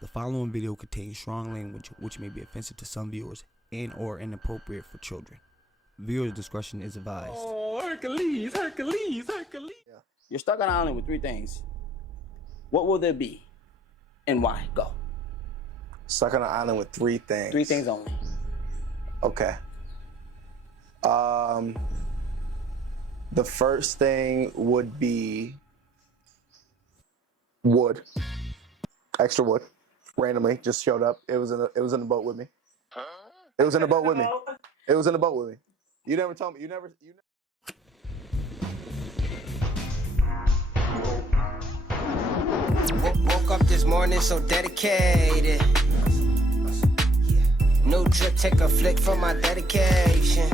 The following video contains strong language which may be offensive to some viewers and or inappropriate for children. Viewer discretion is advised. Oh, Hercules. Yeah. You're stuck on an island with three things. What will there be and why? Go. Stuck on an island with three things. Three things only. Okay. The first thing would be wood. Extra wood. Randomly, just showed up. It was in the boat with me. It was in the boat with me. It was in the boat with me. You never told me. You never. Woke up this morning so dedicated. No trip, take a flick from my dedication.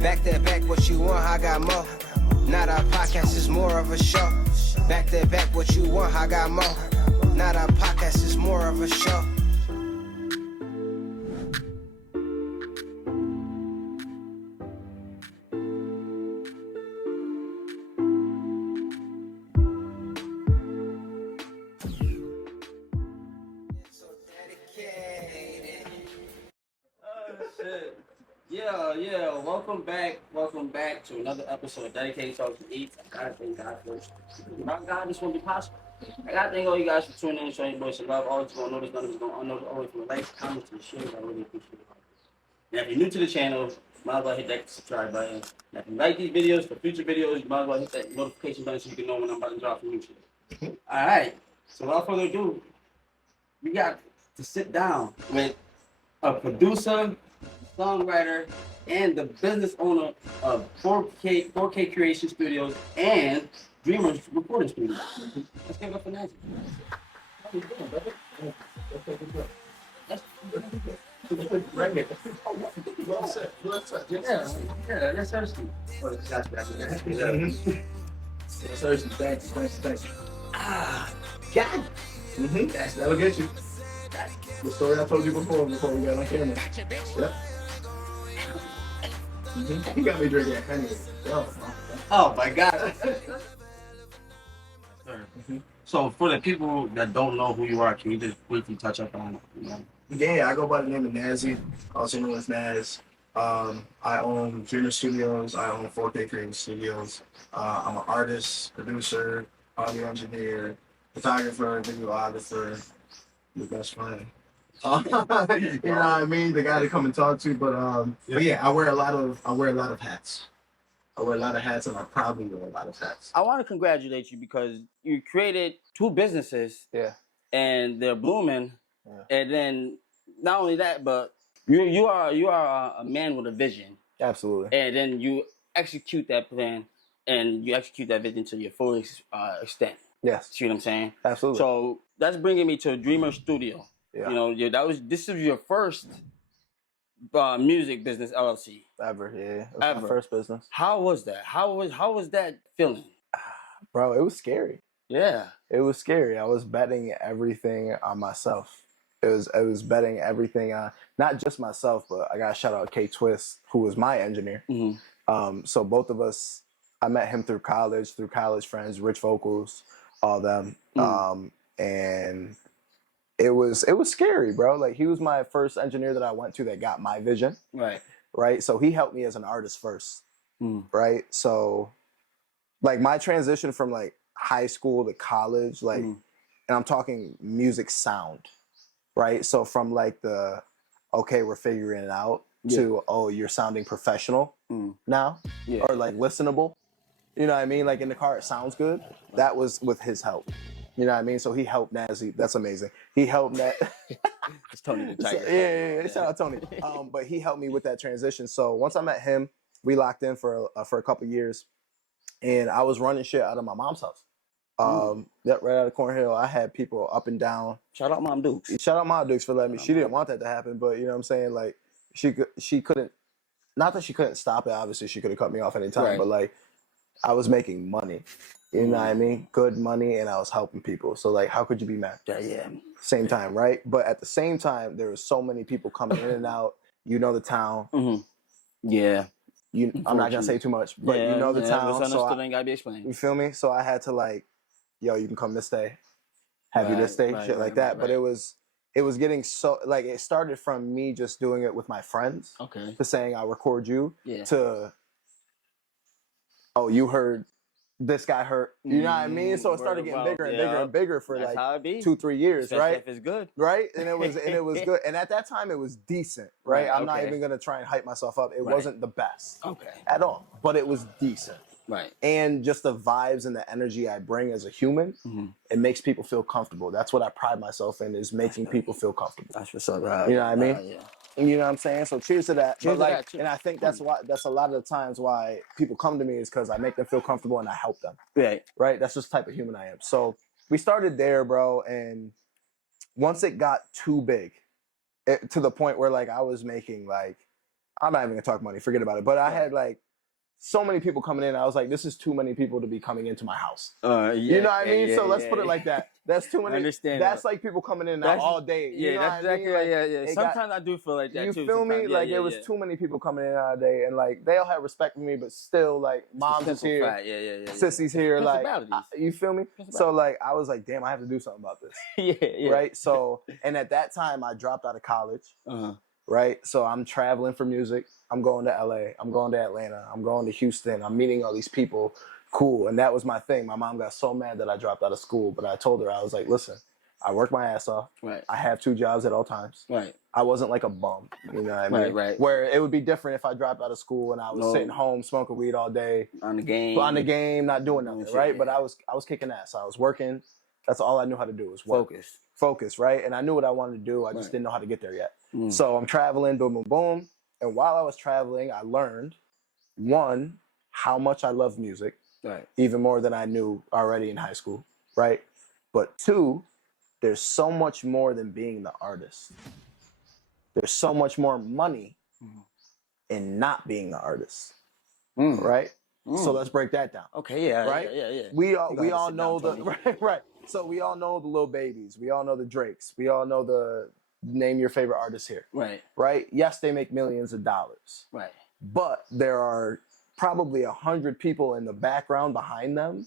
Back to back, what you want, I got more. Not our podcast, is more of a show. Back to back, what you want, I got more. Not our podcast, is more of a show. Yeah. Welcome back to another episode of Dedicated, Talkz to Eatz. I gotta thank God first. Without God, this won't be possible. I gotta thank all you guys for tuning in, showing your boys some love. Always gonna notice, none of us gonna unnotice, always from the likes, comments, and shares. I really appreciate it. Now, if you're new to the channel, might as well hit that subscribe button. Now, if you like these videos for future videos, you might as well hit that notification button so you can know when I'm about to drop some new shit. Alright, so without further ado, we got to sit down with a producer, songwriter, and the business owner of 4K Creation Studios and Dreamers Recording Studios. Let's give it up for Nazzria. How you doing, brother? Yeah, that's thirsty. Thanks. God. That'll get you. The story I told you before we got on camera. Yep. You got me drinking anyway. Oh my God. So for the people that don't know who you are, can you just briefly touch up on it? Yeah, I go by the name of Nazzria, also known as Naz. I own Dreamer Studios. I own 4K Creation Studios. I'm an artist, producer, audio engineer, photographer, videographer, your best friend. You know what I mean? The guy to come and talk to. But yeah, I wear a lot of hats. I wear a lot of hats, and I probably wear a lot of hats. I want to congratulate you because you created two businesses. Yeah. And they're blooming. Yeah. And then not only that, but you are a man with a vision. Absolutely. And then you execute that plan and you execute that vision to your full extent. Yes. See what I'm saying? Absolutely. So that's bringing me to Dreamer Studio. Yeah. You know, this is your first music business LLC. Ever, yeah. It was Ever. my first business. How was that? How was that feeling? Bro, it was scary. Yeah. It was scary. I was betting everything on myself. It was betting everything on not just myself, but I gotta shout out K Twist, who was my engineer. Mm-hmm. So both of us, I met him through college friends, Rich Vocals, all them. And it was scary, bro. Like, he was my first engineer that I went to that got my vision. Right. So he helped me as an artist first. Right. So like my transition from like high school to college, like, and I'm talking music sound, right? So from like the, okay, we're figuring it out to, oh, you're sounding professional now, or like listenable. You know what I mean? Like in the car, it sounds good. That was with his help. You know what I mean? So he helped Nazzria. That's amazing. He helped that. It's Tony the Tiger. Yeah. Shout out Tony. But he helped me with that transition. So once I met him, we locked in for a couple years, and I was running shit out of my mom's house. Right out of Cornhill. I had people up and down. Shout out Mom Dukes. Shout out Mom Dukes for letting me. She didn't want that to happen, but you know what I'm saying? Like, she couldn't. Not that she couldn't stop it. Obviously, she could have cut me off any time. Right. But like, I was making money. You know what I mean? Good money, and I was helping people. So like, how could you be mad? Yeah. Same time, right? But at the same time, there was so many people coming in and out. You know the town. Yeah. I'm not gonna say too much, but you know the town. So ain't gotta be explained. You feel me? So I had to like, yo, you can come this day. have you this day, Right, shit like that. But it was getting so, like, it started from me just doing it with my friends to saying, I'll record you to, oh, you heard this guy hurt. You know what I mean? So it started getting bigger and bigger and bigger for like 2-3 years, especially right? If it's good. Right? And it was good. And at that time it was decent, right? I'm not even gonna try and hype myself up. It wasn't the best at all. But it was decent. Right. And just the vibes and the energy I bring as a human, it makes people feel comfortable. That's what I pride myself in, is making people feel comfortable. That's what's up, right? You know what I mean? Yeah. You know what I'm saying? So cheers to that. Cheers but to like, that, and I think that's a lot of the times why people come to me, is because I make them feel comfortable and I help them. Right? That's just the type of human I am. So we started there, bro. And once it got too big, to the point where like I was making like, I'm not even gonna talk money, forget about it. But I had like so many people coming in. I was like, this is too many people to be coming into my house. You know what I mean? So let's put it like that. That's too many. I understand. That's like people coming in all day. You know that's exactly what I mean? yeah. Sometimes I do feel like that too. You feel me? Sometimes. Like there was too many people coming in all day, and like they all have respect for me, but still like mom's is here, sissy's here, like you feel me? So like I was like, damn, I have to do something about this. Right? So, and at that time I dropped out of college. Right? So I'm traveling for music. I'm going to LA. I'm going to Atlanta. I'm going to Houston. I'm meeting all these people. Cool. And that was my thing. My mom got so mad that I dropped out of school, but I told her, I was like, listen, I work my ass off. Right. I have 2 jobs at all times. Right. I wasn't like a bum. You know what I mean? Right. Where it would be different if I dropped out of school and I was sitting home smoking weed all day. On the game, not doing nothing, right? But I was kicking ass. I was working. That's all I knew how to do, was work. Focus, right? And I knew what I wanted to do. I just didn't know how to get there yet. So I'm traveling, boom, boom, boom. And while I was traveling, I learned, one, how much I love music, even more than I knew already in high school, right? But 2, there's so much more than being the artist. There's so much more money in not being the artist, right? So let's break that down. Okay, yeah, right? Yeah. We all know the right. So we all know the Lil Babies. We all know the Drakes. We all know the name your favorite artist here. Right? Yes, they make millions of dollars. Right. But there are probably 100 people in the background behind them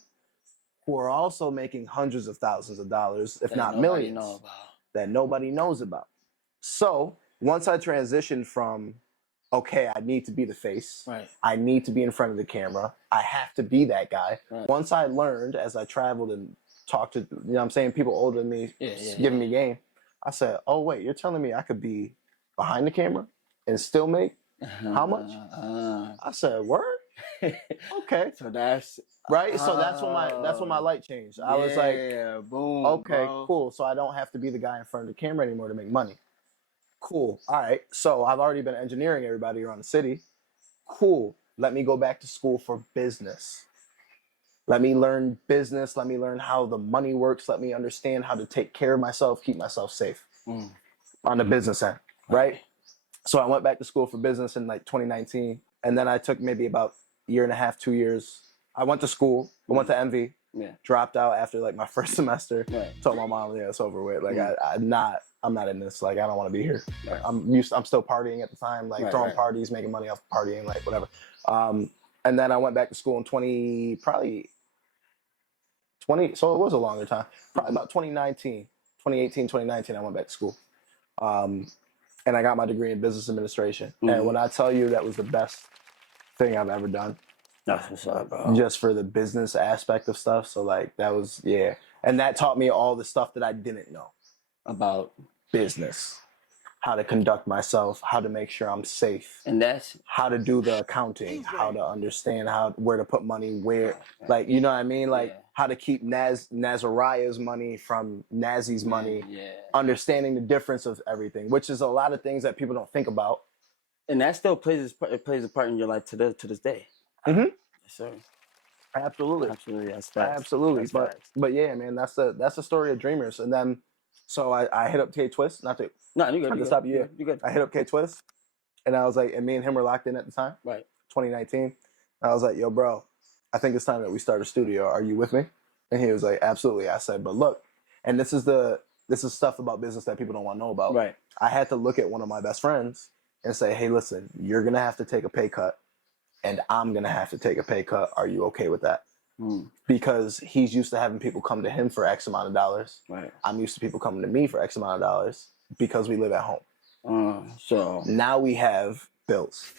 who are also making hundreds of thousands of dollars, if not millions, that nobody knows about. So once I transitioned from, okay, I need to be the face. Right. I need to be in front of the camera. I have to be that guy. Right. Once I learned, as I traveled and talked to, you know what I'm saying, people older than me, giving me game, I said, oh, wait, you're telling me I could be behind the camera and still make how much? I said, word? Okay. So that's... Right? So that's when my light changed. I was like, boom, okay, cool. So I don't have to be the guy in front of the camera anymore to make money. Cool. All right. So I've already been engineering everybody around the city. Cool. Let me go back to school for business. Let me learn business. Let me learn how the money works. Let me understand how to take care of myself, keep myself safe on the business end. Right? So I went back to school for business in like 2019. And then I took maybe about a year and a half, 2 years. I went to school. I went to MV. Dropped out after like my first semester. Told my mom, yeah, it's over with. Like I'm not in this. Like I don't want to be here. I'm still partying at the time, like throwing parties, making money off partying, like whatever. And then I went back to school in 20, so it was a longer time. Probably about 2018, 2019, I went back to school. And I got my degree in business administration. And when I tell you that was the best thing I've ever done. That's what's up, bro. Just for the business aspect of stuff. So like that was, and that taught me all the stuff that I didn't know about business, how to conduct myself, how to make sure I'm safe, and that's how to do the accounting, how to understand where to put money, where, like, you know what I mean? Like how to keep Nazzria's money from Nazi's money, understanding the difference of everything, which is a lot of things that people don't think about. And that still plays a part in your life to this day. Mm-hmm. Yes, sir. Absolutely. That's facts. Absolutely. That's but facts. But yeah, man, that's the story of Dreamers. And then so I hit up K Twist, not to stop you. You good. I hit up K Twist, and I was like, and me and him were locked in at the time, right? 2019. I was like, yo, bro, I think it's time that we start a studio. Are you with me? And he was like, absolutely. I said, but look, and this is stuff about business that people don't want to know about. Right. I had to look at one of my best friends and say, hey, listen, you're gonna have to take a pay cut. And I'm going to have to take a pay cut. Are you okay with that? because he's used to having people come to him for X amount of dollars. Right. I'm used to people coming to me for X amount of dollars because we live at home. So now we have bills.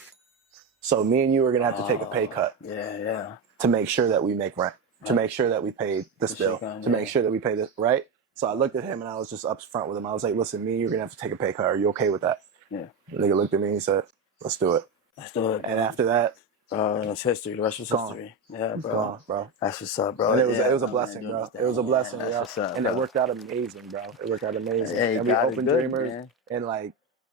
So me and you are gonna have to take a pay cut. Yeah. To make sure that we make rent, to make sure that we pay this bill, to make sure that we pay this, right? So I looked at him and I was just up front with him. I was like, listen, me and you're gonna have to take a pay cut. Are you okay with that? Yeah. The nigga looked at me and he said, let's do it. Let's do it. And after that, it's history. The rest was history. Yeah, it's bro. gone, bro. That's what's up, bro. And it was a blessing, bro. It was a blessing, bro. And bro. it worked out amazing, bro. It worked out amazing. Hey, and we God opened is good, Dreamers, man. and like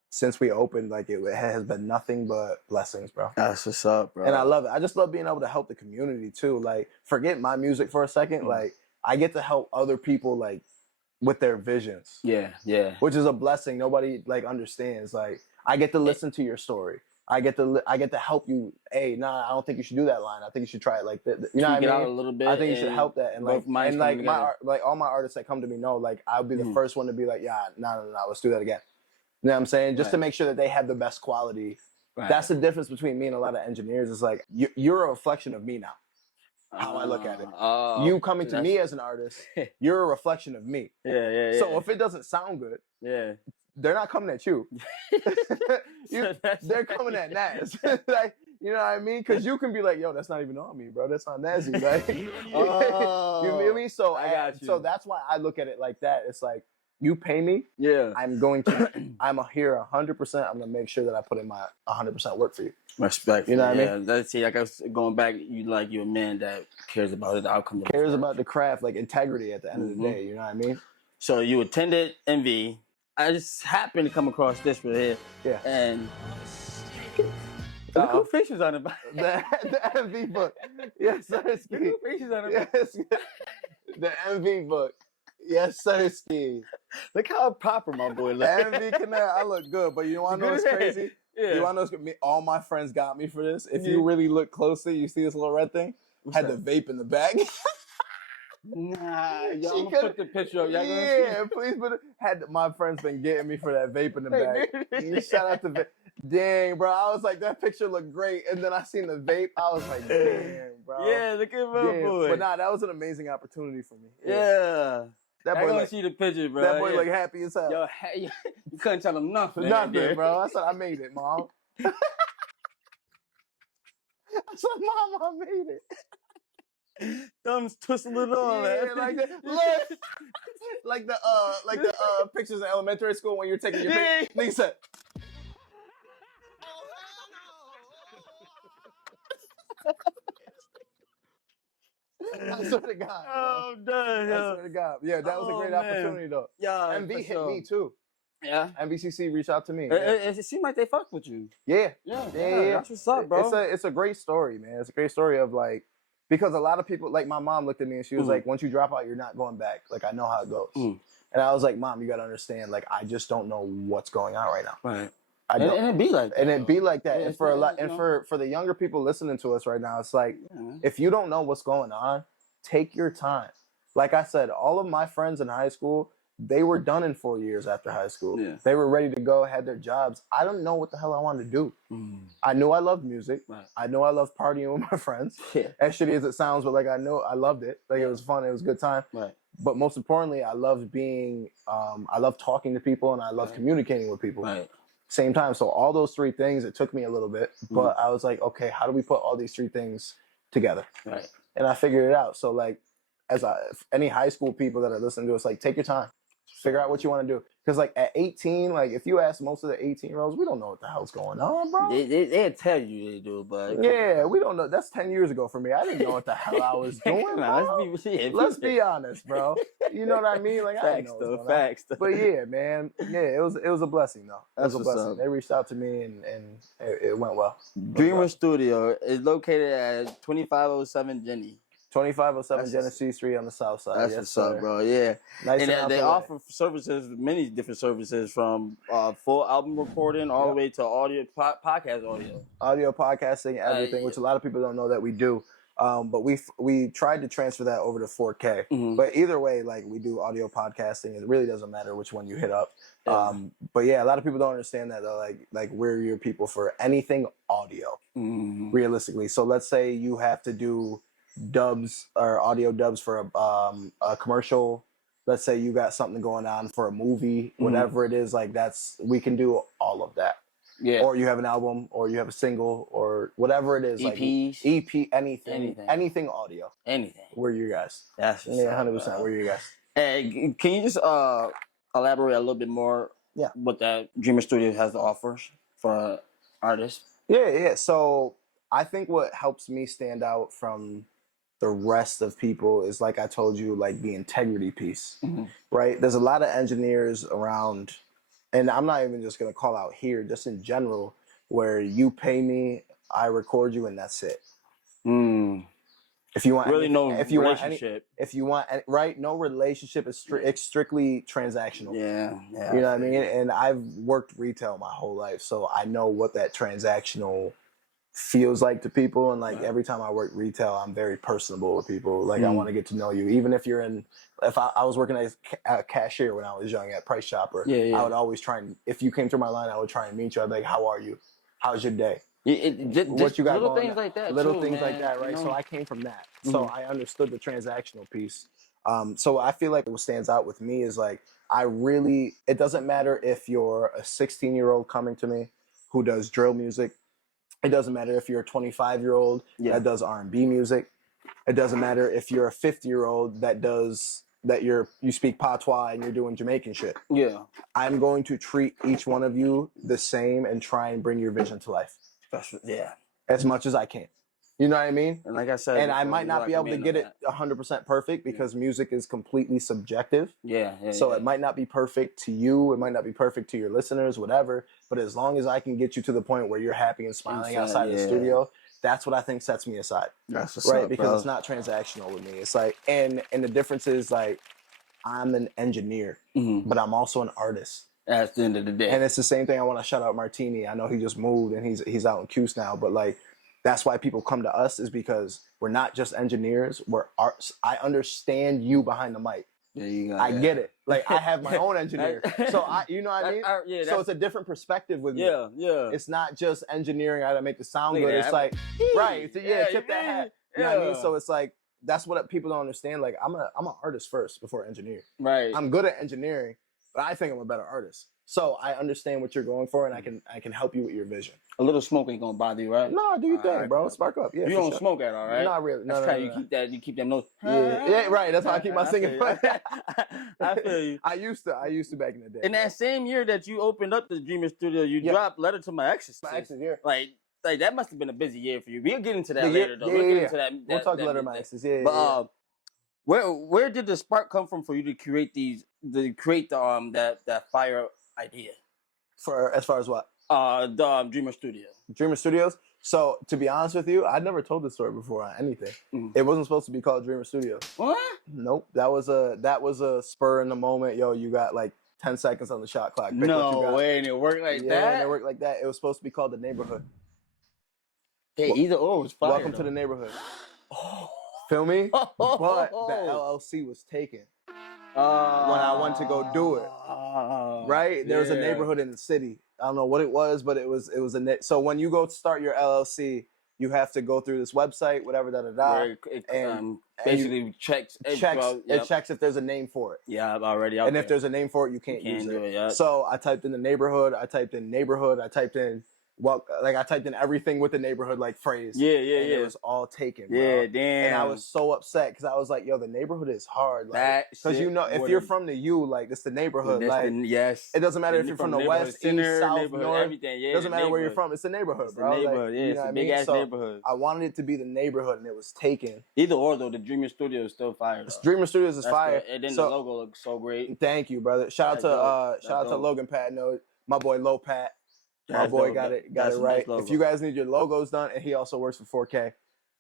since we opened, like it has been nothing but blessings, bro. That's what's up, bro. And I love it. I just love being able to help the community too. Like, forget my music for a second. Like, I get to help other people, like, with their visions. Yeah. Which is a blessing. Nobody like understands. Like, I get to listen to your story. I get to help you. Hey, nah, I don't think you should do that line. I think you should try it like that. You know what I mean? Out a little bit. I think you should help that. And like all my artists that come to me know, like, I'll be the first one to be like, yeah, no, let's do that again. You know what I'm saying? Just to make sure that they have the best quality. Right. That's the difference between me and a lot of engineers. It's like, you're a reflection of me now. How I look at it. You coming to me as an artist, you're a reflection of me. Yeah. So if it doesn't sound good, they're not coming at you. They're coming at Naz. Like, you know what I mean? Because you can be like, yo, that's not even on me, bro. That's on Nazzria. Like, you feel me? So I got you. So that's why I look at it like that. It's like, you pay me. Yeah. I'm here 100%. I'm gonna make sure that I put in my 100% work for you. Respect. You know what I mean? Let's see. Like I was going back, you're a man that cares about the outcome. Cares about the craft, like integrity at the end of the day. You know what I mean? So you attended MV. I just happened to come across this right here. Yeah. And look who features on it. The MV book. Yes, sir. Look who features on it. Yes. The MV book. Yes, sir, Ski. Look how proper my boy looks. MV Canal, I look good, but you want to know what's crazy? Yeah. You want to know what's all my friends got me for this? If you really look closely, you see this little red thing? Had the vape in the back. Nah, y'all gonna put the picture up. Please put it. My friends been getting me for that vape in the back. Shout out to vape. Dang, bro. I was like, that picture looked great. And then I seen the vape. I was like, damn, bro. Yeah, look at my boy. But nah, that was an amazing opportunity for me. Yeah. That boy boy gonna see the picture, bro. That boy look happy as hell. Yo, you couldn't tell him nothing. Nothing, bro. I said, I made it, Mom. I said, Mom, I made it. Thumbs twisting it on, man. Like that. Look, like the pictures in elementary school when you're taking your picture. Nigga said, I swear to God. Oh, I'm done. I swear to God. Yeah, that was a great opportunity, though. Yeah, MV hit me, too. Yeah. MVCC reached out to me. It seemed like they fucked with you. Yeah. That's what's up, bro. It's a great story, man. It's a great story of, like, because a lot of people, like, my mom looked at me and she was like, once you drop out, you're not going back. Like, I know how it goes. And I was like, Mom, you got to understand, like, I just don't know what's going on right now. Right. I don't. And it be like that. And it be like that. Yeah, and for for the younger people listening to us right now, it's like, if you don't know what's going on, take your time. Like I said, all of my friends in high school, they were done in 4 years after high school. Yeah. They were ready to go, had their jobs. I don't know what the hell I wanted to do. I knew I loved music. Right. I know I loved partying with my friends. Yeah. As shitty as it sounds, but like I know I loved it. Like it was fun. It was a good time. Right. But most importantly, I loved being, I loved talking to people and I loved communicating with people. Right. Same time. So all those three things, it took me a little bit, but I was like, okay, how do we put all these three things together? Right. And I figured it out. So like, any high school people that are listening to us, like, take your time. Figure out what you want to do. Because, like, at 18, like, if you ask most of the 18-year-olds, we don't know what the hell's going on, bro. They'll tell you they do, but... Yeah, we don't know. That's 10 years ago for me. I didn't know what the hell I was doing, bro. Let's be honest, bro. You know what I mean? Like, I didn't know Facts, though. But, yeah, man. Yeah, it was a blessing, though. It was a blessing. They reached out to me, and it went well. Dreamer Studio is located at 2507 Jenny. 2507 Genesee Street on the south side. That's what's up, bro. Yeah. Nice. And they offer services, many different services, from full album recording all the way to audio, podcast audio. Audio, podcasting, everything, which a lot of people don't know that we do. But we tried to transfer that over to 4K. But either way, like, we do audio podcasting. It really doesn't matter which one you hit up. But yeah, a lot of people don't understand that, though. Like we're your people for anything audio, realistically. So let's say you have to do dubs or audio dubs for a commercial. Let's say you got something going on for a movie, whatever it is, like we can do all of that. Yeah. Or you have an album, or you have a single, or whatever it is. EPs. Like EP, anything audio. Anything. We're you guys. That's 100%. We're you guys. Hey, can you just elaborate a little bit more? Yeah. What that Dreamer Studio has to offer for artists? Yeah. So I think what helps me stand out from the rest of people is, like I told you, like the integrity piece, right? There's a lot of engineers around, and I'm not even just going to call out here, just in general, where you pay me, I record you, and that's it. If you want really anything, no if you relationship. Right, no relationship is it's strictly transactional. Yeah. You know what I mean? And I've worked retail my whole life, so I know what that transactional feels like to people. And like every time I work retail, I'm very personable with people. Like I want to get to know you, even if I was working as a cashier when I was young at Price Chopper. I would always try and, if you came through my line, I would try and meet you. I'd be like, how are you? How's your day? What you got little going things on? like that. Little too, things man, like that, right? You know? So I came from that. So I understood the transactional piece. So I feel like what stands out with me is like, it doesn't matter if you're a 16-year-old coming to me who does drill music. It doesn't matter if you're a 25-year-old that does R&B music. It doesn't matter if you're a 50-year-old you speak patois and you're doing Jamaican shit. Yeah. I'm going to treat each one of you the same and try and bring your vision to life. As much as I can. You know what I mean? And like I said, and I might not be able to get it 100% perfect because music is completely subjective. So it might not be perfect to you. It might not be perfect to your listeners, whatever. But as long as I can get you to the point where you're happy and smiling outside the studio, that's what I think sets me aside. That's what's right? up, Because bro. it's not transactional with me. It's like, and the difference is like, I'm an engineer, but I'm also an artist. At the end of the day. And it's the same thing. I want to shout out Martini. I know he just moved and he's out in Cuse now, but like, that's why people come to us, is because we're not just engineers, we're arts. I understand you behind the mic. I get it. Like I have my own engineer. So you know what I mean? So it's a different perspective with me. It's not just engineering how to make the sound good. It's like, right. Tip that hat. You know what I mean? So it's like, that's what people don't understand. Like I'm an artist first before engineer. Right. I'm good at engineering, but I think I'm a better artist. So I understand what you're going for, and I can help you with your vision. A little smoke ain't gonna bother you, right? No, do your thing, right, bro. Spark up. Yeah, you don't smoke at all, right? Not really. No, That's you keep them notes. Yeah, right. That's how I keep my singing. I feel you. I used to back in the day. In that same year that you opened up the Dreamer Studio, you dropped "Letter to My Exes." My exes, yeah. Like that must have been a busy year for you. We'll get into that later, though. We'll get into that. We'll talk Letter to My Exes. Yeah. But where did the spark come from for you to create that fire idea? As far as what? The Dreamer Studio. Dreamer Studios. So to be honest with you, I'd never told this story before on anything. It wasn't supposed to be called Dreamer Studios. What? Nope. That was a spur in the moment. Yo, you got like 10 seconds on the shot clock. Pick No way, and it worked like that? Yeah, it worked like that. It was supposed to be called The Neighborhood. Hey, either or, it's fire. Welcome to the neighborhood. Feel me? But the LLC was taken when I went to go do it. Right? There was a neighborhood in the city. I don't know what it was, but it was so when you go to start your LLC, you have to go through this website, whatever, and basically checks if there's a name for it. Yeah, I'm already out. And if there's a name for it, you can't use it. Yeah. So I typed in the neighborhood. I typed in I typed in everything with the neighborhood like phrase. Yeah. It was all taken. Bro. Yeah, damn. And I was so upset because I was like, yo, the neighborhood is hard. Like, because you know, if you're from the U, like it's the neighborhood. Yes. It doesn't matter if you're from the west, east, south, north. Everything. Yeah. It doesn't matter where you're from. It's the neighborhood, bro. It's the neighborhood. Like, yeah, it's a big ass neighborhood. I wanted it to be the neighborhood, and it was taken. Either or though, the Dreamer Studio is still fire. Dreamer Studios is fire. And then the logo looks so great. Thank you, brother. Shout out to Logan Patno, my boy Low Pat. My boy got it right. Nice, if you guys need your logos done, and he also works for 4K.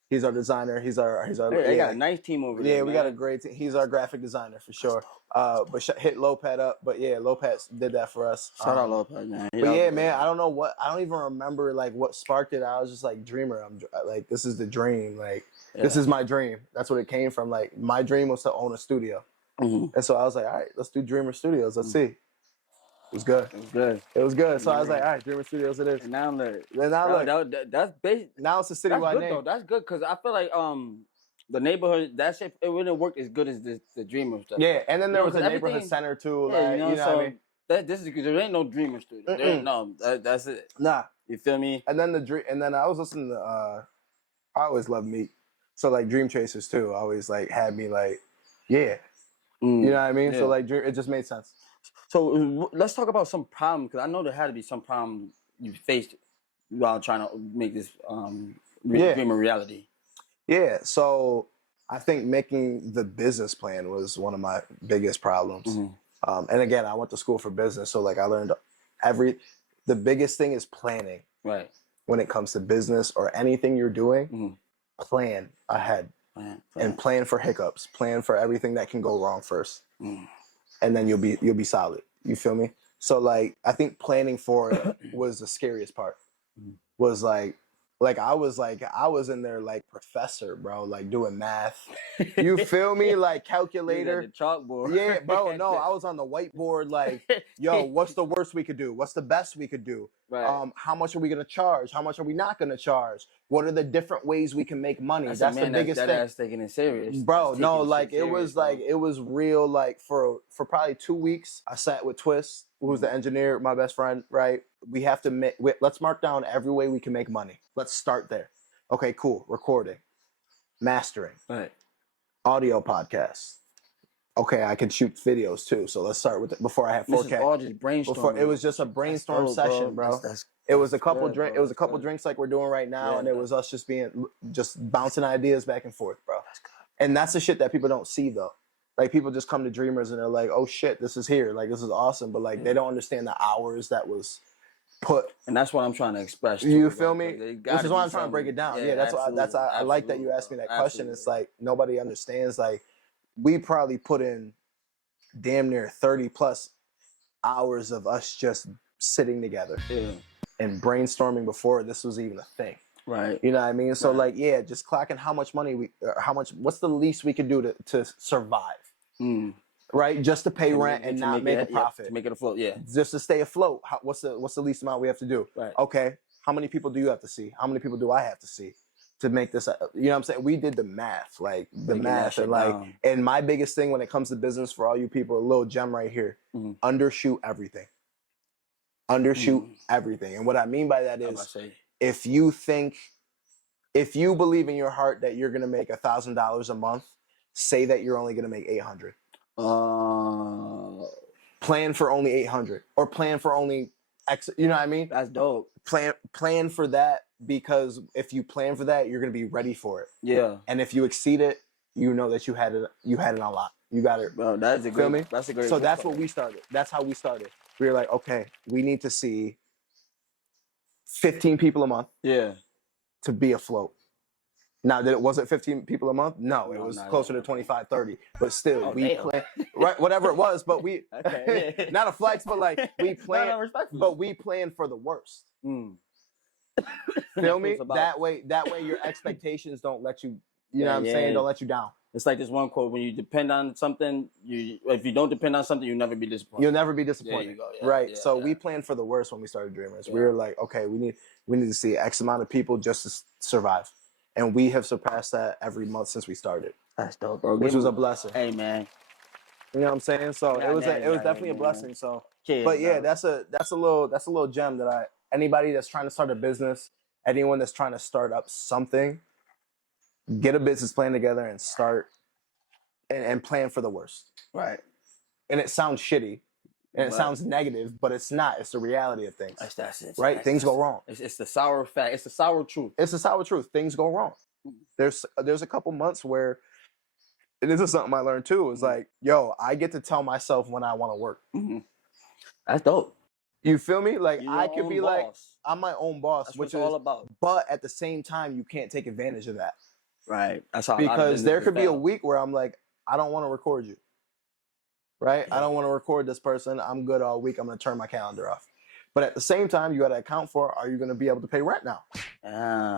He's our designer. He's our. They got a nice team over there. Yeah, we got a great team. He's our graphic designer for sure. But hit Lopat up. But yeah, Lopat did that for us. Shout out Lopat, man. But yeah, man, I don't know what. I don't even remember like what sparked it. I was just like, dreamer. I'm like, this is the dream. Like, this is my dream. That's what it came from. Like, my dream was to own a studio. And so I was like, all right, let's do Dreamer Studios. Let's see. It was good. So I was like, all right, Dreamer Studios it is. And now look. Now that's basic. Now it's a citywide name. Though. That's good because I feel like The neighborhood, that shit, it wouldn't work as good as the Dreamer stuff. Yeah, and then there No, was a 'cause neighborhood everything- center too. Yeah, Like, you know, what I mean? this is because there ain't no Dreamer studio. There ain't, no, that's it. Nah. You feel me? And then I was listening to I always loved Meek. So like Dream Chasers too. Always like had me like, yeah. You know what I mean? Yeah. So like it just made sense. So let's talk about some problem, because I know there had to be some problem you faced while trying to make this dream a reality. Yeah. So I think making the business plan was one of my biggest problems. And again, I went to school for business, so like I learned the biggest thing is planning. Right. When it comes to business or anything you're doing, plan ahead. And plan for hiccups. Plan for everything that can go wrong first. And then you'll be solid. You feel me? So like I think planning for it was the scariest part. Was like I was in there like professor, bro, like doing math. You feel me? Like calculator. The chalkboard. Yeah, bro. No, I was on the whiteboard like, yo, what's the worst we could do? What's the best we could do? Right. How much are we gonna charge? How much are we not gonna charge? What are the different ways we can make money? That's the biggest thing. That's taking it serious, Bro. No, like it was real. Like for probably 2 weeks, I sat with Twist, who's the engineer, my best friend. Right. We have to let's mark down every way we can make money. Let's start there. Okay, cool. Recording, mastering, right. Audio podcasts. Okay, I can shoot videos too. So let's start with it before I have 4K. This is all just brainstorming. It was just a brainstorm session, bro. It was a couple drinks like we're doing right now, and it was us just bouncing ideas back and forth, bro. And that's the shit that people don't see though. Like people just come to Dreamers and they're like, "Oh shit, this is here. Like this is awesome," but like they don't understand the hours that was put. And that's what I'm trying to express. You feel me? This is why I'm trying to break it down. Yeah, that's why I like that you asked me that question. It's like nobody understands. Like we probably put in damn near 30 plus hours of us just sitting together and brainstorming before this was even a thing. Right. You know what I mean? So like, yeah, just clocking how much money what's the least we could do to survive? Right? Just to pay rent and not make a profit. To make it afloat, yeah. Just to stay afloat. What's the least amount we have to do? Right. Okay. How many people do you have to see? How many people do I have to see to make this? You know what I'm saying? We did the math, like the math, and like, and my biggest thing when it comes to business for all you people, a little gem right here: undershoot everything. Undershoot everything, and what I mean by that is, if you believe in your heart that you're gonna make $1,000 a month, say that you're only gonna make 800. Plan for only 800, or plan for only X. You know what I mean? That's dope. Plan for that, because if you plan for that, you're gonna be ready for it. Yeah. And if you exceed it, you know that you had it on lock. You got it. Bro, that's a great. Feel me? That's a great. So that's what we started. That's how we started. We were like, okay, we need to see 15 people a month. Yeah. To be afloat. Now, that it wasn't 15 people a month? No, it was closer to 25, 30. But still, we planned, right? Whatever it was, but we, not a flex, but like we planned, but we planned for the worst. Feel me? That way your expectations don't let you, you know what I'm saying? Don't let you down. It's like this one quote: when you depend on something, if you don't depend on something, you'll never be disappointed. You'll never be disappointed. There you go. Yeah, right. Yeah, so we planned for the worst when we started Dreamers. We were like, okay, we need to see X amount of people just to survive. And we have surpassed that every month since we started. That's dope, bro. Which was a blessing. Hey, man. You know what I'm saying? So it was definitely a blessing. So, but yeah, that's a little gem that anybody that's trying to start a business, anyone that's trying to start up something, get a business plan together and start and plan for the worst. Right. And it sounds shitty. And it sounds negative, but it's not. It's the reality of things. That's it. Right? Things go wrong. It's the sour fact. It's the sour truth. It's the sour truth. Things go wrong. There's a couple months where, and this is something I learned too, is like, yo, I get to tell myself when I want to work. That's dope. You feel me? Like I could be like, I'm my own boss, that's which is all about. But at the same time, you can't take advantage of that. Right. That's how. Because there could be a week where I'm like, I don't want to record you. Right? Yeah. I don't want to record this person. I'm good all week. I'm going to turn my calendar off. But at the same time, you got to account for, are you going to be able to pay rent now?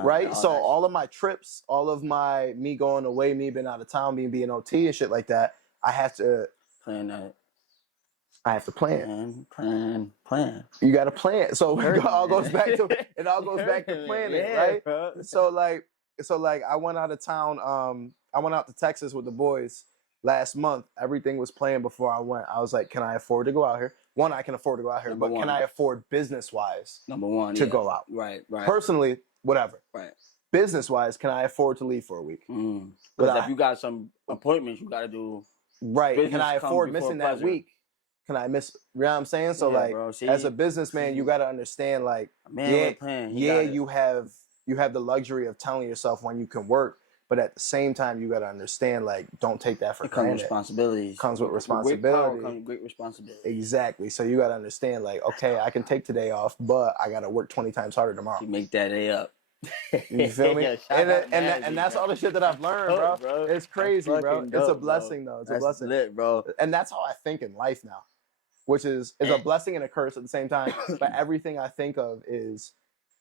Right? So all of my trips, all of me going away, me being out of town, me being OT and shit like that, I have to plan that. I have to plan. Plan. You got to plan. So it all goes back to planning, right? Bro. So like, like I went out of town. I went out to Texas with the boys last month. Everything was playing before I went. I was like, can I afford to go out here? One, I can afford to go out here, but can I afford business wise to go out? Right. Personally, whatever. Right. Business wise, can I afford to leave for a week? Because if you got some appointments, you got to do. Right. Can I afford missing that week? Can I miss? You know what I'm saying? So as a businessman, you got to understand, like, you have the luxury of telling yourself when you can work, but at the same time, you got to understand, like, don't take that for granted. Comes with responsibility. Great power comes with great responsibility. Exactly. So you got to understand, like, okay, I can take today off, but I got to work 20 times harder tomorrow. You make that day up. You feel me? And that's all the shit that I've learned, bro. It's crazy, bro. It's a blessing, though. It's a blessing, lit, bro. And that's how I think in life now, which is a blessing and a curse at the same time. But everything I think of is,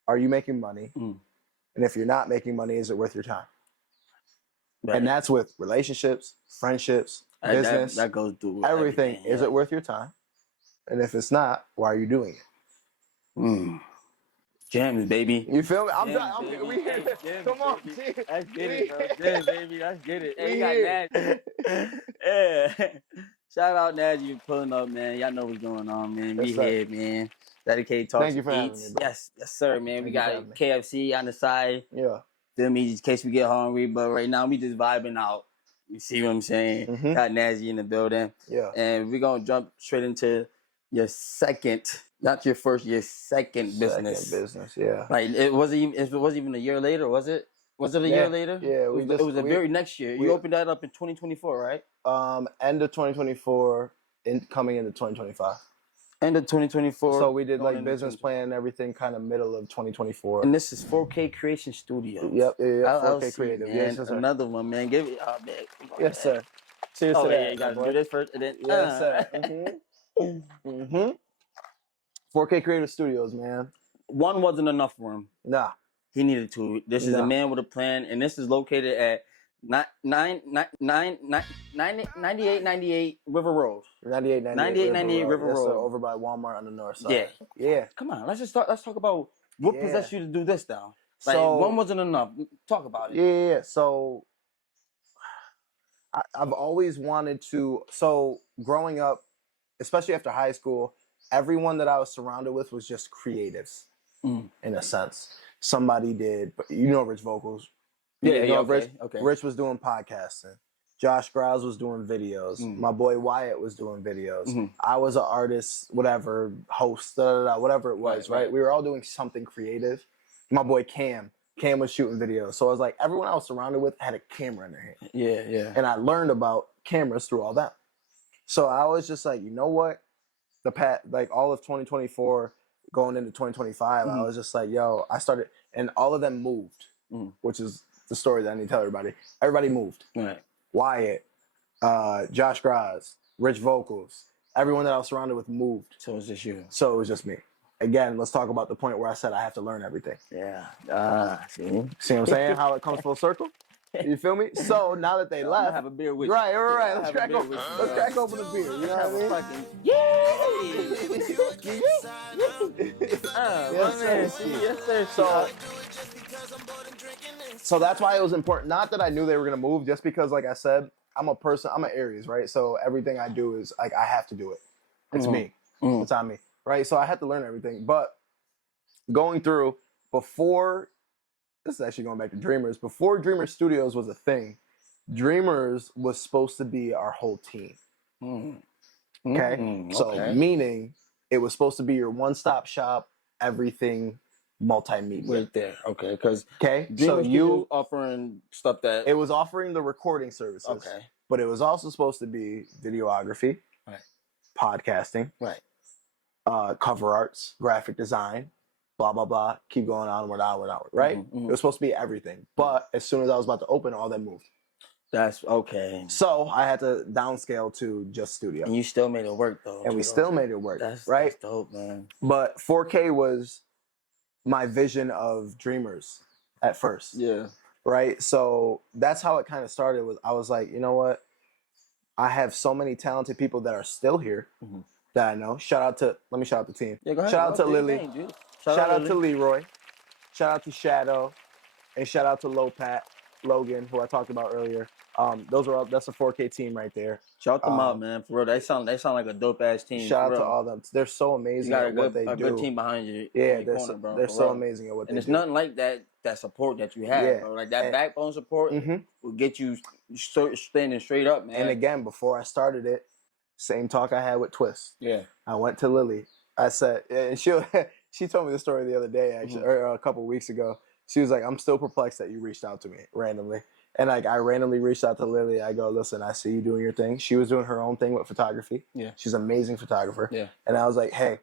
are you making money? And if you're not making money, is it worth your time? Right. And that's with relationships, friendships, business. That goes through everything. Is it worth your time? And if it's not, why are you doing it? Gems, baby. You feel me? We here. Come on, let's get it, bro. Gems, baby. Let's get it. Hey, we got Nazzria. Yeah. Shout out Nazzria, you pulling up, man. Y'all know what's going on, man. We here, man. Dedicated Talkz. Thank you for having me, bro. Yes, sir, man. We got KFC on the side. Yeah. Feel me? In case we get hungry, but right now we just vibing out. You see what I'm saying? Got Nazzria in the building. Yeah. And we're gonna jump straight into your second, not your first, your second business. Yeah. Like it wasn't even a year later, was it? Was it a year later? Yeah, it was the very next year. You opened that up in 2024, right? End of 2024, coming into 2025. End of 2024. So we did like business plan and everything kind of middle of 2024. And this is 4K Creation Studios. Yep, 4K LLC, Creative. Man. Yes, sir. Another one, man. Give it, man. Yes, sir. Cheers to that. You gotta do this first, and then yes, sir. 4K Creative Studios, man. One wasn't enough for him. Nah. He needed two. This is a man with a plan, and this is located at 9898 River Road. 9898 River Road. Over by Walmart on the north side. Yeah. Come on, let's talk about what possessed you to do this now. Like, one wasn't enough. Talk about it. Yeah. So I've always wanted to. So growing up, especially after high school, everyone that I was surrounded with was just creatives, in a sense. Somebody did, but you know, Rich Vocals. Rich was doing podcasting. Josh Graz was doing videos. My boy Wyatt was doing videos. I was an artist, whatever, host, whatever it was, right? We were all doing something creative. My boy Cam was shooting videos. So I was like, everyone I was surrounded with had a camera in their hand. Yeah. And I learned about cameras through all that. So I was just like, you know what? Like all of 2024 going into 2025, I was just like, yo, I started, and all of them moved, which is the story that I need to tell everybody. Everybody moved. Right. Wyatt, Josh Graz, Rich Vocals, everyone that I was surrounded with moved. So it was just you. So it was just me. Again, let's talk about the point where I said I have to learn everything. Yeah. See what I'm saying? How it comes full circle? You feel me? So now that they left, have a beer with you. Right. Let's crack open the beer. You know what I mean? Yes, sir. So that's why it was important. Not that I knew they were gonna move, just because, like I said, I'm an Aries, right? So everything I do is like I have to do it. It's me. It's on me, right? So I had to learn everything. But going through before. This is actually going back to Dreamers. Before Dreamers Studios was a thing, Dreamers was supposed to be our whole team. Okay? So meaning it was supposed to be your one-stop shop, everything multimedia. Right there. Okay. Because so you offering stuff that... It was offering the recording services. Okay. But it was also supposed to be videography, podcasting, cover arts, graphic design, blah, blah, blah, keep going onward, right? It was supposed to be everything. But as soon as I was about to open, all that moved. That's okay. So I had to downscale to just studio. And you still made it work, though. And we still made it work, right? That's dope, man. But 4K was my vision of Dreamers at first. Yeah. Right? So that's how it kind of started. I was like, you know what? I have so many talented people that are still here that I know. Let me shout out the team. Yeah, go ahead. Shout out to Lily. Shout out to Leroy. Shout out to Shadow. And shout out to Logan, who I talked about earlier. That's a 4K team right there. Shout them out, man. For real, they sound like a dope ass team. Shout out to all of them. They're so amazing at what they do. A good team behind you. Yeah, bro, they're so amazing at what they do. And it's nothing like that support that you have, bro. Like that backbone support will get you standing straight up, man. And again, before I started it, same talk I had with Twist. Yeah. I went to Lily. I said, and she told me the story the other day, actually, or a couple of weeks ago. She was like, I'm still perplexed that you reached out to me randomly. And like, I randomly reached out to Lily. I go, listen, I see you doing your thing. She was doing her own thing with photography. Yeah. She's an amazing photographer. Yeah. And I was like, hey,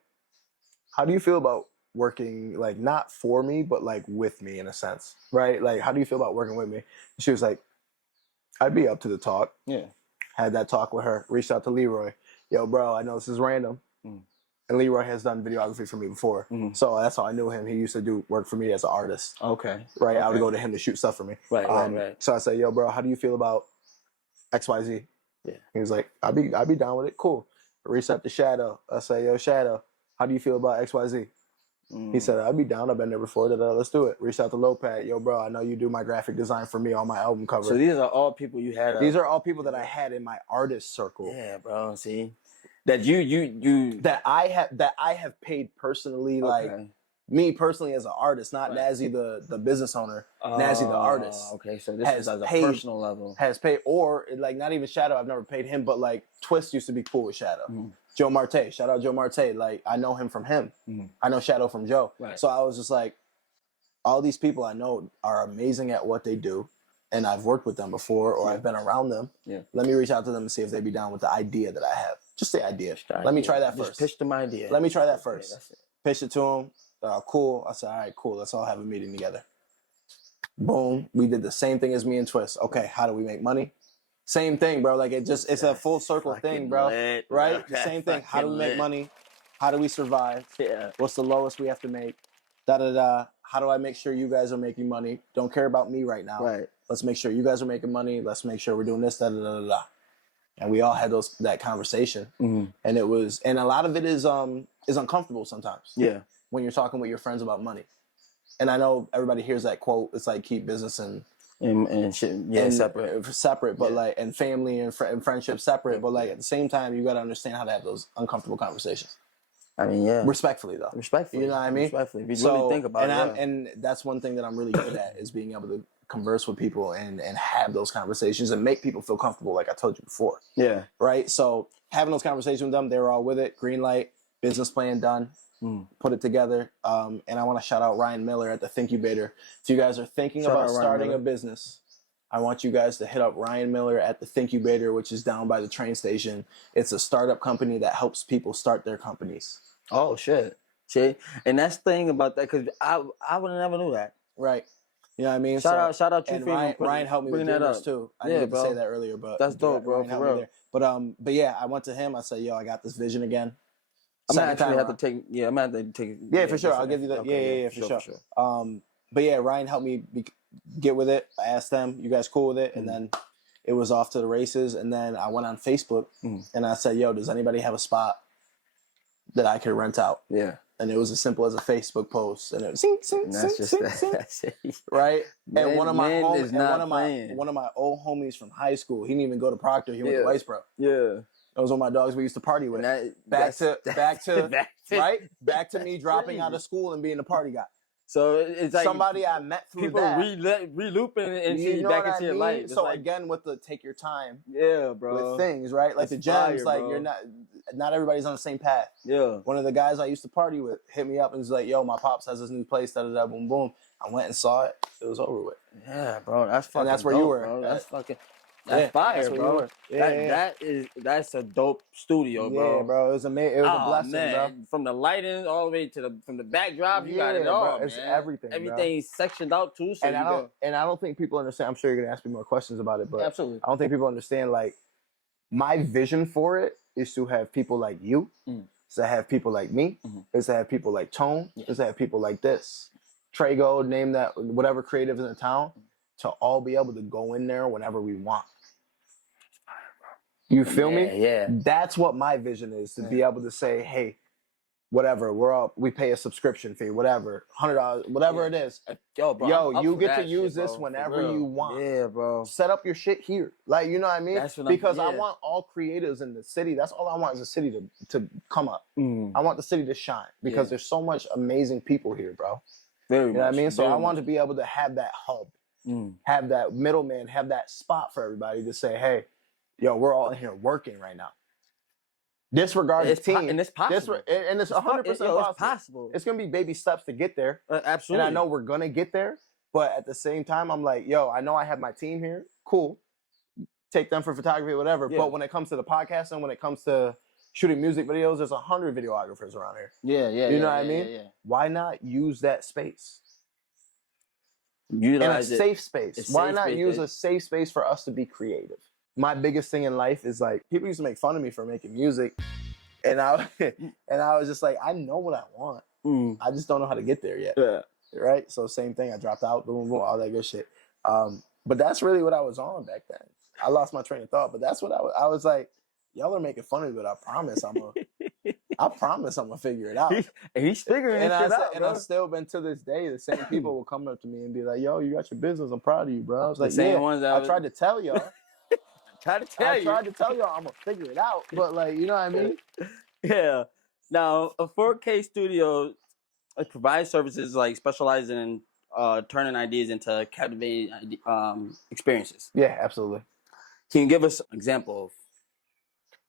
how do you feel about working, like, not for me, but like with me in a sense, right? Like, how do you feel about working with me? And she was like, I'd be up to the talk. Yeah. Had that talk with her. Reached out to Leroy. Yo, bro, I know this is random. And Leroy has done videography for me before. So that's how I knew him. He used to do work for me as an artist. Okay. Right? I would go to him to shoot stuff for me. Right. So I said, yo, bro, how do you feel about XYZ? Yeah. He was like, I'll be down with it. Cool. I reached out to Shadow. I said, yo, Shadow, how do you feel about XYZ? He said, I'll be down. I've been there before. Let's do it. Reached out to Lopad. Yo, bro, I know you do my graphic design for me on my album cover. So these are all people you had. These are all people that I had in my artist circle. Yeah, bro. See? That you that I have paid personally, like me personally as an artist, not Nazzia the business owner, Nazzia the artist. Okay, so this is at a personal level. Has paid, or like not even Shadow. I've never paid him, but like Twist used to be cool with Shadow. Joe Marte, shout out Joe Marte. Like I know him from him. I know Shadow from Joe. Right. So I was just like, all these people I know are amazing at what they do. And I've worked with them before, or I've been around them. Yeah. Let me reach out to them and see if they'd be down with the idea that I have. Just the idea. Let me try that first. Just pitch them idea. Let me try that first. Pitch it to them. Cool. I said, all right, cool. Let's all have a meeting together. Boom. We did the same thing as me and Twist. Okay, how do we make money? Same thing, bro. Like it's a full circle thing, bro. Lit, right? Same thing. How do we make money? How do we survive? Yeah. What's the lowest we have to make? Da-da-da. How do I make sure you guys are making money? Don't care about me right now. Right. Let's make sure you guys are making money. Let's make sure we're doing this, da-da-da-da-da. And we all had that conversation. And a lot of it is uncomfortable sometimes. Yeah. When you're talking with your friends about money. And I know everybody hears that quote. It's like keep business and shit. Yeah, separate, but like, and family and friendship separate. But like at the same time, you got to understand how to have those uncomfortable conversations. I mean, yeah. Respectfully, though. Respectfully. You know what I mean? Respectfully. If you really think about it. And that's one thing that I'm really good at is being able to converse with people and have those conversations and make people feel comfortable, like I told you before. Yeah. Right? So having those conversations with them, they were all with it. Green light, business plan done. Put it together. And I want to shout out Ryan Miller at the Thinkubator. If you guys are thinking about starting a business, I want you guys to hit up Ryan Miller at the Thinkubator, which is down by the train station. It's a startup company that helps people start their companies. Oh, shit. See? And that's the thing about that, because I would have never knew that. Right. You know what I mean? Shout out you and Ryan helped me with that too. I didn't get to say that earlier, but that's dope, bro. For real. But yeah, I went to him. I said, yo, I got this vision again. I'm gonna actually have to take. Yeah, I'm gonna have to take. Yeah, for sure. I'll give you that. Yeah, for sure. But yeah, Ryan helped me get with it. I asked them, you guys cool with it? And then it was off to the races. And then I went on Facebook and I said, yo, does anybody have a spot that I could rent out? Yeah. And it was as simple as a Facebook post, and it was right. Man, and one of my one of my old homies from high school, he didn't even go to Proctor. He went to Vice Pro. Yeah, that was one of my dogs we used to party with. Back to me dropping out of school and being a party guy. So it's like somebody I met through people re-looping and see you back into your life. So like, again, with the take your time, bro, with things, right? Like the gems, like you're not everybody's on the same path. Yeah. One of the guys I used to party with hit me up and was like, "Yo, my pops has this new place, da-da-da, boom, boom." I went and saw it. It was over with. Yeah, bro. That's fucking. And that's where dope, you were. Bro. That's fucking. That's fire, bro. That's a dope studio, bro. Yeah, bro. It was amazing. It was a blessing, man. bro. From the lighting all the way to from the backdrop, you got it all. Bro. It's man. everything. Everything's sectioned out too. So and I don't think people understand. I'm sure you're gonna ask me more questions about it, but absolutely, I don't think people understand. Like my vision for it is to have people like you, is to have people like me, is to have people like Tone, is to have people like this, Trago, name that, whatever creative in the town, to all be able to go in there whenever we want. You feel me? Yeah. That's what my vision is, to be able to say, hey, whatever. We pay a subscription fee, whatever, $100, whatever it is. Yo, bro. Yo, I'm you up get for to that use shit, this bro, for whenever real. you want. Yeah, bro. Set up your shit here. Like, you know what I mean? That's what because I yeah. want all creatives in the city. That's all I want is the city to come up. I want the city to shine because there's so much amazing people here, bro. Very You know what I mean? So I want much. to be able to have that hub, have that middleman, have that spot for everybody to say, hey, yo, we're all in here working right now. Disregard the team. And it's possible. And it's 100% possible. It's going to be baby steps to get there. Absolutely. And I know we're going to get there. But at the same time, I'm like, yo, I know I have my team here. Cool. Take them for photography, whatever. Yeah. But when it comes to the podcast and when it comes to shooting music videos, there's 100 videographers around here. Yeah. You know what I mean? Yeah. Why not use that space? Utilize in a safe space. Why not use a safe space for us to be creative? My biggest thing in life is like, people used to make fun of me for making music. And I was just like, I know what I want. I just don't know how to get there yet. Yeah. Right? So same thing. I dropped out, boom, boom, all that good shit. But that's really what I was on back then. I lost my train of thought, but that's what I was like, y'all are making fun of me, but I promise I'm gonna figure it out. He's figuring it out. And I've still been to this day, the same people will come up to me and be like, yo, you got your business. I'm proud of you, bro. I was like, yeah, I tried to tell y'all. I tried to tell y'all I'm gonna figure it out. But like, you know what I mean? Yeah. Now, a 4K studio provides services like specializing in turning ideas into captivating experiences. Yeah, absolutely. Can you give us an example of?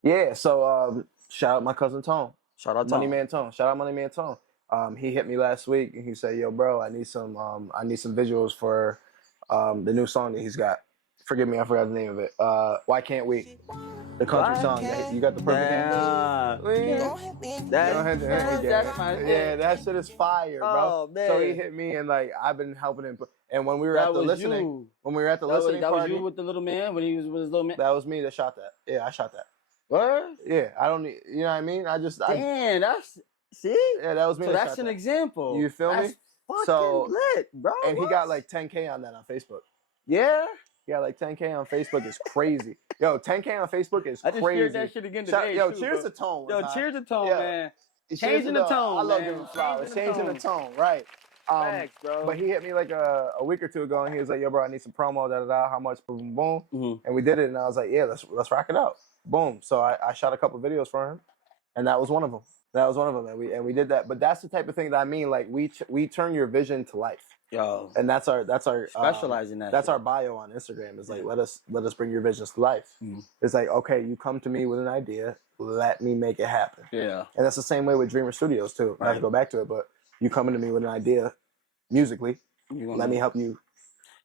Yeah, so shout out my cousin Tone. Shout out Money Man Tone. Shout out Money Man Tone. He hit me last week and he said, yo, bro, I need some visuals for the new song that he's got. Forgive me, I forgot the name of it. Why Can't We? The country song. You got the perfect Yeah, that shit is fire, bro. Oh, man. So he hit me and like I've been helping him. And when we were at the listening party, that was you with the little man when he was with his little man. That was me that shot that. Yeah, I shot that. What? Yeah, I don't need. You know what I mean? Damn, that's see. Yeah, that was me. So that's an example. You feel me? So lit, bro. And he got like 10K on that on Facebook. Yeah. He got like 10K on Facebook. It's crazy. Yo, 10K on Facebook is crazy. I just heard that shit again today. Yo, cheers to Tone. Yo, cheers to Tone, man. Changing the tone. I love giving flowers. Changing the tone, right? Thanks, bro. But he hit me like a week or two ago, and he was like, "Yo, bro, I need some promo. How much? Boom, boom." And we did it, and I was like, "Yeah, let's rock it out." Boom. So I shot a couple videos for him, and that was one of them. And we did that. But that's the type of thing that I mean. Like we turn your vision to life. Yo, and that's our specialize in that. That's our bio on Instagram. Is like let us bring your visions to life. It's like, okay, you come to me with an idea, let me make it happen. Yeah, and that's the same way with Dreamer Studios too. I have to go back to it, but you coming to me with an idea, musically, let me help you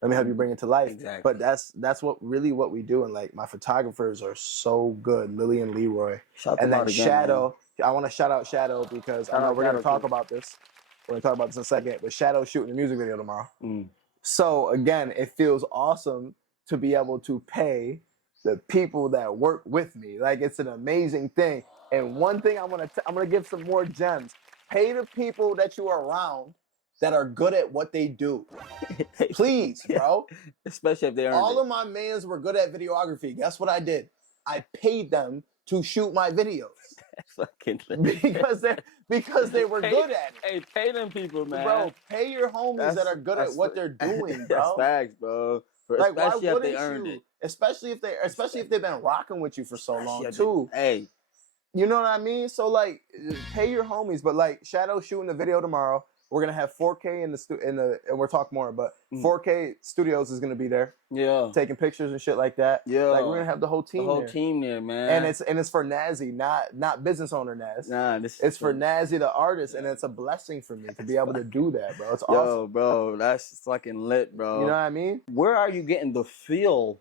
bring it to life. Exactly. But that's what we do. And like my photographers are so good, Lily and Leroy, and then Shadow. Man. I want to shout out Shadow because I know we're gonna talk about this. We're going to talk about this in a second, but Shadow's shooting a music video tomorrow. So, again, it feels awesome to be able to pay the people that work with me. Like, it's an amazing thing. And one thing I'm gonna give some more gems. Pay the people that you are around that are good at what they do. Please, bro. Especially if they earned All of my mans were good at videography. Guess what I did? I paid them to shoot my videos. because they were good at it. Hey, pay them people, man. Bro, pay your homies that are good at what they're doing, bro. That's facts, bro. Like, especially why if they earned it. Especially if they've been rocking with you for so long too. Hey. You know what I mean? So like pay your homies, but like Shadow shooting the video tomorrow. We're gonna have 4K and we'll talk more, but 4K Studios is gonna be there. Yeah, taking pictures and shit like that. Yeah, like we're gonna have the whole team. There, man. And it's for Nazzria, not business owner Naz. Nah, it's for Nazzria the artist, and it's a blessing for me to be able to do that, bro. It's awesome. Yo, bro, that's fucking lit, bro. You know what I mean? Where are you getting the fuel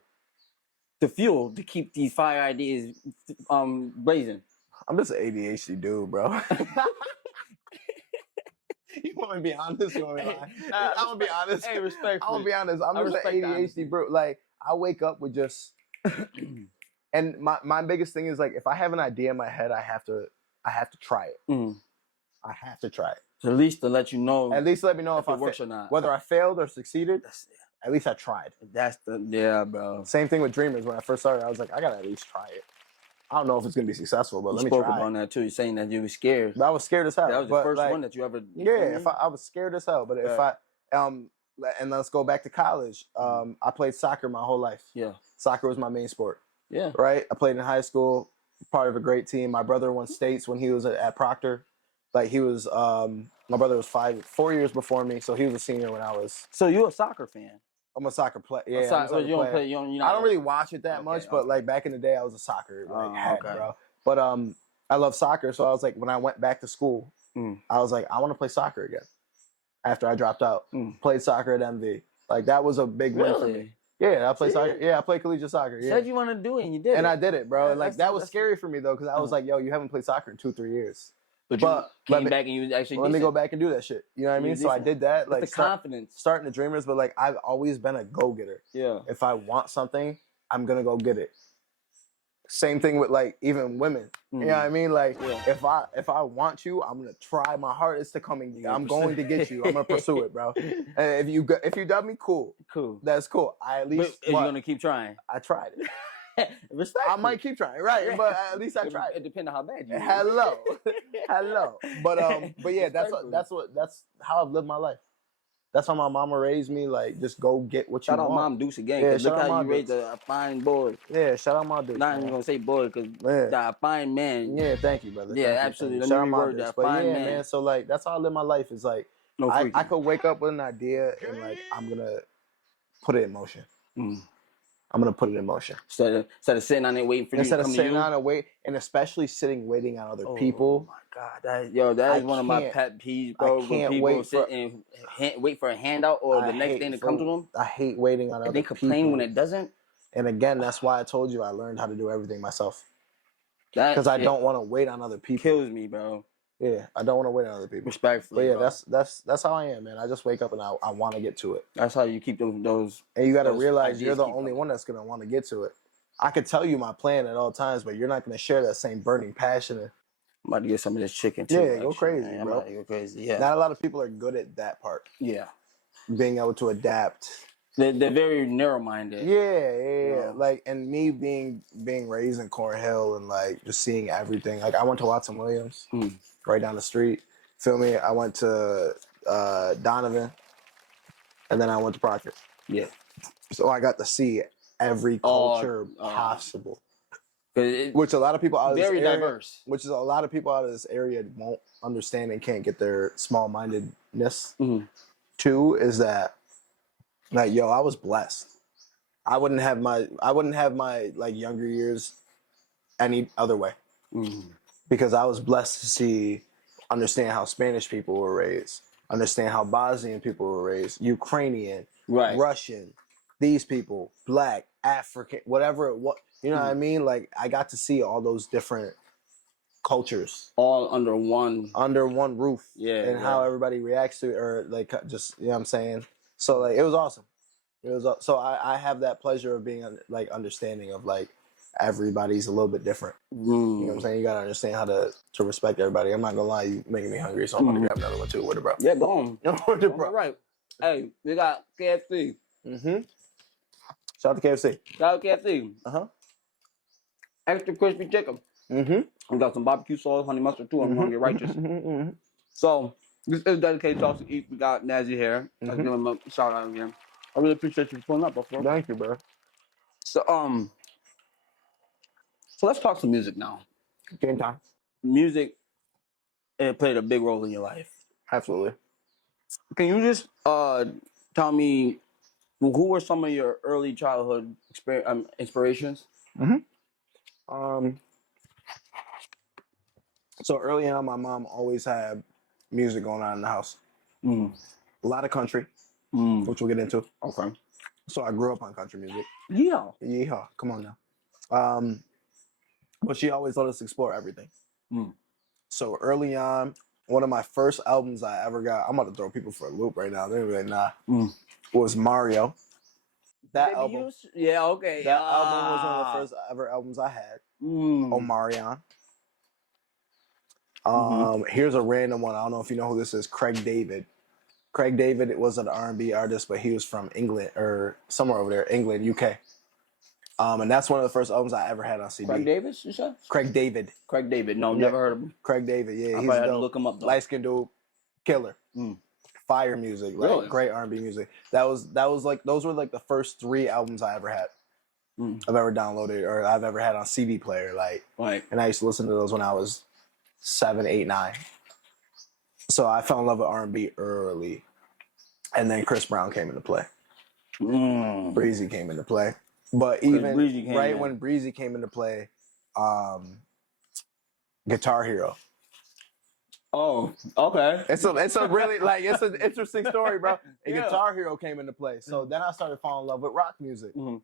to keep these fire ideas blazing? I'm just an ADHD dude, bro. You want me to be honest? You want me to lie? I'm gonna be honest. Hey, respect. I'm gonna be honest. I'm just an ADHD bro. Like I wake up with just, and my biggest thing is like if I have an idea in my head, I have to try it. I have to try it. So at least to let you know. At least let me know if it works or not. Whether I failed or succeeded. At least I tried. Bro. Same thing with Dreamers. When I first started, I was like, I gotta at least try it. I don't know if it's gonna be successful, but You let me spoke try. about that too. You're saying that you were scared. But I was scared as hell. That was the but, first like, one that you ever. Yeah, if I was scared as hell. But if Right. and let's go back to college. I played soccer my whole life. Yeah. Soccer was my main sport. Yeah. Right. I played in high school, part of a great team. My brother won states when he was at Proctor. Like he was, my brother was 4 years before me, so he was a senior when I was. So you're a soccer fan? I'm a soccer player. Yeah, You I'm a don't player. play. You're not, I don't really watch it that Okay, much, but like back in the day, I was a soccer head, okay. bro. But I love soccer, so I was like, when I went back to school, I was like, I want to play soccer again. After I dropped out, played soccer at MV. Like that was a big win for me. Yeah, I played soccer. Yeah, I played collegiate soccer. Yeah. Said you want to do it, and you did. And it. I did it, bro. Yeah, And like that was scary for me though, because I was Mm. like, yo, you haven't played soccer in 2-3 years. But you came back and you actually. Let me go back and do that shit. You know what I mean? So I did that. Like the confidence, starting the dreamers, but like I've always been a go getter. Yeah. If I want something, I'm gonna go get it. Same thing with like even women. You know what I mean? Like if I want you, I'm gonna try my hardest to come and I'm going to get you. I'm gonna pursue it, bro. And if you dub me, cool. That's cool. I at least you're gonna keep trying. I tried it. Respect. I might keep trying, right? But at least I tried. It depends on how bad you. Hello. But yeah, that's how I've lived my life. That's how my mama raised me. Like, just go get what you want. Shout out Mom Deuce again. Yeah, Look how you raised Deuce. a fine boy. Yeah, shout out my dude. Not even gonna say boy because a fine man. Yeah, thank you, brother. Yeah, Thank you, absolutely. thank you. Let me Shout out reword my that. dude. But Fine yeah, man. So like, that's how I live my life. Is like, No I freaking. could wake up with an idea and like I'm gonna put it in motion. I'm gonna put it in motion. Instead of sitting on it waiting for Instead you of to come sitting to you. on and wait, and especially waiting on other people. Oh my God, that is one of my pet peeves, bro. I can't when people wait sit and wait for a handout or the next thing to come to them. I hate waiting on other And they people. complain when it doesn't. And again, that's why I told you I learned how to do everything myself. That Because I shit don't want to wait on other people. kills me, bro. Yeah, I don't want to wait on other people. Respectfully, But yeah, bro. that's how I am, man. I just wake up and I want to get to it. That's how you keep those. And you got to those realize ideas you're the keep only coming. one that's gonna want to get to it. I could tell you my plan at all times, but you're not gonna share that same burning passion. I'm about to get some of this chicken too. Yeah, actually, go crazy, man. I'm bro. about to go crazy. Yeah. Not a lot of people are good at that part. Yeah. Being able to adapt. They're very narrow-minded. Yeah. Like, and me being raised in Cornhill and like just seeing everything. Like, I went to Watson Williams, right down the street. Feel me? I went to Donovan, and then I went to Proctor. Yeah. So I got to see every culture possible. Which a lot of people out of this very area, diverse. Which is a lot of people out of this area won't understand and can't get their small-mindedness. Two is that, like, yo, I was blessed. I wouldn't have my like younger years any other way, because I was blessed to understand how Spanish people were raised, understand how Bosnian people were raised, Ukrainian, Russian, these people, Black, African, whatever it was. You know what I mean? Like, I got to see all those different cultures all under one roof. Yeah. And how everybody reacts to it, or like, just, you know what I'm saying? So like, it was awesome. So I have that pleasure of being like understanding of like everybody's a little bit different. You know what I'm saying? You gotta understand how to respect everybody. I'm not gonna lie, you making me hungry, so I'm gonna grab another one too. With it, bro. Yeah, go on. With it, bro. All right. Hey, we got KFC. Shout out to KFC. Shout out KFC. Extra crispy chicken. We got some barbecue sauce, honey mustard too. I'm gonna get righteous. So this is dedicated Talkz to Eatz. We got Nazzria here. Let's give him a shout out again. I really appreciate you pulling up, bro. Thank you, bro. So so let's talk some music now. Game time. Music, it played a big role in your life. Absolutely. Can you just tell me who were some of your early childhood inspirations? So early on, my mom always had music going on in the house. A lot of country, which we'll get into. Okay. So I grew up on country music. Yeah. Yeehaw, come on now. But she always let us explore everything. So early on, one of my first albums I ever got, I'm about to throw people for a loop right now. They're like, nah. Was Mario. That album. Yeah, okay. That album was one of the first ever albums I had. Omarion. Here's a random one. I don't know if you know who this is. Craig David. Craig David was an R&B artist, but he was from England or somewhere over there, England, UK. And that's one of the first albums I ever had on CD. Craig Davis, you said? Craig David. Craig David. No, Yeah. never heard of him. Craig David, yeah. I He's probably had to dope. look him up, though. Light-skinned dude, killer. Fire music, like Really? great R&B music. That was like, those were like the first 3 albums I ever had. I've ever downloaded or I've ever had on CD player. Like, Right. and I used to listen to those when I was 7, 8, 9. So I fell in love with R&B early. And then Chris Brown came into play. Breezy came into play. But even when Breezy came into play, Guitar Hero. Oh, okay. It's a really like it's an interesting story, bro. And Guitar Hero came into play. So then I started falling in love with rock music. You know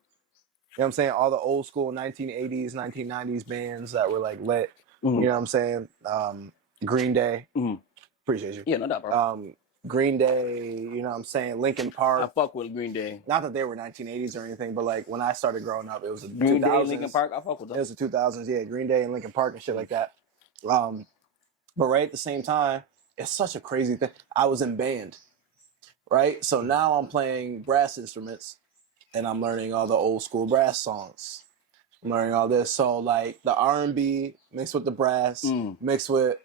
what I'm saying? All the old school 1980s, 1990s bands that were like lit. You know what I'm saying? Green Day. Appreciate you. Yeah, no doubt, bro. Green Day, you know what I'm saying? Linkin Park. I fuck with Green Day. Not that they were 1980s or anything, but like when I started growing up, it was the Green 2000s. Day, Linkin Park, I fuck with them. It was the 2000s, yeah. Green Day and Linkin Park and shit like that. But right at the same time, it's such a crazy thing. I was in band, right? So now I'm playing brass instruments and I'm learning all the old school brass songs. I'm learning all this. So like the R&B mixed with the brass, mixed with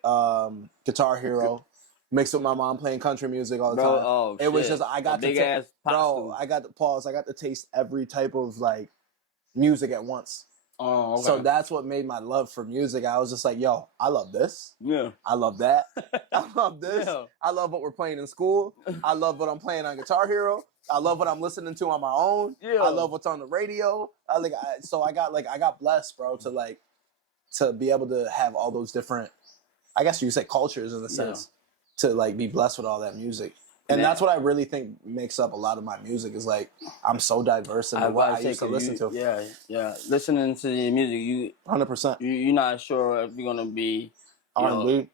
Guitar Hero, mixed with my mom playing country music all the time. Oh, it was just, I got to ass bro, I got to taste every type of like music at once. Oh, okay. So that's what made my love for music. I was just like, yo, I love this. Yeah. I love that. I love this. Yeah. I love what we're playing in school. I love what I'm playing on Guitar Hero. I love what I'm listening to on my own. Yeah. I love what's on the radio. I got blessed, bro, to be able to have all those different, I guess you could say cultures in a sense, to like be blessed with all that music. And that's what I really think makes up a lot of my music is like, I'm so diverse in what I used to listen to. Yeah. Listening to the music, 100%. You're not sure if you're going to be, R&B,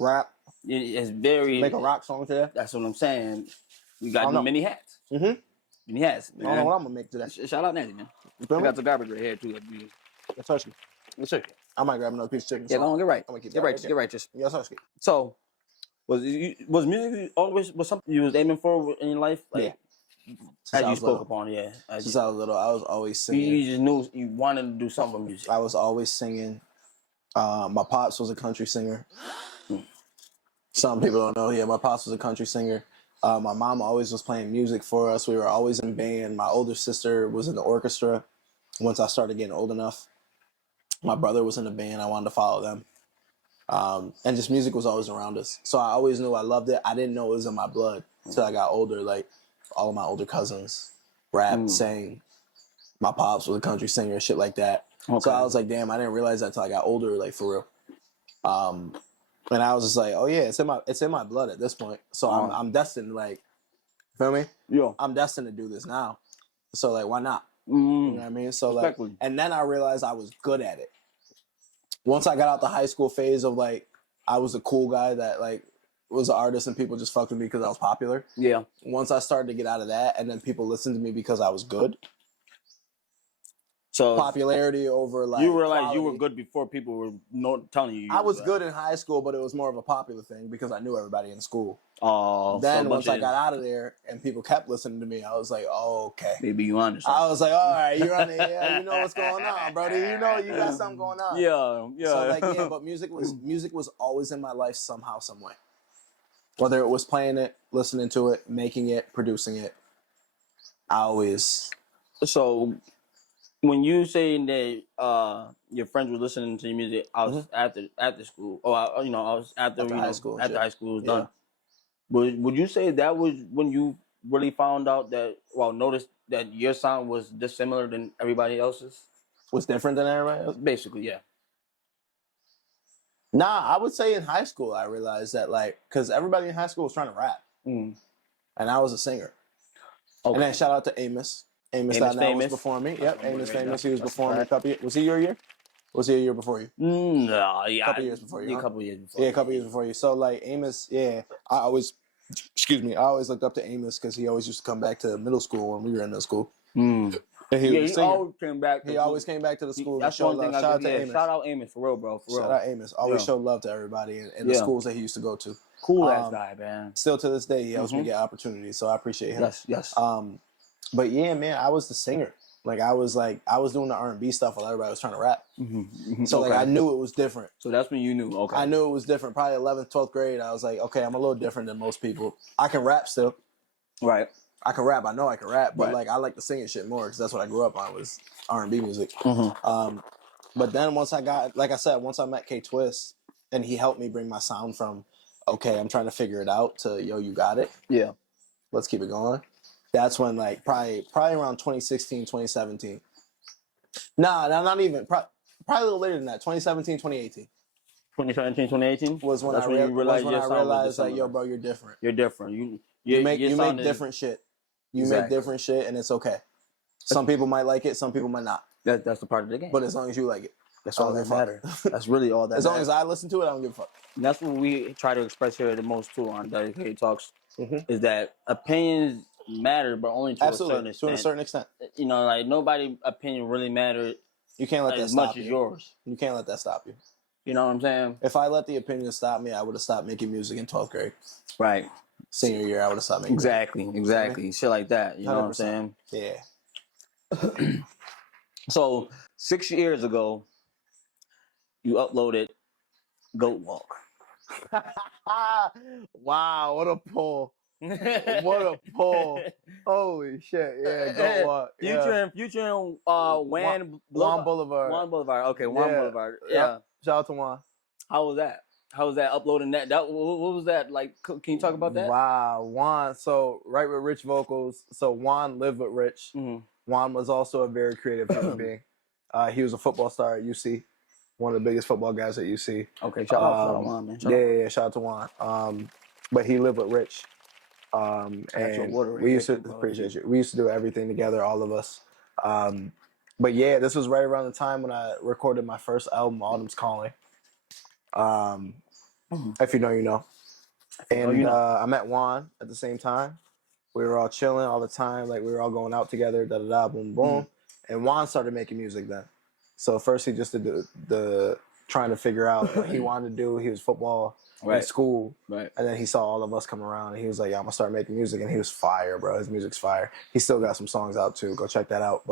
rap. It's very... Make a rock song today. That's what I'm saying. We got the mini hats. Mini hats, man. I don't know what I'm going to make today. Shout out Nazzria, man. I got the garbage right here, too. That's Husky. Let's check it. I might grab another piece of chicken. Yeah, go on, get right. I'm gonna keep Get right. Just Yes, Husky. so, was music always something you was aiming for in your life? Like, as you spoke upon, Since I was little, I was always singing. You just knew you wanted to do something with music. I was always singing. My pops was a country singer. Some people don't know. Yeah, my pops was a country singer. My mom always was playing music for us. We were always in band. My older sister was in the orchestra. Once I started getting old enough, my brother was in the band. I wanted to follow them. And just music was always around us. So I always knew I loved it. I didn't know it was in my blood until I got older. Like all of my older cousins rap, sang. My pops was a country singer, shit like that. Okay. So I was like, damn, I didn't realize that until I got older, like for real. And I was just like, oh yeah, it's in my blood at this point. So I'm destined, like, feel me? Yeah. I'm destined to do this now. So like, why not? You know what I mean? So like, and then I realized I was good at it. Once I got out the high school phase of like, I was a cool guy that like was an artist and people just fucked with me because I was popular. Yeah. Once I started to get out of that and then people listened to me because I was good. So popularity over like you realized quality. You were good before people were telling you. I was good in high school, but it was more of a popular thing because I knew everybody in school. Oh, then so once I got out of there and people kept listening to me, I was like, oh, okay. Maybe you understand. I was like, all right, you're on the you know what's going on, brother. You know you got something going on. Yeah. So like but music was always in my life somehow, some way. Whether it was playing it, listening to it, making it, producing it, I always. So when you say that your friends were listening to your music, I was after school. I was after high school. After high school was done. Would you say that was when you really found out noticed that your sound was dissimilar than everybody else's? Was different than everybody else? Basically, yeah. Nah, I would say in high school I realized that because everybody in high school was trying to rap, and I was a singer. Okay. And then shout out to Amos. Amos that now was before me. Yep, Amos Famous. He was before me a couple years. Was he your year? Was he a year before you? No, yeah. A couple years before you. A couple years before. Yeah, a couple years before you. So Amos, I always looked up to Amos because he always used to come back to middle school when we were in middle school. And he always came back. He always came back to the school. That's one thing. Shout out Amos for real, bro. Shout out Amos. Always showed love to everybody in the schools that he used to go to. Cool ass guy, man. Still to this day, he helps me get opportunities, so I appreciate him. Yes. But yeah, man, I was the singer. Like I was doing the R&B stuff while everybody was trying to rap. So like Okay. I knew it was different. So that's when you knew. Okay. I knew it was different. Probably 11th, 12th grade. I was like, okay, I'm a little different than most people. I can rap still. Right. I can rap. I know I can rap, but Right. like I like to sing and shit more because that's what I grew up on was R&B music. Mm-hmm. But then once I got, like I said, once I met K Twist and he helped me bring my sound from, okay, I'm trying to figure it out to, yo, you got it. Yeah. Let's keep it going. That's when like probably around 2016, 2017. Nah, not even. Probably a little later than that. 2017, 2018. 2017, 2018 was when That's I when you realized was when your I sound was realized like, dissimilar. yo, bro, you're different. You're different. You make sounded- different shit. You Exactly. make different shit, and it's okay. Some people might like it, some people might not. That's the part of the game. But as long as you like it, that's I all don't that give a fuck. matters. That's really all that As matters. long as I listen to it, I don't give a fuck. And that's what we try to express here the most too on Dedicated Talks Mhm. is that opinions matter, but only to Absolutely, a certain extent. to a certain extent. You know, like nobody's opinion really matters You can't let that as stop much as you. yours. You can't let that stop you. You know what I'm saying? If I let the opinion stop me, I would have stopped making music in 12th grade. Right. Senior year, I would have stopped making Exactly. Shit like that. You know what I'm 100%. saying? music. Yeah. So 6 years ago, you uploaded Goat Walk. Wow, what a pull. What a pull. Holy shit. Yeah, go walk. Future and Juan Boulevard. Juan Boulevard. Okay, Juan Yeah. Boulevard. Yep. Yeah. Shout out to Juan. How was that? How was that uploading that? What was that like? Can you talk about that? Wow, Juan. So, right with Rich Vocals. So, Juan lived with Rich. Mm-hmm. Juan was also a very creative human being. He was a football star at UC, one of the biggest football guys at UC. Okay, shout out Juan, man. Shout out to Juan. But he lived with Rich. And we used to appreciate you. We used to do everything together, all of us. But yeah, this was right around the time when I recorded my first album, Autumn's Calling. If you know, you know. And I met Juan at the same time. We were all chilling all the time, like we were all going out together, boom, boom. And Juan started making music then. So first he just did the trying to figure out what he wanted to do. He was football in school. Right. And then he saw all of us come around and he was like, yeah, I'm gonna start making music. And he was fire, bro. His music's fire. He still got some songs out too. Go check that out.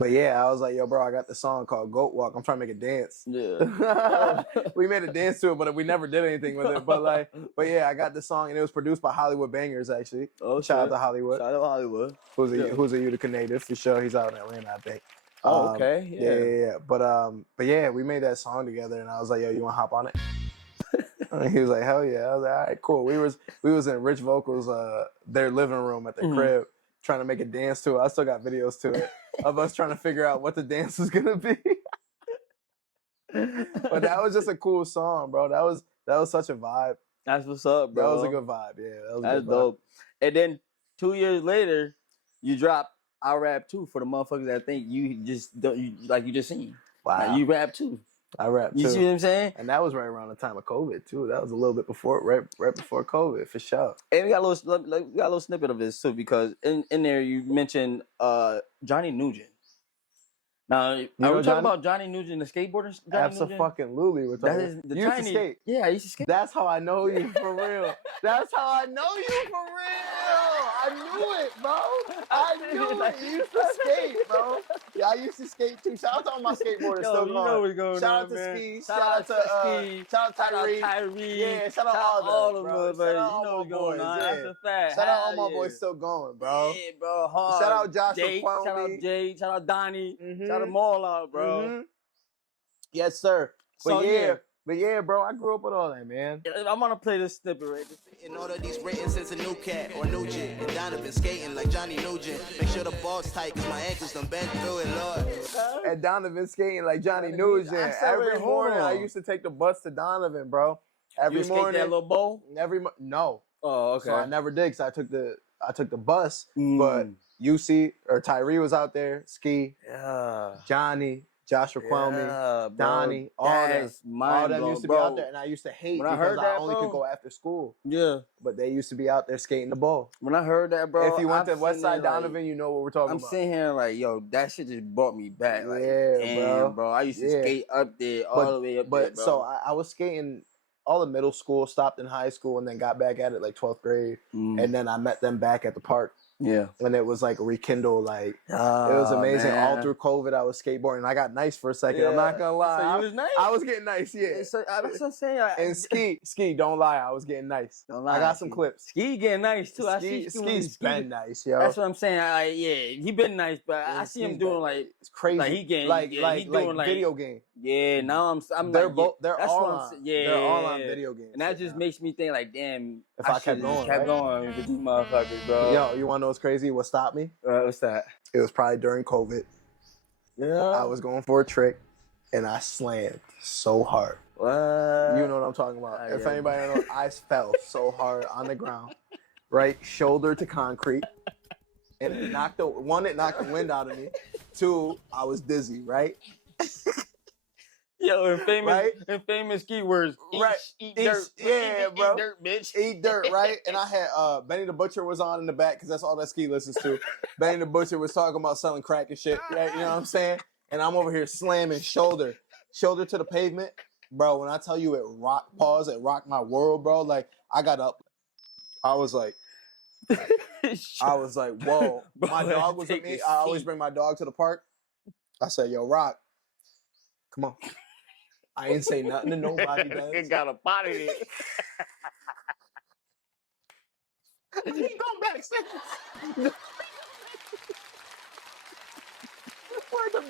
But yeah, I was like, yo, bro, I got this song called Goat Walk. I'm trying to make a dance. Yeah. We made a dance to it, but we never did anything with it. But yeah, I got this song and it was produced by Hollywood Bangers, actually. Oh, shout out to Hollywood. Shout out to Hollywood. Who's a Utica native for sure. He's out in Atlanta, I think. Oh, okay. Yeah. But yeah, we made that song together and I was like, yo, you wanna hop on it? And he was like, hell yeah. I was like, all right, cool. We was in Rich Vocals, their living room at the crib, trying to make a dance to it. I still got videos to it of us trying to figure out what the dance was gonna be. But that was just a cool song, bro. That was such a vibe. That's what's up, bro. That was a good vibe. Yeah, that was That's a good dope. vibe. And then 2 years later, you drop I Rap Too for the motherfuckers that think you just don't, you just seen. Wow. Like, you rap too. I rap too. You see what I'm saying? And that was right around the time of COVID too. That was a little bit before, right before COVID, for sure. And we got a little snippet of this too, because in there you mentioned Johnny Nugent. Now, are we talking about Johnny Nugent, the skateboarder? Absolutely, we're talking. That is the you used Chinese. to skate. Yeah, I used to skate. That's how I know you for real. That's how I know you for real. I knew it, bro. I knew it. You used to skate, bro. Yeah, I used to skate too. Shout out to all my skateboarders still you going. know what's going Shout on, out to man. Ski. Shout out to Ski. Shout out Tyree. Yeah, shout out all of them, bro. Shout out all my boys. That's a fact. Shout out all my boys still going, bro. Yeah, bro. Hard. Shout out Joshua Jake. Kwame. Shout out Jay. Shout out Donnie. Shout out them all out, bro. Yes, sir. So, But yeah, bro, I grew up with all that, man. I'm gonna play this snippet right there. In all of these written since a new cat or new jit. And Donovan skating like Johnny Nugent. Make sure the ball's tight cause my ankles done bent through it, Lord. And Donovan skating like Johnny Nugent. Every morning I used to take the bus to Donovan, bro. Every you morning. Skate that little bowl? No. Oh, okay. So I never did because I took the bus. But UC or Tyree was out there, Ski, Johnny, Joshua Kwame, Donnie, all them used to be out there, and I used to hate because I only could go after school. Yeah, but they used to be out there skating the ball. When I heard that, bro, if you went to Westside Donovan, you know what we're talking about. I'm sitting here like, yo, that shit just brought me back. Like, yeah, damn, bro. I used to skate up there, all the way up there, bro. So I was skating all of middle school, stopped in high school, and then got back at it like 12th grade, and then I met them back at the park Yeah. When it was like rekindle, like it was amazing. Man. All through COVID, I was skateboarding. I got nice for a second. I'm not gonna lie. So you was nice? I was getting nice, yeah. So, that's what I'm saying. And ski, don't lie, I was getting nice. Don't lie. I got some clips. Ski getting nice too. I see Ski's been nice, yo. That's what I'm saying. Yeah, he been nice, but I see him doing like it's crazy. Like he getting like he doing like video game. Yeah, now I'm They're like, both. They're that's all what on. I'm saying. They're all on video games. And that just makes me think like, damn, If I kept going, kept going with these motherfuckers, bro. Yo, you wanna know what's crazy? What stopped me? What's that? It was probably during COVID. Yeah. I was going for a trick, and I slammed so hard. What? You know what I'm talking about. If anybody don't know, I fell so hard on the ground, right, shoulder to concrete, and it knocked the wind out of me. Two, I was dizzy, right? Yo, in famous keywords, eat dirt. Yeah, bro. Eat dirt, bitch. Eat dirt, right? And I had Benny the Butcher was on in the back because that's all that Ski listens to. Benny the Butcher was talking about selling crack and shit, right? You know what I'm saying? And I'm over here slamming shoulder to the pavement, bro. When I tell you it rocked my world, bro. Like I got up, I was like, whoa. Bro, My dog was with me. I always bring my dog to the park. I said, yo, Rock, come on. I ain't say nothing to nobody. It got a pot in it. He go back.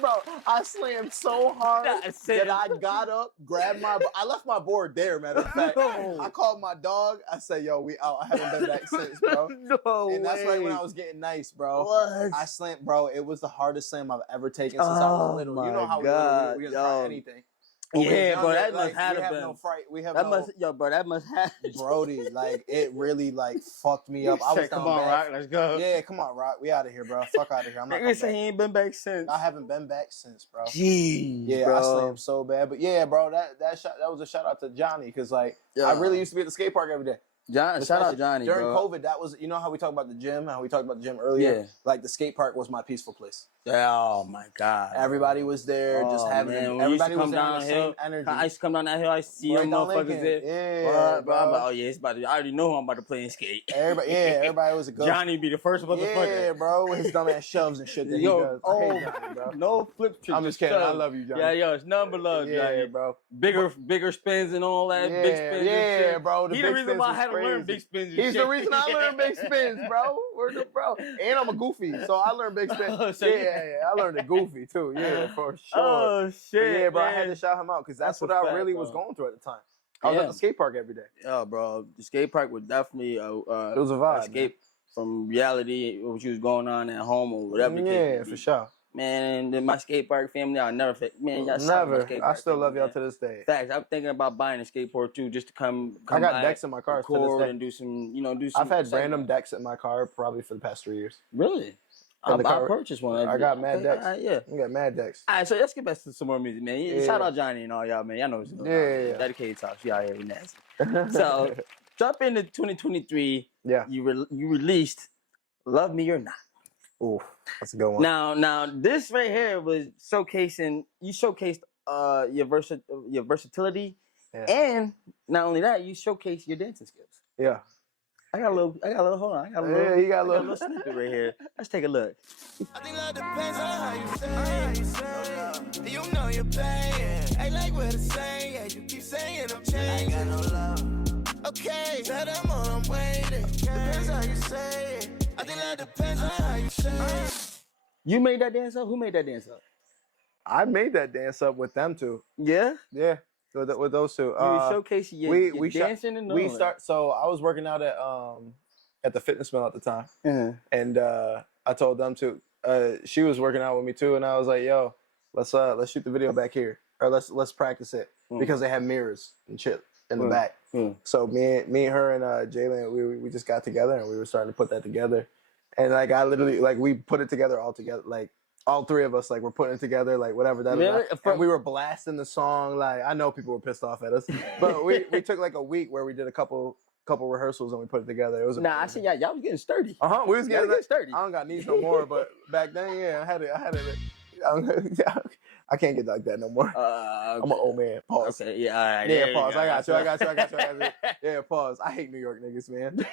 Bro, I slammed so hard that I got up, grabbed I left my board there, matter of fact. No. I called my dog. I said, yo, we out. I haven't been back since, bro. No And that's right when I was getting nice, bro. What? I slammed, bro. It was the hardest slam I've ever taken since I was little. You know how we can try anything. Yeah, bro, that must have been. No fright. That must have. Brody, like it really like fucked me up. I was come on, Rock, let's go. Yeah, come on, Rock. We out of here, bro. Fuck out of here. I'm not. Nigga say he ain't been back since. I haven't been back since, bro. Jeez, yeah, bro. I slammed so bad, but yeah, bro, that was a shout out to Johnny because like I really used to be at the skate park every day. Shout out to Johnny, during bro. COVID, that was, you know how we talked about the gym, how we talked about the gym earlier? Yeah. Like the skate park was my peaceful place. Oh my God. Everybody was there, just having everybody was there on the same energy. I used to come down that hill, I see them motherfuckers there. Yeah, bro. I'm like, oh yeah, it's about to, I already know who I'm about to play and skate. Everybody was a good. Johnny be the first motherfucker. Yeah, bro, with his dumb ass shoves and shit that he does. I hate Johnny, bro. No flip tricks. I'm just kidding. I love you, Johnny. Yeah, yo, it's nothing but love, Johnny. Bro. Bigger spins and all that. Big spins. Yeah, bro. He's the reason why I had to learn big spins. He's the reason I learned big spins, bro. Bro. And I'm a goofy, so I learned big spins. I learned it goofy too. Yeah, for sure. Oh shit. Yeah, bro. I had to shout him out because that's what I really was going through at the time. I was at the skate park every day. Yeah, bro. The skate park was definitely it was a vibe. Escape from reality, what was going on at home or whatever. Yeah, for sure. Man, and my skate park family, I'll never fit. Man, y'all never. I still love y'all to this day. Facts. I'm thinking about buying a skateboard too, just to come I got decks in my car to this day. And do some. I've had random decks in my car probably for the past 3 years. Really? I purchased one. I got mad decks. Yeah. I got mad decks. All right, so let's get back to some more music, man. Yeah. Shout out Johnny and all y'all, man. Y'all know what's going on. Yeah. Dedicated Talkz. We out here with Nazzria. So, jump into 2023. Yeah. You released Love Me or Not. Ooh, that's a good one. Now, this right here was showcasing. You showcased your versatility, and not only that, you showcased your dancing skills. Yeah. I got a little. Hold on. You got a little snippet right here. Let's take a look. I think love depends on how you say. You know you're playing. Ain't like what to say. Yeah, you keep saying I'm changing. I ain't got no love. Okay, tell them all I'm waiting. Depends how you say it. I think love depends on how you say it. You made that dance up? Who made that dance up? I made that dance up with them two. Yeah? Yeah. With those two. You showcase your dancing and all that. So I was working out at the fitness mill at the time. Mm-hmm. And I told them to she was working out with me too, and I was like, yo, let's shoot the video back here. Or let's practice it. Because they have mirrors and shit in the back. So me and her and Jalen, we just got together and we were starting to put that together. And like I literally we put it together all together, like all three of us, like we're putting it together, like whatever that really? And we were blasting the song. Like I know people were pissed off at us, but we took like a week where we did a couple rehearsals and we put it together. It was amazing. I see y'all was getting sturdy. We was getting sturdy. I don't got knees no more, but back then, yeah, I had it. I can't get like that no more. I'm an old man. Pause. Okay, yeah, all right. Yeah, pause. I got you. Yeah, pause. I hate New York niggas, man.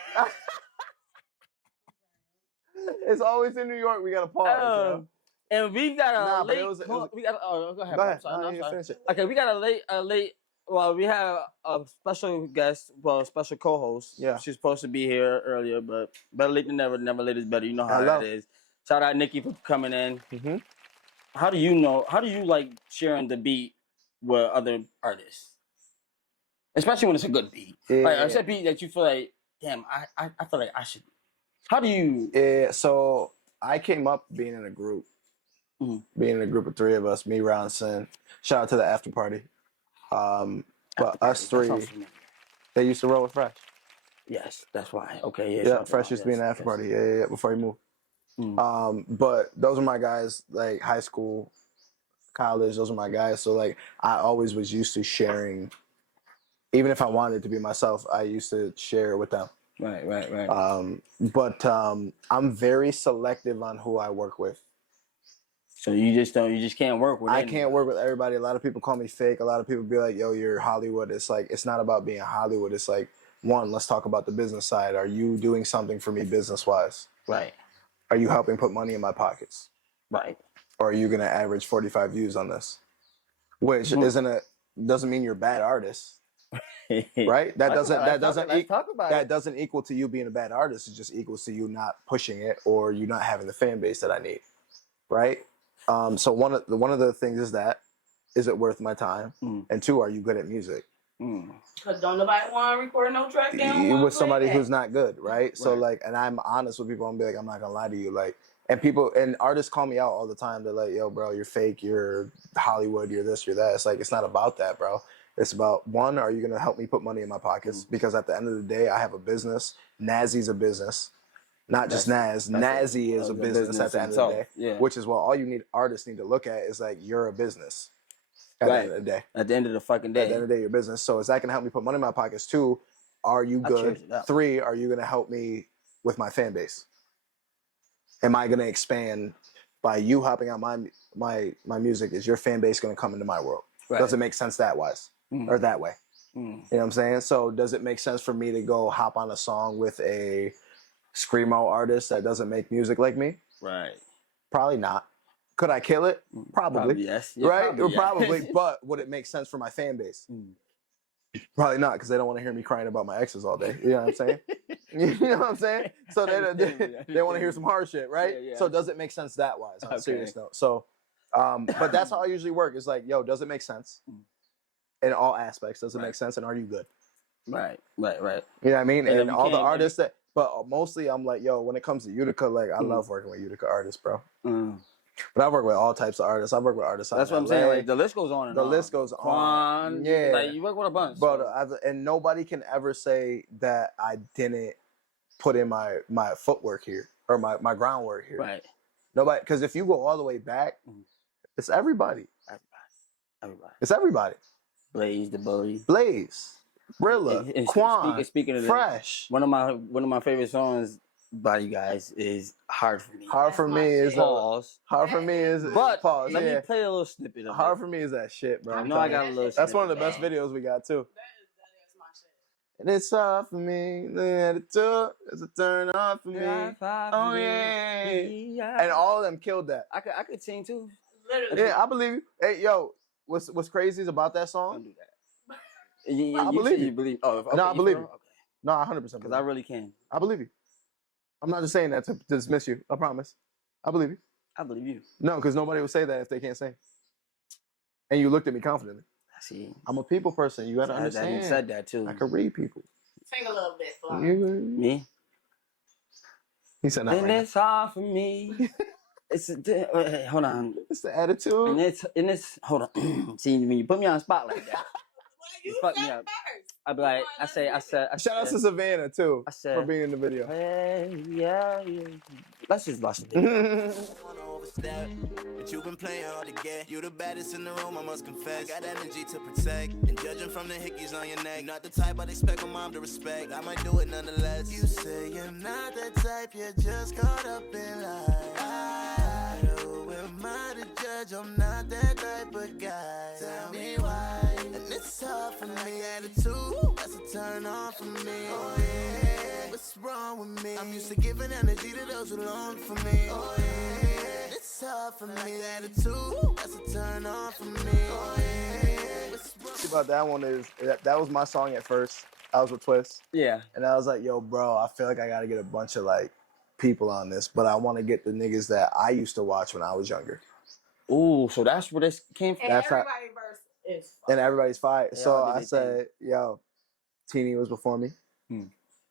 It's always in New York. We got to pause. And we got a late. It was, we got. Oh, go ahead. go ahead. I'm sorry. Finish it. Okay, we got a late. Well, we have a special guest. Well, a special co-host. Yeah. She's supposed to be here earlier, but better late than never. Never late is better. You know how Hello. that is. Shout out Nikki for coming in. Mm-hmm. How do you like sharing the beat with other artists? Especially when it's a good beat. Yeah. Like it's a beat that you feel like, damn, I feel like I should. How do you? Yeah, so I came up being in a group. Being in a group of three of us, me, Ron, Sin. Shout out to the after party. But us three, they used to roll with Fresh. Yes, that's why. Okay, yeah. Yeah, Fresh used to be in the after party. Yeah, before he moved. But those are my guys, like high school, college, those are my guys. So like I always was used to sharing, even if I wanted to be myself, I used to share with them. Right. But I'm very selective on who I work with. So you just can't work with I can't work with everybody. A lot of people call me fake. A lot of people be like, yo, you're Hollywood. It's like, it's not about being Hollywood. It's like, one, let's talk about the business side. Are you doing something for me business-wise? Right. Are you helping put money in my pockets? Right. Or are you going to average 45 views on this? Which doesn't mean you're a bad artist. Right? That doesn't equal to you being a bad artist. It just equals to you not pushing it or you not having the fan base that I need. Right? So one of the things is it worth my time? And two, are you good at music? Cause don't nobody want to record no track down with somebody who's not good, right? So like, and I'm honest with people. I'm be like, I'm not gonna lie to you, like, and artists call me out all the time. They're like, yo, bro, you're fake, you're Hollywood, you're this, you're that. It's like, it's not about that, bro. It's about, one, are you gonna help me put money in my pockets? Because at the end of the day, I have a business. Nazzie's a business. Not just Naz. Nazzie is a business at the end of the day. Yeah. Which is what all artists need to look at is like, you're a business. At the end of the day. At the end of the fucking day. At the end of the day, your business. So is that going to help me put money in my pockets? Two, are you good? Three, are you going to help me with my fan base? Am I going to expand by you hopping on my music? Is your fan base going to come into my world? Right. Does it make sense that wise or that way? You know what I'm saying? So does it make sense for me to go hop on a song with a screamo artist that doesn't make music like me? Right. Probably not. Could I kill it? Probably yes. Yeah, right? probably, yes. But would it make sense for my fan base? Probably not, because they don't want to hear me crying about my exes all day. You know what I'm saying? You know what I'm saying? So they want to hear some hard shit, right? Yeah. So does it make sense that wise? On a serious note. So, but that's how I usually work. It's like, yo, does it make sense? In all aspects, does it make sense? And are you good? Right. You know what I mean? And all the artists but mostly I'm like, yo, when it comes to Utica, like I love working with Utica artists, bro. But I work with all types of artists. I work with artists. That's what I'm saying. Like, the list goes on and on. The list goes on. Yeah. Like, you work with a bunch. But and nobody can ever say that I didn't put in my footwork here or my groundwork here. Right. Nobody, because if you go all the way back, it's everybody. Everybody. It's everybody. Blaze, the Bully. Blaze, Rilla, Quan, speaking of Fresh. One of my favorite songs by you guys is Hard for Me. Hard for me is pause. Hard for me is pause. Let me play a little snippet of Hard for me is that shit, bro. I know I got a little snippet. That's one of the best videos we got too. That is my shit. And it's hard for me. It's a turn off for me. Oh yeah. And all of them killed that. I could sing too. Literally. Yeah, I believe you. Hey, yo, what's crazy is about that song? Don't do that. I believe you. Believe. Oh, okay, no, I believe you. Okay. No, 100%. Because I really can. I believe you. I'm not just saying that to dismiss you. I promise. I believe you. I believe you. No, because nobody will say that if they can't sing. And you looked at me confidently. I see. I'm a people person. You gotta understand. You said that too. I can read people. Sing a little bit for me. He said not and right it's hard for me. It's hold on. It's the attitude. And it's hold on. See, when you put me on the spot like that, you fuck me up. I'd be like, I said. Shout out to Savannah too for being in the video. Hey, yeah. Let's just watch the video. But you've been playing hard to get. You the baddest in the room, I must confess. Got energy to protect. And judging from the hickeys on your neck. Not the type I'd expect my mom to respect. I might do it nonetheless. You say you're not the type, you're just caught up in life. Who am I to judge? I'm not that type of guy. Tell me why. And it's hard for me. Attitude, that's a turn on for me. Oh yeah. What's what's wrong with me? I'm used to giving energy to those who long for me. Oh yeah, it's hard for me. Attitude, that's a turn on for me. Oh yeah, what's wrong? See about that one is that was my song at first. I was with Twist. Yeah. And I was like, yo, bro, I feel like I gotta get a bunch of like people on this, but I want to get the niggas that I used to watch when I was younger. Ooh, so that's where this came from. And That's everybody's verse is fire. And everybody's fight. They So all did I their said, yo, Teeny was before me. Hmm.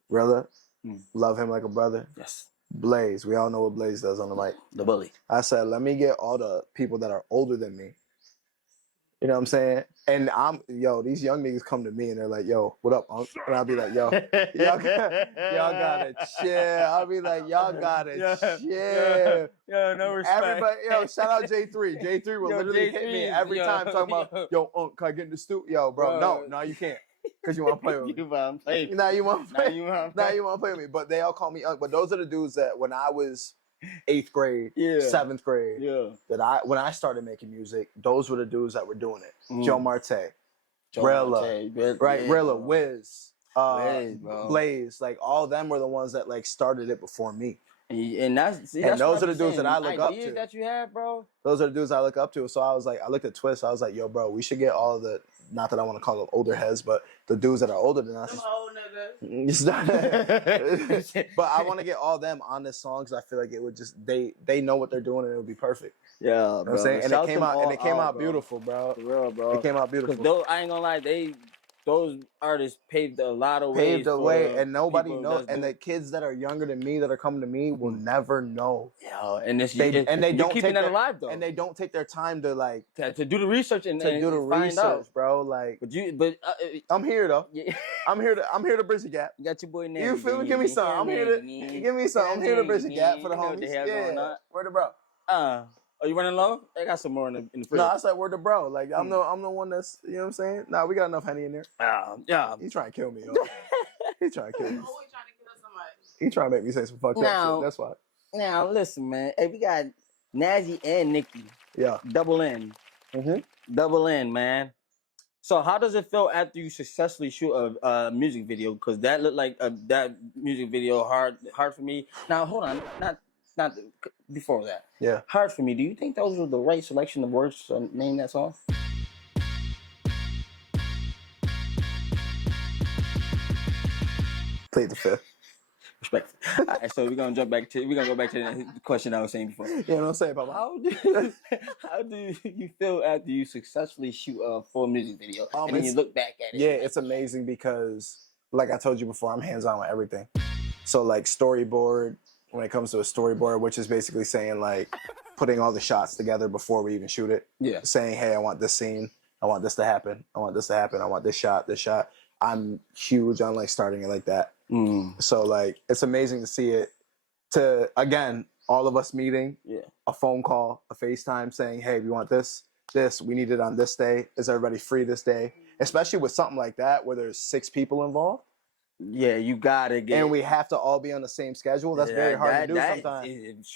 Rilla, Hmm. love him like a brother. Yes. Blaze, we all know what Blaze does on the mic. The bully. I said, let me get all the people that are older than me. You know what I'm saying? And these young niggas come to me and they're like, yo, what up, Unc? And I'll be like, yo, y'all gotta chill. I'll be like, y'all gotta chill. Yo, no respect. Everybody, shout out J3. J3 will literally hit me every time talking about, yo, Unc, can I get in the studio? Yo, bro, no, you can't. Because you want to play with me. You want to play. Now you want to play. Now you want to play with me. But they all call me Unc. But those are the dudes that when I was 8th grade, Yeah. 7th grade, Yeah. when I started making music, those were the dudes that were doing it. Mm. Joe Marte, Rilla, right? Rilla, Wiz, bro. Blaze, like all of them were the ones that like started it before me. And that's those are the dudes that I look up to. That you have, bro. Those are the dudes I look up to. So I looked at Twist. I was like, yo, bro, we should get all of the, not that I want to call them older heads, but the dudes that are older than us. Them old niggas. It's not, but I want to get all them on this song because I feel like it would just they know what they're doing and it would be perfect. Yeah, You know what I'm saying? And it came out bro. beautiful, bro. For real, bro. It came out beautiful. Because I ain't gonna lie, those artists paved a lot of ways. Paved the way, and nobody people knows. And the kids that are younger than me that are coming to me will never know. Yeah, and They don't keeping take that alive though. And they don't take their time to like to do the research and do the find research, out. bro. Like, But I'm here though. yeah. I'm here to bridge the gap. You got your boy now. You feel me? Give me some. I'm here to give me some. I'm here to bridge the gap for the homies. Yeah. Where the bro? Are you running low? I got some more in the fridge. No, I said word to bro. Like I'm the one that's, you know what I'm saying? Nah, we got enough honey in there. Yeah. He's trying to kill me, yo. He's trying to kill me. Always trying to kill somebody. He's trying to make me say some fucked up shit. That's why. Now listen, man. Hey, we got Nazzria and Nicki. Yeah. Double N. Mm-hmm. Double N, man. So how does it feel after you successfully shoot a music video? Because that looked like that music video hard for me. Now hold on, not before that. Yeah. Hard for me. Do you think those were the right selection of words to name that song? Plead the fifth. Respect. All right, so we're gonna go back to the question I was saying before. You know what I'm saying, Papa? How do you feel after you successfully shoot a full music video and then you look back at it? Yeah, it's amazing because, like I told you before, I'm hands-on with everything. So like storyboard, when it comes to a storyboard, which is basically saying like putting all the shots together before we even shoot it. Yeah. Saying, hey, I want this scene. I want this to happen. I want this to happen. I want this shot, this shot. I'm huge on like starting it like that. So like it's amazing to see it. To again, all of us meeting, a phone call, a FaceTime saying, hey, we want this, we need it on this day. Is everybody free this day? Especially with something like that where there's 6 people involved. Yeah, you gotta get. And we have to all be on the same schedule. That's very hard to do sometimes.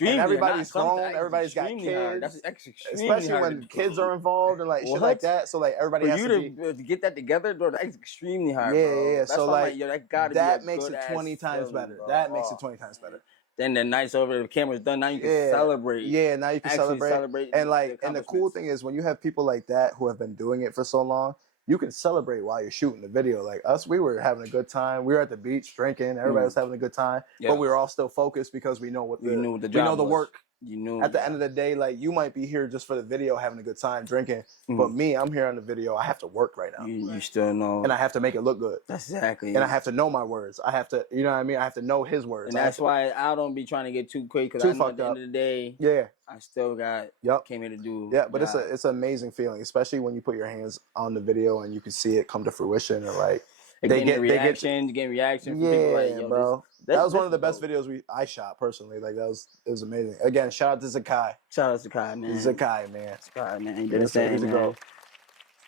And everybody's grown. Everybody's got kids. That's especially when kids are involved and like shit like that. So like everybody has to get that together, bro. That's extremely hard. Bro. Yeah. That's so like that makes it 20 times better. That makes it 20 times better. Then the night's over, the camera's done. Now you can celebrate. Yeah, now you can celebrate. And like, and the cool thing is when you have people like that who have been doing it for so long, you can celebrate while you're shooting the video. Like us, we were having a good time. We were at the beach drinking. Everybody was having a good time. Yeah. But we were all still focused because we know what we know the work. You knew at the end of the day, like you might be here just for the video, having a good time drinking. But me, I'm here on the video. I have to work right now. You still know, and I have to make it look good. That's exactly. And I have to know my words. I have to, you know what I mean. I have to know his words. And that's why I don't be trying to get too quick because I know at the end of the day, I still got came here to do. Yeah, but it's an amazing feeling, especially when you put your hands on the video and you can see it come to fruition and like. Getting reaction from people like, yo, bro. That was one of the best videos I shot personally. Like it was amazing. Again, shout out to Zakai. Shout out to Zakai, man. Zakai, man. Zakai, man. He did the same, man.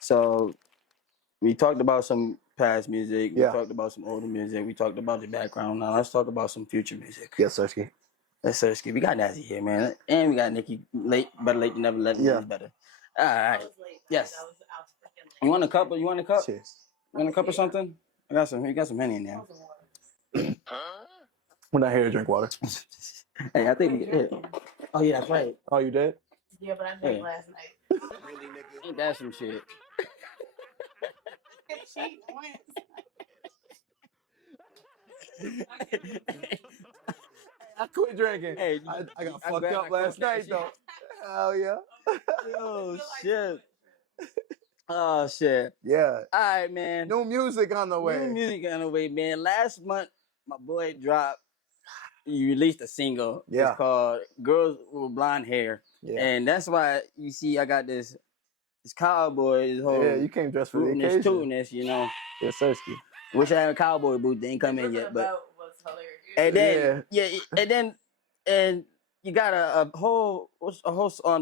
So we talked about some past music. We talked about some older music. We talked about the background. Now let's talk about some future music. Yes, Sersky. Yes, Sersky. We got Nazzria here, man, and we got Nicki. Better late than never. Better. All right. Yes. You want a cup? You want a cup? Cheers. You want a cup or something? You got some honey in there. We're not here to drink water. Hey, I think we did. Oh yeah, that's right. Oh, you did? Yeah, but I drank last night. Ain't that some shit? She went. I quit drinking. Hey, I got I fucked grabbed up my last cup, night shit. though. Hell yeah. Oh shit. Oh shit. Yeah. All right, man. New music on the way. New music on the way, man. Last month, my boy dropped. You released a single. Yeah. It's called "Girls with Blonde Hair," Yeah. and that's why you see I got this cowboy. This whole Yeah, you came dressed for the rootiness, occasion. tootiness, you know. Yeah, Sersky. Wish I had a cowboy boot. They ain't come in yet, but Was hilarious. and then and you got a whole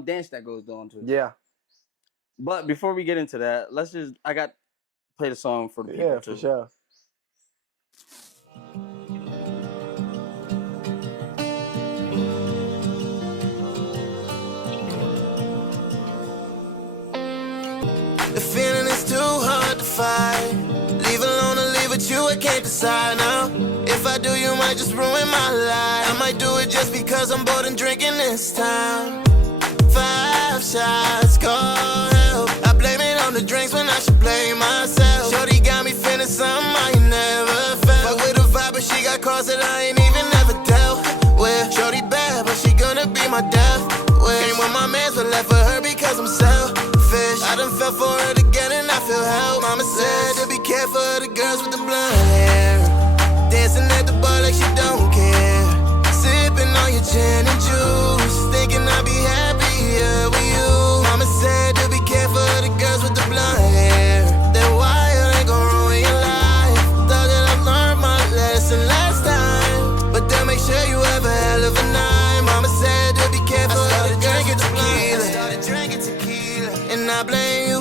dance that goes on to it. Yeah. But before we get into that, I got play the song for the people Yeah, too. for sure. The feeling is too hard to fight. Leave alone or leave with you, I can't decide now. If I do, you might just ruin my life. I might do it just because I'm bored and drinking this time. 5 shots, call help. I blame it on the drinks when I should blame myself. Shorty got me feeling something I ain't never felt. Fuck with a vibe, but she got cards that I ain't even never dealt with. Shorty bad, but she gonna be my death wish. Came with my mans, but left for her because I'm selfish. I done fell for it again and I feel help. Mama said to be careful of the girls with the blonde hair. Dancing at the bar like she don't care. Sipping on your gin and juice, thinking I'll be happier with you. Mama said to be careful of the girls with the blonde hair. That wire ain't gon' ruin your life. Thought that I learned my lesson last time, but then make sure you have a hell of a night. Mama said to be careful of the girls with the blonde. I started drinking tequila, and I blame you.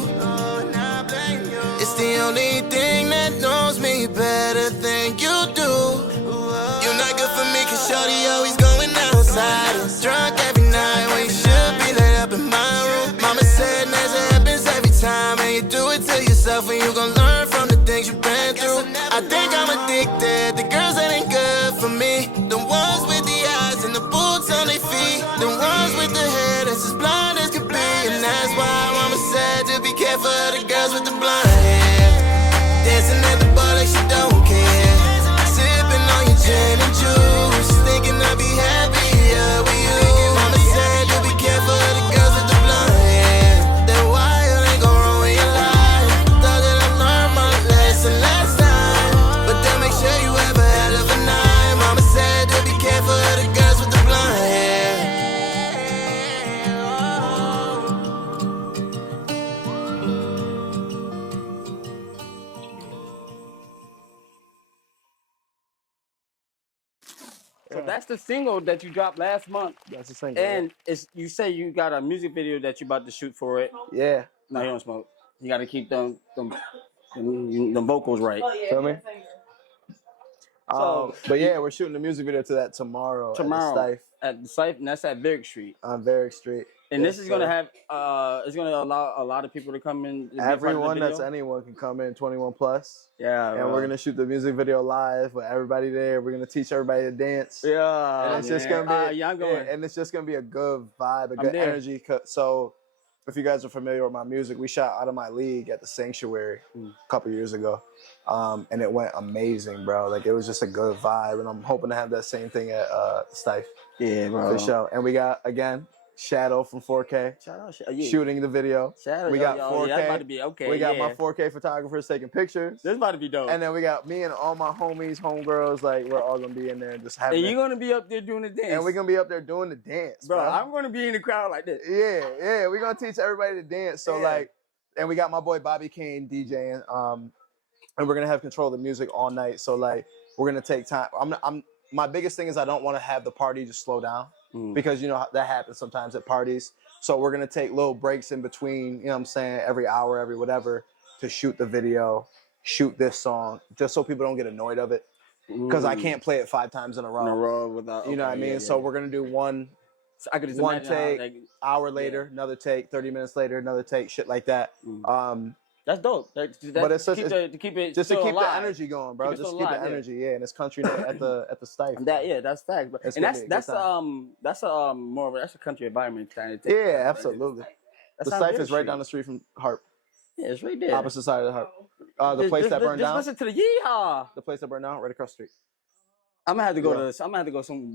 It's the only thing that knows me better than you do. You're not good for me, cause shorty always going outside and drunk every night when you should be laid up in my room. Mama said Nazzria happens every time, and you do it to yourself, and you gon' learn from the things you've been through. I think I'm addicted, the girls that ain't good for me, the ones with the eyes and the boots on their feet, the ones with the hair that's as blonde as could be. And that's why Mama said to be careful of the girls with the blonde hair. Dancing at the bar like she don't care. Sipping on your gin and juice, thinking I'll be happier with you. Mama said to be careful of the girls with the blonde hair. That wire ain't gon' ruin your life. Thought that I learned my lesson last time, but then make sure you have a hell of a night. Mama said to be careful of the girls with the blonde hair. So that's the single that you dropped last month. That's the single. And it's you say you got a music video that you about to shoot for it. Yeah. No, you don't smoke. You got to keep them vocals right. Oh, yeah. Feel me? So, but yeah, we're shooting the music video to that tomorrow. At the site, and that's at Varick Street. On Varick Street. And Yes, this is gonna sir. have it's gonna allow a lot of people to come in. To be a part of the Everyone video. that's anyone can come in, 21 plus. Yeah, And we're gonna shoot the music video live with everybody there. We're gonna teach everybody to dance. Yeah, And it's just gonna be I'm going. and it's just gonna be a good vibe, a I'm good there. energy. So if you guys are familiar with my music, we shot Out of My League at the Sanctuary a couple years ago. And it went amazing, bro. Like it was just a good vibe. And I'm hoping to have that same thing at the Stife. Yeah, bro. For sure. And we got again Shadow from 4K. Shout out, yeah. Shooting the video. Shadow, We got 4K. Yeah, that's about to be okay. We got yeah. my 4K photographers taking pictures. This is about to be dope. And then we got me and all my homies, homegirls, like we're all gonna be in there and just having And you're gonna be up there doing the dance. and we're gonna be up there doing the dance. bro. I'm gonna be in the crowd like this. Yeah, we're gonna teach everybody to dance. So Yeah. like, and we got my boy Bobby Kane DJing, and we're gonna have control of the music all night. So like, we're gonna take time. My biggest thing is I don't want to have the party just slow down because you know that happens sometimes at parties. So we're gonna take little breaks in between. You know what I'm saying? Every hour, every whatever, to shoot the video, shoot this song, just so people don't get annoyed of it. Because I can't play it 5 times in a row. Without, You know what I mean? Yeah, So we're gonna do one So I could just one imagine how, take, like, hour later, another take, 30 minutes later, another take, shit like that. That's dope. But it's such to keep it just to still keep alive. the energy going, bro. Keep it Just still keep alive, the energy, yeah. And it's country night at the Stifle. That's facts, bro. It's And gonna be a good time. that's more of a country environment kind of thing. Yeah, absolutely. That The sounds Stifle good is right shit. down the street from Harp, Yeah, it's right there. opposite side of the Harp. The place that burned down. Just listen to the yeehaw. The place that burned down, right across the street. I'm gonna have to go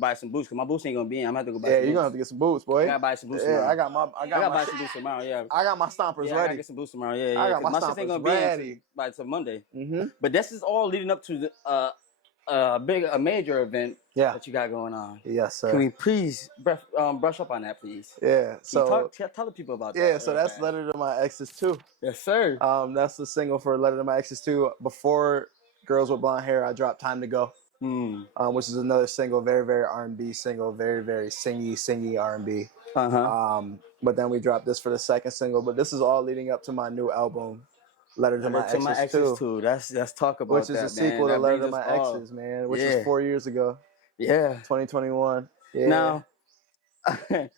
buy some boots because my boots ain't gonna be in. I'm gonna have to go buy. Yeah, some you're gonna boots. have to get some boots, boy. I gotta buy some boots. Yeah, tomorrow. I got buy my some boots tomorrow. Yeah. I got my stompers I gotta ready. get some boots tomorrow. Yeah, yeah. I got my shit ain't gonna stompers be ready. in by till Monday. Mm-hmm. But this is all leading up to the a major event that you got going on. Yes, sir. Can we please brush up on that, please? Yeah. So tell the people about that. yeah. So that's Letter to My Exes 2. Yes, sir. That's the single for Letter to My Exes 2. Before Girls with Blonde Hair, I dropped Time to Go, which is another single, very, very R&B single, very, very singy R&B. But then we dropped this for the second single. But this is all leading up to my new album, Letter to My Exes 2. Let's talk about which is that, a sequel man. to Letter to My Exes, man, which is 4 years ago. Yeah. 2021. Yeah. Now, can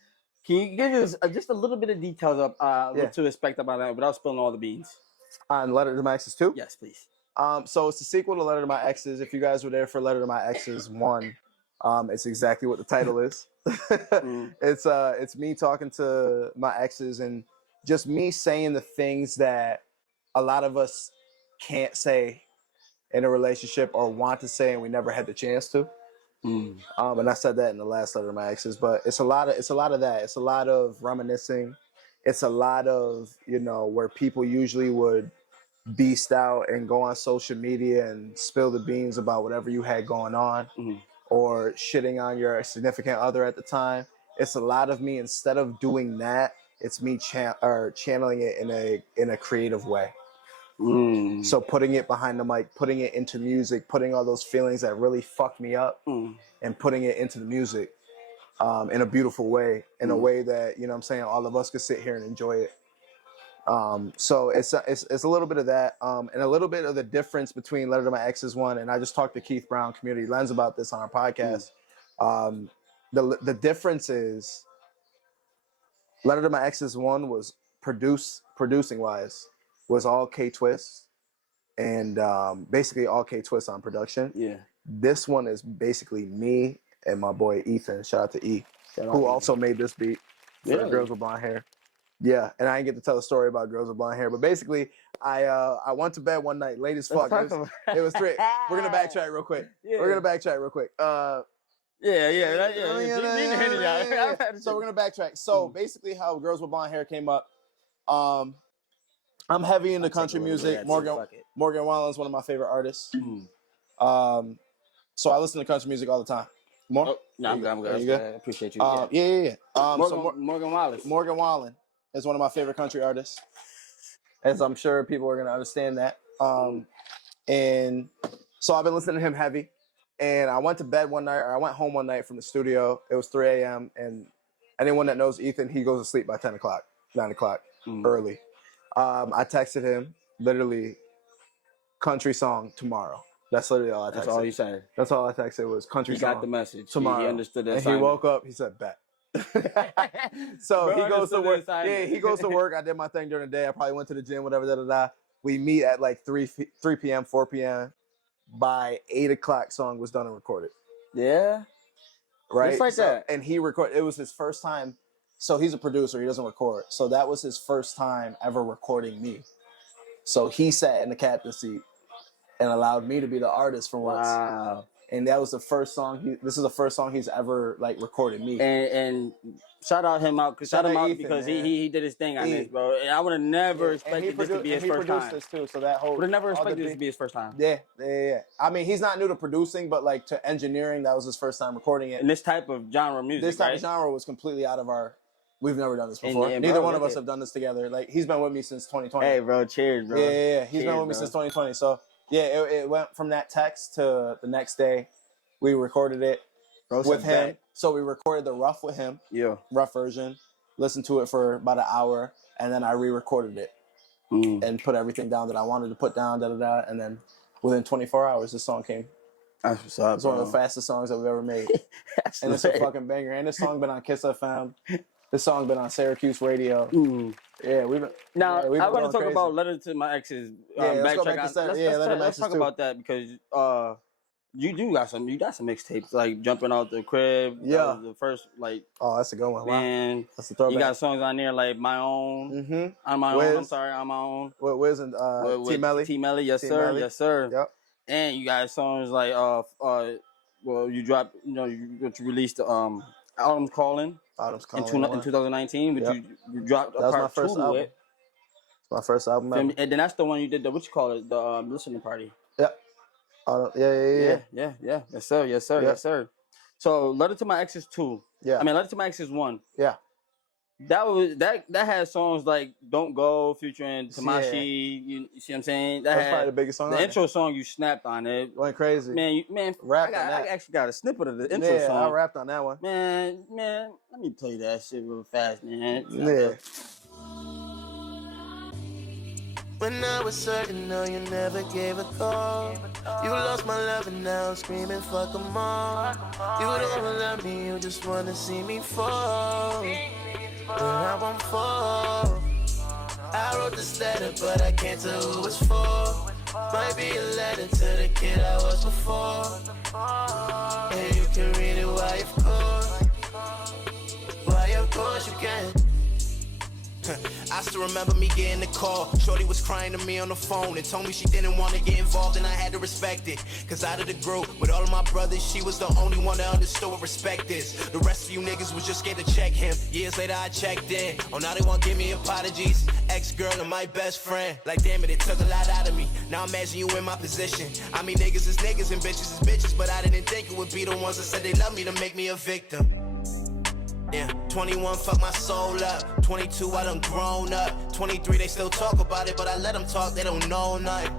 you give us just a little bit of details of what to expect about that without spilling all the beans? On Letter to My Exes 2? Yes, please. So it's a sequel to Letter to My Exes. If you guys were there for Letter to My Exes 1, it's exactly what the title is. It's me talking to my exes and just me saying the things that a lot of us can't say in a relationship or want to say and we never had the chance to. And I said that in the last Letter to My Exes, but it's a lot of that. It's a lot of reminiscing. It's a lot of, where people usually would beast out and go on social media and spill the beans about whatever you had going on or shitting on your significant other at the time. It's a lot of me, instead of doing that, it's me channeling it in a creative way. So putting it behind the mic, putting it into music, putting all those feelings that really fucked me up and putting it into the music in a beautiful way, in a way that, all of us could sit here and enjoy it. So it's a little bit of that, and a little bit of the difference between Letter to My Exes 1, and I just talked to Keith Brown, Community Lens, about this on our podcast. The difference is Letter to My Exes 1 was producing wise was all K-Twist and basically all K-Twist on production. Yeah. This one is basically me and my boy Ethan. Shout out to E, who also made this beat for Girls with Blonde Hair. Yeah, and I didn't get to tell the story about Girls with Blonde Hair, but basically, I went to bed one night, late as fuck. It was 3. We're gonna backtrack real quick. So we're gonna backtrack. So basically, how Girls with Blonde Hair came up. I'm heavy into country music. Morgan Wallen is one of my favorite artists. So I listen to country music all the time. More? Oh, no, I'm good. You good? I appreciate you. Yeah. Morgan Wallen is one of my favorite country artists, as I'm sure people are going to understand that. And so I've been listening to him heavy. And I went home one night from the studio. It was 3 a.m. And anyone that knows Ethan, he goes to sleep by 10 o'clock, 9 o'clock, early. I texted him, literally, country song tomorrow. That's literally all I texted. That's all you said. That's all I texted was country song. He got the message. Tomorrow. He understood that. And he woke up, he said, bet. So he goes to work. Yeah, he goes to work. I did my thing during the day. I probably went to the gym, whatever, We meet at like 3 p.m., 4 p.m. By 8 o'clock, song was done and recorded. Yeah. Right? Just like that. And he recorded. It was his first time. So he's a producer. He doesn't record. So that was his first time ever recording me. So he sat in the captain's seat and allowed me to be the artist for once. Wow. And that was the first song. This is the first song he's ever recorded me. And shout him out Ethan, because he did his thing on this, bro. And I would have never expected this to be his first time. He produced this too, so that whole. Would have never expected this to be his first time. Yeah. I mean, he's not new to producing, but like to engineering, that was his first time recording it. And this type of genre music. This type of genre was completely out of our. We've never done this before. Neither one of us have done this together. Like, he's been with me since 2020. Hey, bro, cheers, bro. Yeah. He's been with me since 2020. So yeah, it went from that text to the next day. We recorded it with him. So we recorded the rough with him. Yeah. Rough version. Listened to it for about an hour. And then I re-recorded it. And put everything down that I wanted to put down, And then within 24 hours, this song came. That's what's up, It's one of the fastest songs that we've ever made. And it's a fucking banger. And this song been on Kiss FM This song been on Syracuse radio. Yeah, we've been. Now, yeah, we've been I want going to talk crazy. about Letter to My Exes. Let's go backtrack back to on- let's talk about that because you got some mixtapes like Jumping Out the Crib. Yeah. That was the first like. Oh, that's a good one. Wow. Man, That's a throwback. you got songs on there like My Own. On My Own. I'm sorry, On My Own. With Wiz and T Melly. T Melly, yes sir, Melly. yes sir. Yep. And you got songs like well, you dropped, you released Autumn's Calling. Autumn's Calling. In 2019, but you dropped that was part my first 2 to album. it. My first album ever. And then that's the one you did the what you call it, the listening party. Yeah. Yeah. Yes sir, yes sir, yes sir. So Letter to My Exes 2. Yeah. I mean Letter to My Exes 1. Yeah. That had songs like Don't Go featuring Tamashi. You see what I'm saying? That's probably the biggest song. The intro song you snapped on it. Went crazy. Man, rapped I on that. actually got a snippet of the intro song. I rapped on that one. Man, let me play that shit real fast, man. Yeah. When I was certain, no, you never gave a call. You lost my love and now I'm screaming, fuck 'em all. You don't love me, you just wanna see me fall. But I won't fall. I wrote this letter, but I can't tell who it's for. Might be a letter to the kid I was before. And you can read it, why of course. Why of course you can. I still remember me getting the call. Shorty was crying to me on the phone and told me she didn't want to get involved, and I had to respect it. Cause out of the group, with all of my brothers, she was the only one that understood what respect is. The rest of you niggas was just scared to check him. Years later I checked in. Oh, now they want to give me apologies. Ex-girl and my best friend. Like damn it took a lot out of me. Now imagine you in my position. I mean niggas is niggas and bitches is bitches, but I didn't think it would be the ones that said they love me to make me a victim. Yeah, 21 fuck my soul up. 22 I done grown up. 23 they still talk about it, but I let them talk, they don't know nothing.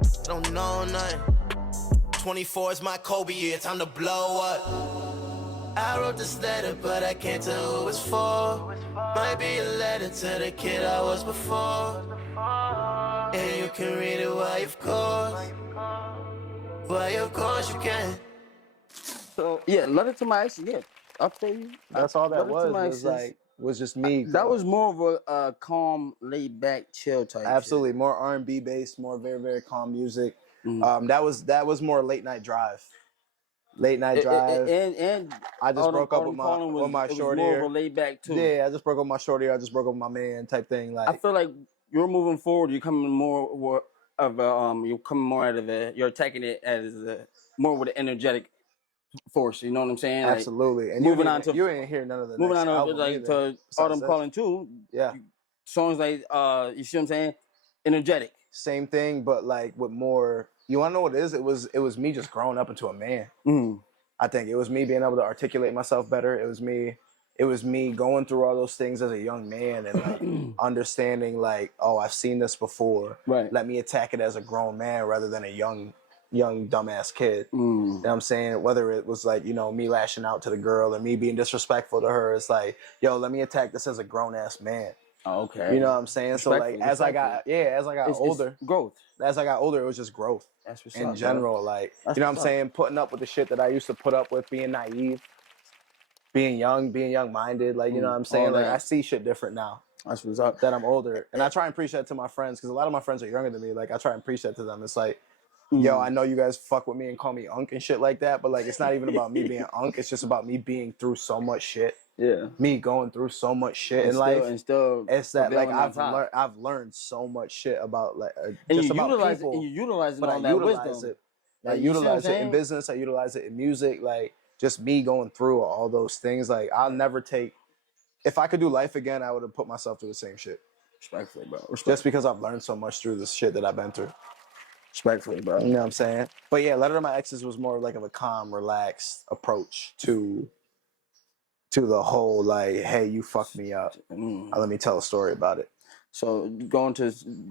They don't know nothing. 24 is my Kobe year, time to blow up. I wrote this letter, but I can't tell who it's for. Might be a letter to the kid I was before. And you can read it, why of course. Why of course you can. So yeah, Letter to My Exes, yeah. I'll tell you. That's all that Letter to My was. Exes. Was just me. That was more of a calm, laid back, chill type. Absolutely, shit. more R&B based, more very very calm music. That was more late night drive. Late night drive. And I just broke up with my shorty. More of a laid back too. Yeah, I just broke up with my shorty. I just broke up with my man type thing. Like I feel like you're moving forward. You're coming more of a you're coming more out of it. You're attacking it as more with an energetic force. You know what I'm saying? Like, absolutely. And moving on to you ain't hear none of the moving next on album like either, to Autumn Calling 2. Yeah. Songs like you see what I'm saying? Energetic. Same thing, but like with more. You want to know what it is? It was me just growing up into a man. I think it was me being able to articulate myself better. It was me going through all those things as a young man and like understanding like, oh, I've seen this before. Right. Let me attack it as a grown man rather than a young dumbass kid. You know what I'm saying? Whether it was like, me lashing out to the girl or me being disrespectful to her, it's like, yo, let me attack this as a grown ass man. Oh, okay. You know what I'm saying? So like as I got older, it's growth. As I got older, it was just growth. That's what's in up, general, bro. like That's you know what I'm what's saying, putting up with the shit that I used to put up with, being naive, being young minded, like you know what I'm saying. Like I see shit different now. That's what's up. That I'm older, and I try and preach that to my friends because a lot of my friends are younger than me. Like I try and preach that to them. It's like, yo, I know you guys fuck with me and call me Unk and shit like that, but like it's not even about me being Unk. It's just about me being through so much shit. Yeah, me going through so much shit in life, and still it's that like I've learned so much shit about like just about people. And you utilize it, but all I that utilize wisdom. it. I utilize it in business. I utilize it in music. Like just me going through all those things. Like I'll never take. If I could do life again, I would have put myself through the same shit. Respectfully, bro. Just because I've learned so much through this shit that I've been through. Respectfully, bro. You know what I'm saying? But yeah, Letter to My Exes was more like of a calm, relaxed approach to the whole like, hey, you fucked me up. Let me tell a story about it. So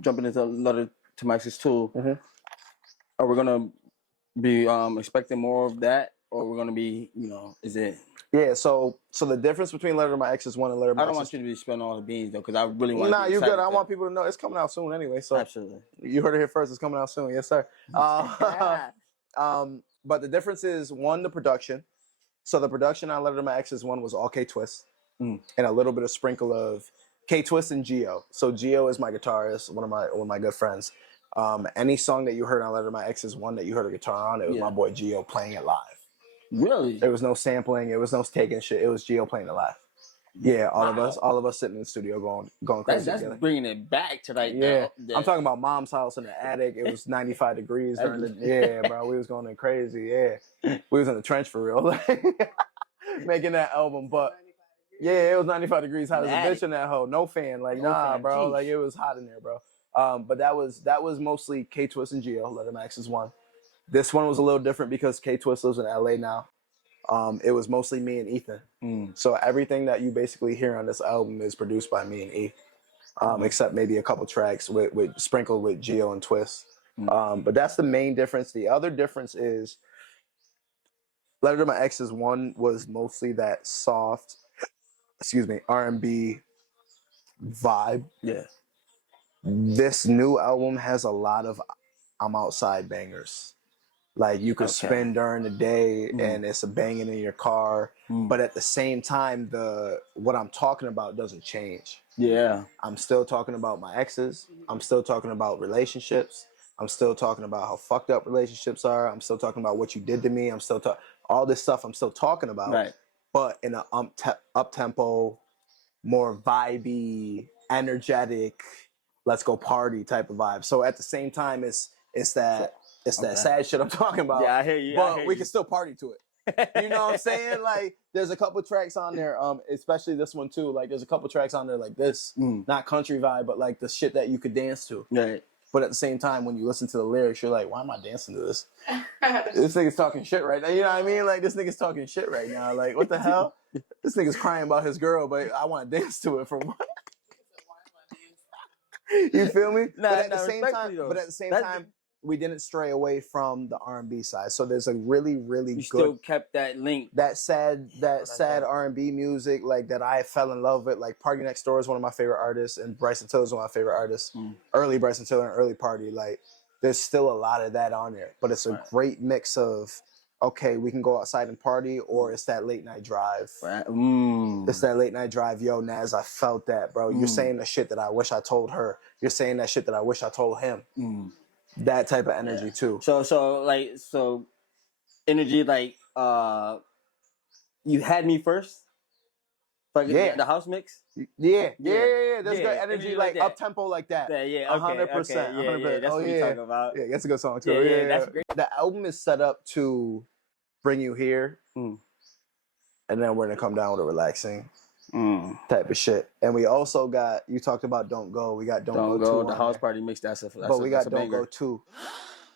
jumping into Letter to My Exes 2, are we gonna be expecting more of that, or we're gonna be, is it? Yeah, so the difference between Letter to My Exes 1 and Letter to My I don't Exes... want you to be spilling all the beans though, because I really want. Nah, you good. I want people to know it's coming out soon anyway. So absolutely, you heard it here first. It's coming out soon, yes sir. But the difference is one, the production. So the production on Letter to My Exes 1 was all K-Twist. and a little bit of sprinkle of K-Twist and Geo. So Geo is my guitarist, one of my good friends. Any song that you heard on Letter My Ex's One that you heard a guitar on, it was my boy Geo playing it live. Really? There was no sampling. It was no taking shit. It was Geo playing it live. Yeah, all of us sitting in the studio going crazy. That's bringing it back to like I'm talking about mom's house in the attic. It was 95 degrees during the bro. We was going in crazy. Yeah, we was in the trench for real, making that album. But yeah, it was 95 degrees hot as a bitch in that hole. No fan, like nah, bro. Like it was hot in there, bro. But that was mostly K-Twist and Geo. Letter Max's one. This one was a little different because K-Twist lives in LA now. It was mostly me and Ethan. So everything that you basically hear on this album is produced by me and E, except maybe a couple tracks with sprinkled with Geo and Twist. But that's the main difference. The other difference is Letter to My Ex's One was mostly that soft, R&B vibe. Yeah. This new album has a lot of I'm outside bangers. Like you could spin during the day and it's a banging in your car. But at the same time, what I'm talking about doesn't change. Yeah. I'm still talking about my exes. I'm still talking about relationships. I'm still talking about how fucked up relationships are. I'm still talking about what you did to me. I'm still all this stuff I'm still talking about. Right. But in an up-tempo, more vibey, energetic, let's go party type of vibe. So at the same time, it's that sad shit I'm talking about. Yeah, I hear you. But we can still party to it. You know what I'm saying? Like, there's a couple tracks on there, especially this one too. Like, there's a couple tracks on there like this, not country vibe, but like the shit that you could dance to. Right. But at the same time, when you listen to the lyrics, you're like, why am I dancing to this? This nigga's talking shit right now. You know what I mean? Like, this nigga's talking shit right now. Like, what the hell? This nigga's crying about his girl, but I want to dance to it for what? You feel me? But at the same time, we didn't stray away from the R&B side. So there's a really, really good. Still kept that link. That sad R&B music, like that I fell in love with. Like Party Next Door is one of my favorite artists, and Bryson Tiller is one of my favorite artists. Early Bryson Tiller and early Party. Like there's still a lot of that on there, but it's a great mix of. Okay, we can go outside and party, or it's that late night drive. It's that late night drive. Yo, Naz, I felt that, bro. You're saying the shit that I wish I told her. You're saying that shit that I wish I told him. That type of energy too. So energy like you had me first. The house mix. Yeah. There's good energy like up tempo like that. 100%. 100%. Yeah, that's what we're talking about. Yeah, that's a good song too. Yeah, that's great. The album is set up to bring you here, and then we're gonna come down with a relaxing type of shit. And we also got, you talked about Don't Go. We got Don't Go 2. The house party mix. But we got Don't Go 2.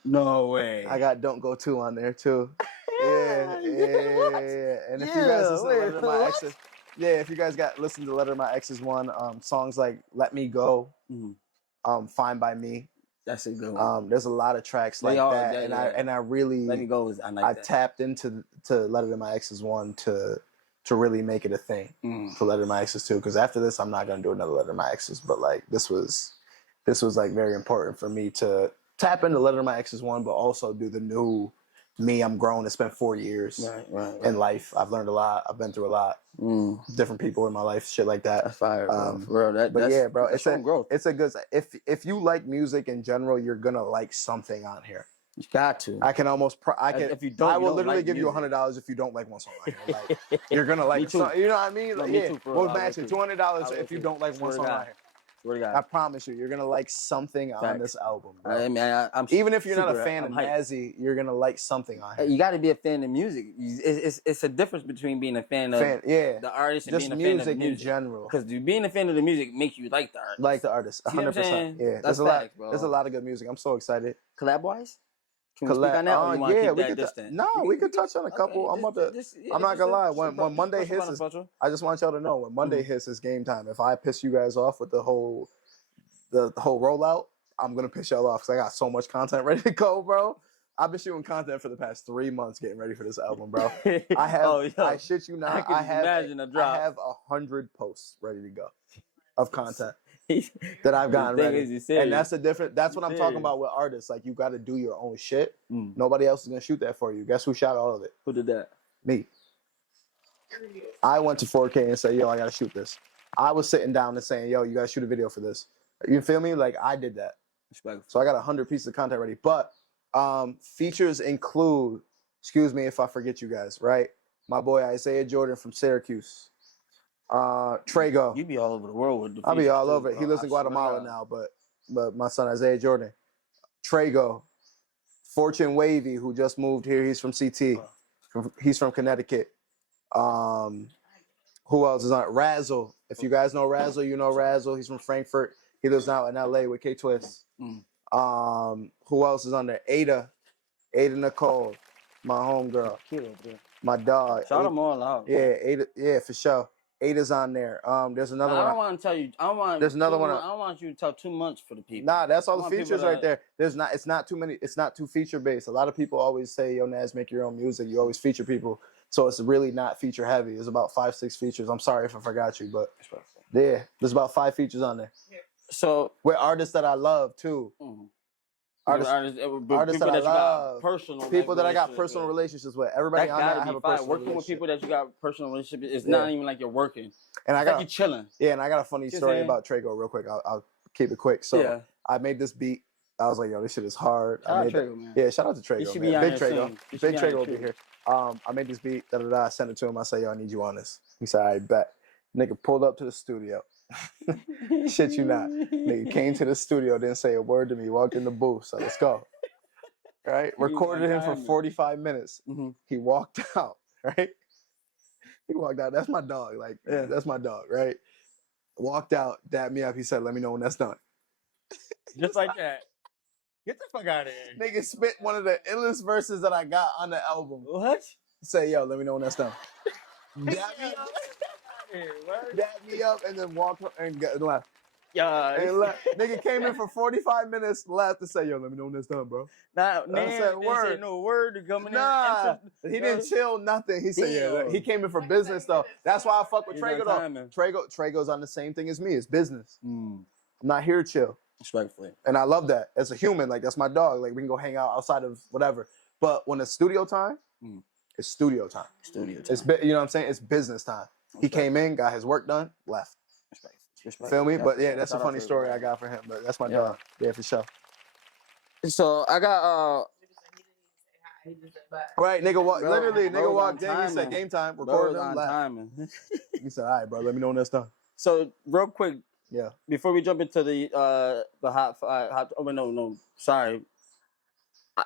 No way. I got Don't Go 2 on there too. Yeah. And if you guys listen to Letter to My Ex's, if you guys listen to Letter to My Ex's One, songs like Let Me Go, Fine By Me. That's a good one. There's a lot of tracks like that, and I really Let Me Go is I tapped into Letter to My Ex's One to really make it a thing for Letter to My Ex's too. Because after this, I'm not gonna do another Letter to My Ex's, but like this was like very important for me to tap into Letter to My Ex's One, but also do the new me. I'm grown. It's been 4 years in life. I've learned a lot. I've been through a lot. Different people in my life, shit like that. That's fire, bro. Bro, it's a good. If you like music in general, you're gonna like something on here. You got to. I can almost. If you don't, I will literally give you $100 if you don't like one song on here. Like, you're gonna like it. You know what I mean? Like, me too, we'll match it. $200 if you don't like one song on here. I promise you, you're gonna like something on this album, bro. I mean, I'm even if you're not a fan of Nazzria, you're gonna like something on here. You got to be a fan of music. It's a difference between being a fan of the artist and just being a fan of music in general. Because being a fan of the music makes you like the artist. Like the artist, 100%. Yeah, there's a lot of good music. I'm so excited. Collab wise. Can we speak on that, or you want to keep that distant? We could touch on a couple. I'm not gonna lie. When Monday hits, I just want y'all to know when Monday hits, it's game time. If I piss you guys off with the whole rollout, I'm gonna piss y'all off because I got so much content ready to go, bro. I've been shooting content for the past 3 months, getting ready for this album, bro. I have. I shit you not. I have 100 posts ready to go of content that I've gotten ready. And that's that's what I'm talking about with artists. Like, you got to do your own shit. Nobody else is gonna shoot that for you. Guess who shot all of it? Who did that? Me. I went to 4K and said, yo, I gotta shoot this. I was sitting down and saying, yo, you gotta shoot a video for this. You feel me? Like I did that. So I got 100 pieces of content ready. But features include, excuse me if I forget you guys, right? My boy Isaiah Jordan from Syracuse. Trago. You be all over the world with the I'll be features all too, over it. bro. He lives I in swear to Guatemala God. now, but my son Isaiah Jordan. Trago. Fortune Wavy, who just moved here. He's from CT. He's from Connecticut. Who else is on it? Razzle. If you guys know Razzle, you know Razzle. He's from Frankfurt. He lives now in LA with K Twist. Who else is on there? Ada Nicole, my homegirl. My dog. Shout them all out. Yeah, Ada. Yeah, for sure. Ada's on there. There's another one. I don't want to tell you. I don't want. There's another one. I don't want you to tell too much for the people. Nah, that's all the want people features to- right there. There's not. It's not too many. It's not too feature based. A lot of people always say, "Yo, Naz, make your own music." You always feature people, so it's really not feature heavy. It's about 5-6 features. I'm sorry if I forgot you, but yeah, there's about 5 features on there. So With artists that I love too. Artists people that that I you got love. personal. People that I got relationship personal with. relationships with. Everybody That on there, I gotta have be a fine. personal Working with people that you got personal relationship is Yeah. not even like you're working. And I It's like got you chilling. yeah, and I got a funny You story saying? about Trago real quick. I'll keep it quick. So Yeah. I made this beat. I was like, yo, this shit is hard. Shout out I made Trago, man. Yeah, shout out to Trago. You should man. be on Big here Trago. soon. You should Big be on Trago here will be soon. here. I made this beat, I sent it to him. I said, yo, I need you on this. He said, I bet. Nigga pulled up to the studio. Shit you not. Nigga came to the studio, didn't say a word to me, walked in the booth. So let's go. Right? was Recorded him for untimely. 45 minutes. Mhm. He walked out, right? He walked out. That's my dog. Like, Yeah. that's my dog, right? Walked out, dapped me up. He said, let me know when that's done. Just like that. Get the fuck out of here. Nigga spit one of the illest verses that I got on the album. What? Say, yo, let me know when that's done. Dap me up. What? Dap me up and then walk and left. Yeah. And left. Nigga came in for 45 minutes, left to say, yo, let me know when that's done, bro. Nah, I man, said didn't word. say no word to coming Nah, in. he didn't chill nothing. He said, yeah, Damn. he came in for business though. That's why I fuck with He's Trago on though. timing. Trago's on the same thing as me. It's business. I'm not here to chill. Respectfully. And I love that. As a human, like that's my dog. Like we can go hang out outside of whatever. But when it's studio time, it's studio time. Studio time. It's you know what I'm saying? It's business time. He came in, got his work done, left. Respect. Feel me? But yeah, that's a Shout out funny to story Trago. I got for him. But that's my Yeah. dog. Yeah, for sure. So I got Right, nigga walk Bro, literally, bro nigga was walked on in, he said timing. game time, bro recorded was them, on left. timing. He said, all right, bro, let me know when that's done. So real quick, Yeah. before we jump into the hot no, sorry.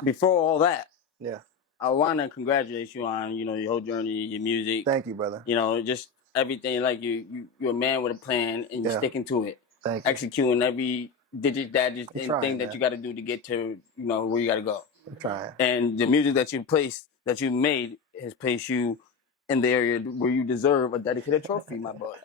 Before all that, Yeah. I want to congratulate you on your whole journey, your music. Thank you, brother. Just everything. Like you're a man with a plan and you're Yeah. sticking to it, Thank you. executing every digit that I'm trying, thing that man. you got to do to get to where you got to go. I'm trying. And the music that you made has placed you in the area where you deserve a dedicated trophy, my boy.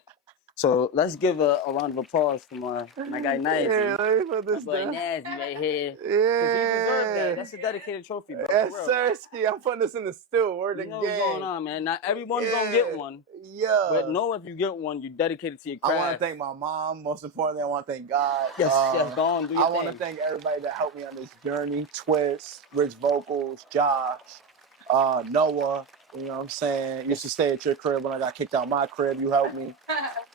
So let's give a round of applause for my guy Nazzria. Yeah, let me put My this boy down. Nazzria right here. Because Yeah. he deserves that. That's a dedicated trophy, bro. Yes, for real. sir, Ski. I'm putting this in the stew. Word You the know game. what's going on, man. Not everyone's gonna get one, Yeah. but know if you get one, you're dedicated to your I craft. want to thank my mom. Most importantly, I want to thank God. Yes, go on, do your I thing. want to thank everybody that helped me on this journey. Twist, Rich Vocals, Josh, Noah. You know what I'm saying? Used to stay at your crib when I got kicked out my crib. You helped me.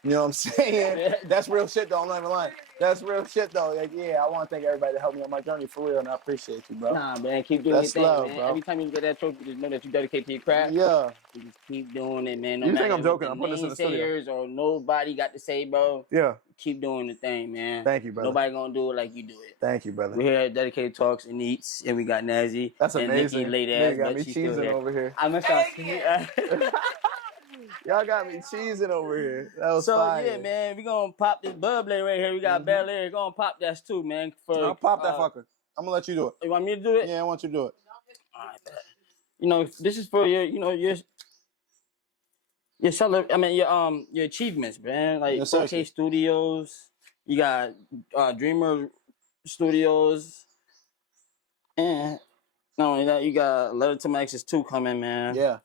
You know what I'm saying? Yeah. That's real shit though. I'm not even lying. That's real shit though. Like, yeah, I want to thank everybody that helped me on my journey for real, and I appreciate you, bro. Nah, man, keep doing That's your thing, love, man. bro. Every time you get that trophy, just know that you dedicate to your craft. Yeah. You just keep doing it, man. No You think matter I'm joking? what I'm putting this in the studio. naysayers or nobody got to say, bro. Yeah. Keep doing the thing, man. Thank you, brother. Nobody gonna do it like you do it. Thank you, brother. We're here at Dedicated Talks and Eatz, and we got Nazzria. That's and amazing. Nikki late Nigga ass, got but me she's still cheesing here. over here. I messed up. Y'all got me cheesing over here. That was So fire. yeah, man, we gonna pop this bubbly right here. We got Bel Air. Gonna pop that too, man. For I'll pop that fucker. I'm gonna let you do it. You want me to do it? Yeah, I want you to do it. All right, bet. This is for your, your achievements, man. Like Yes, sir. 4K Studios. You got Dreamer Studios, and not only that, you got Letter to My Exes 2 coming, man. Yeah.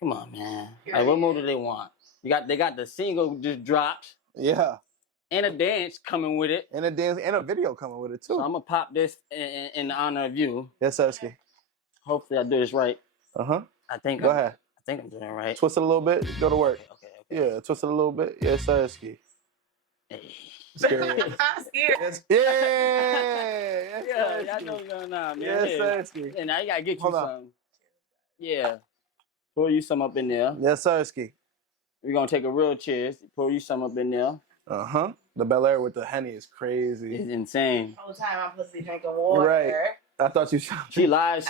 Come on, man. Like, what more do they want? They got the single just dropped, Yeah. and a dance coming with it. And a dance and a video coming with it too. So I'm gonna pop this in honor of you. Yes, Sirski. Hopefully, I do this right. Uh-huh. I think. Go ahead. I think I'm doing it right. Twist it a little bit. Go to work. Okay. Yeah, twist it a little bit. Yes, sir, Ski. Scared. I'm scared. Yes. Yeah. Yeah, I know what's going on, man. Yes, sir, Ski. And now you gotta get you Hold on. some. Yeah. Pour you some up in there. Yes, sir, Ski. We're gonna take a real cheers. Pour you some up in there. The Bel Air with the Henny is crazy. It's insane. The whole time I'm supposed to be drinking water. Right. I thought you. She lied.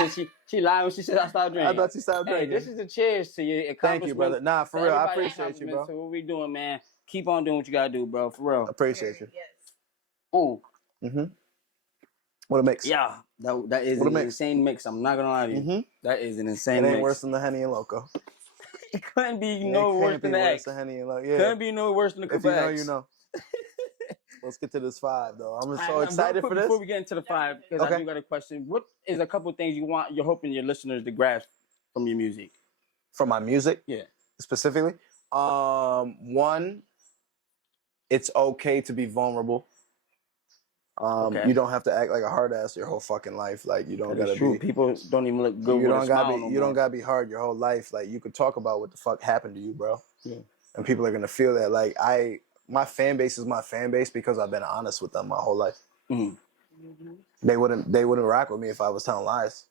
She lied when she said I stopped drinking. I thought you stopped Hey, drinking. this is a cheers to your accomplishments. Thank you, brother. Nah, for real, I Everybody's appreciate you, bro. accomplishments. So what we doing, man? Keep on doing what you gotta do, bro. For real. Appreciate you. Yes. What a mix. Yeah, that is What a an mix. insane mix. I'm not gonna lie to you. That is an It insane ain't mix. worse than the Henny and Loco. It couldn't be It no worse can't than be the worse X. than Henny and Loco. Yeah. Couldn't be no worse than the If you know, Quebec. you know. Let's get to this 5 though. I'm so Alright, excited real for quick this. Before we get into the 5, because I Okay. do got a question. What is a couple things you're hoping your listeners to grasp from your music? For my music, Yeah. specifically, one, it's okay to be vulnerable. Okay. You don't have to act like a hard ass your whole fucking life. Like you don't That's gotta true. be. People don't even look good You with a don't smile gotta be. no You don't more. gotta be hard your whole life. Like you could talk about what the fuck happened to you, bro. Yeah. And people are gonna feel that. Like my fan base is my fan base because I've been honest with them my whole life. Mhm. They wouldn't rock with me if I was telling lies.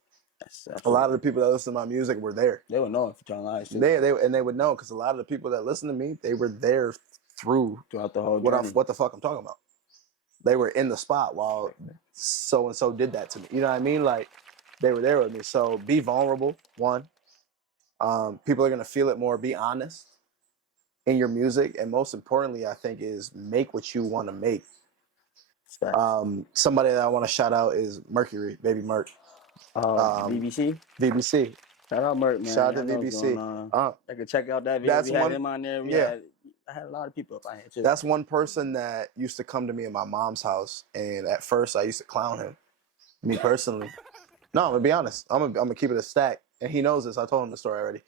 A lot of the people that listen to my music were there. They would know if you're telling lies. Too. They would know because a lot of the people that listen to me, they were there through Throughout the whole what journey. the fuck I'm talking about. They were in the spot while so and so did that to me. You know what I mean? Like they were there with me. So be vulnerable. One, people are gonna feel it more. Be honest in your music, and most importantly, I think is make what you want to make. Somebody that I want to shout out is Mercury, Baby Merc. BBC. VBC. Shout out Mert, man. Shout out to Y'all know what's VBC. going on. I could check out that video. That's We had one- him on there. yeah. I had a lot of people up on here too. That's one person that used to come to me in my mom's house, and at first I used to clown him. Me personally. No, I'm gonna be honest. I'm gonna keep it a stack, and he knows this. I told him the story already.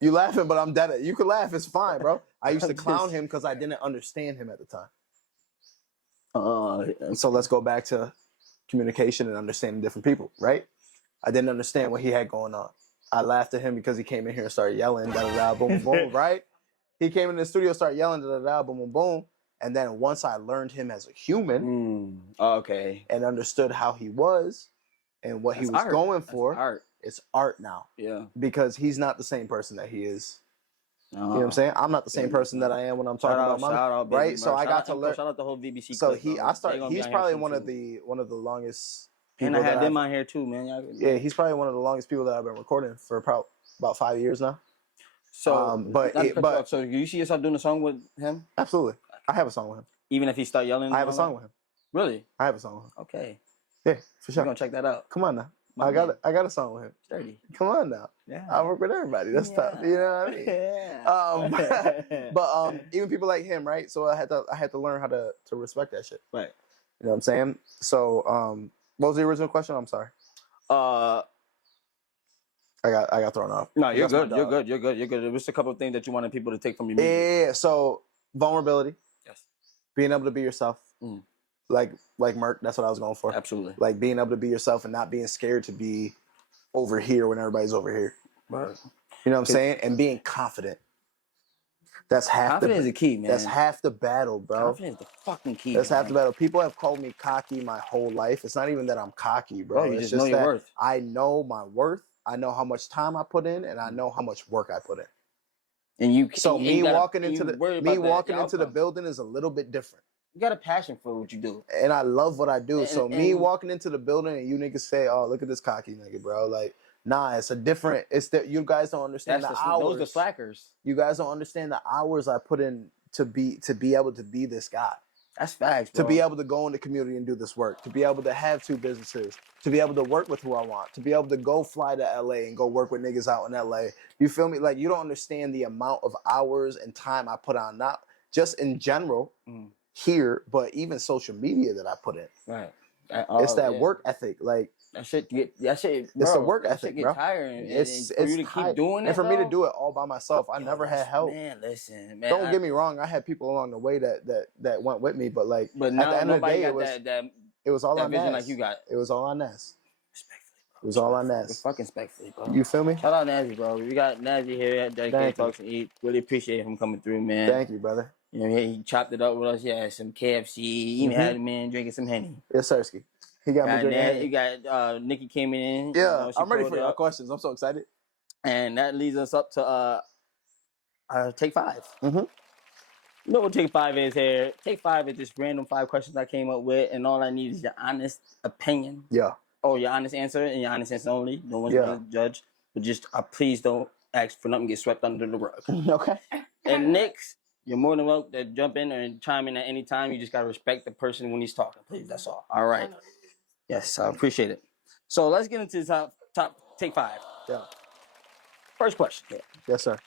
You laughing, but I'm dead. You can laugh. It's fine, bro. I used to clown him because I didn't understand him at the time. And so let's go back to communication and understanding different people, right? I didn't understand what he had going on. I laughed at him because he came in here and started yelling, da-da-da, boom, boom, right? He came in the studio, started yelling, da-da-da, boom, boom, boom. And then once I learned him as a human okay. and understood how he was and what he was going for, Art. it's art now. Yeah. Because he's not the same person that he is. You You know what I'm saying? I'm not the same person that I am when I'm talking about my right. So I got to learn. Shout out the whole VBC. So clip, bro. he's probably one of the longest. And I people had that them I've- on here too, man. Yeah, he's probably one of the longest people that I've been recording for about 5 years now. So, but so you see yourself doing a song with him, absolutely, I have a song with him. even if he start yelling. I have a song with him. Really? I have a song with him. Okay. Yeah, for We're sure. gonna check that out. Come on now. My I got a song with him. Sturdy. Come on now. Yeah. I work with everybody. That's tough. You know what I mean? Yeah. But even people like him, right? So I had to learn how to respect that shit. Right. You know what I'm saying? So what was the original question? I'm sorry. I got thrown off. No, you're That's my good. dog. You're good. It was a couple of things that you wanted people to take from your music. Yeah. So vulnerability. Yes. Being able to be yourself. Mm. Like Merc, that's what I was going for. Absolutely. Like being able to be yourself and not being scared to be over here when everybody's over here. Right. You know what I'm saying? And being confident. That's half Confidence is the key, man. That's half the battle, bro. Confidence is the fucking key. That's man. half the battle. People have called me cocky my whole life. It's not even that I'm cocky, bro. Bro, you It's just know your that worth. I know my worth. I know how much time I put in, and I know how much work I put in. And you. So and me you gotta- walking you into worry the about the outcome. building is a little bit different. You got a passion for what you do. And I love what I do. So me and- walking into the building and you niggas say, "Oh, look at this cocky nigga, bro." Like, nah, it's a different. It's that you guys don't understand That's the the, hours. those are the slackers. You guys don't understand the hours I put in to be able to be this guy. That's facts, bro. To be able to go in the community and do this work, to be able to have 2 businesses, to be able to work with who I want, to be able to go fly to LA and go work with niggas out in LA. You feel me? Like, you don't understand the amount of hours and time I put on, not just in general here, but even social media that I put in. Right. It's that work ethic. Like, That shit, bro, it's a work that ethic, shit get bro. tiring. It's and for you to tight. keep doing it, and for me to bro, do it all by myself, I never had help. Man, listen, man. Don't get me wrong, I had people along the way that went with me, but like But at now the end of the nobody day, got that it was all that on vision Naz. like you got. It was all on Naz. Respectfully, was all on Naz. Fucking respectfully, bro. You feel me? Shout out Nazzria, bro. We got Nazzria here at Dedicated Talkz and Eatz. Really appreciate him coming through, man. Thank you, brother. You know, he chopped it up with us. He had some KFC. He even had a man drinking some Henny. Yes, Sirski. He got me drinking. You got Nikki came in. Yeah, you know, I'm ready for your questions. I'm so excited. And that leads us up to take 5. Mm-hmm. You know what take 5 is here? Take 5 is just random 5 questions I came up with, and all I need is your honest opinion. Yeah. Oh, your honest answer and your honest answer only. No one's gonna judge, but just please don't ask for nothing to get swept under the rug. Okay. And next, you're more than welcome to jump in and chime in at any time. You just gotta respect the person when he's talking, please. That's all. All right. Yes, I appreciate it. So let's get into the top take 5. Yeah. First question. Yeah. Yes, sir.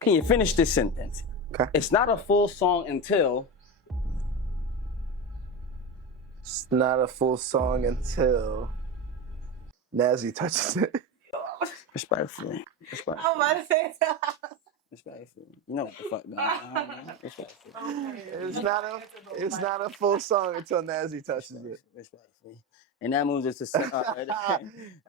Can you finish this sentence? Okay. It's not a full song until. It's not a full song until Nazzria touches it. Respectfully. I'm about to say that. Respectfully. You know what the fuck going on, man. Respectfully. It's not a full song until Nazzria touches it. Respectfully. And that moves us to.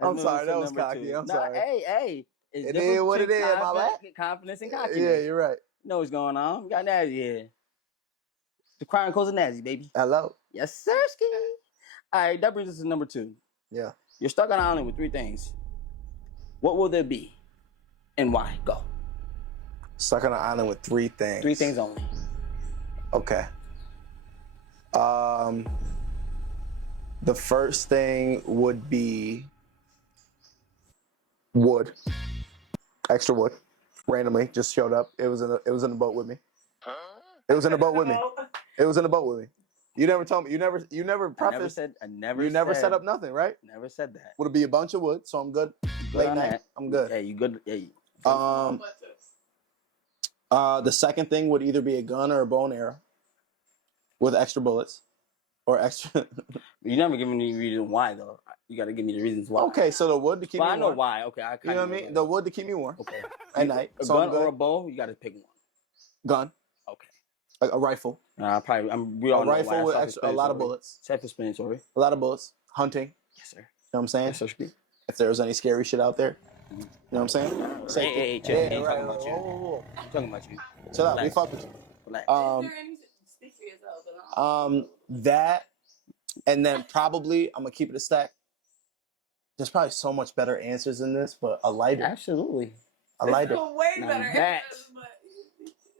I'm sorry, that was cocky. I'm sorry. Hey. It is what it is, my bad. Confidence and cockiness. Yeah, you're right. You know what's going on. We got Nazzria here. The Chronicles of Nazzria, baby. Hello. Yes, sir, ski. All right, that brings us to number 2. Yeah. You're stuck on an island with 3 things. What will there be? And why? Go. Stuck on an island with 3 things. 3 things only. Okay. The first thing would be wood. Extra wood. Randomly, just showed up. It was in the boat with me. It was in the boat with me. It was in the boat with me. You never told me. You never prefaced. I never You never set up nothing, right? Never said that. Would it be a bunch of wood? So I'm good. Late night. That. I'm good. Yeah, you good. Yeah. The second thing would either be a gun or a bow and arrow with extra bullets or extra. You never given me a reason why though. You got to give me the reasons why. Okay, so the wood to keep me warm. I know why. Okay, You know what I mean? The wood to keep me warm. Okay. At night. A So gun I'm good. or a bow, you got to pick one. Gun. Okay. A rifle. We all A know rifle why. with That's a lot of bullets. Self-explanatory. A lot of bullets. Hunting. Yes, sir. You know what I'm saying? Yes, sir. Speak. If there's any scary shit out there. You know what I'm saying? Hey, chill. Ain't talking about you. Whoa. I'm talking about you. Shut up. We Relax. fuck with you. Relax. Speak for yourself. That, and then probably I'm gonna keep it a stack. There's probably so much better answers in this, but a lighter. Absolutely. A lighter. Way Now better. that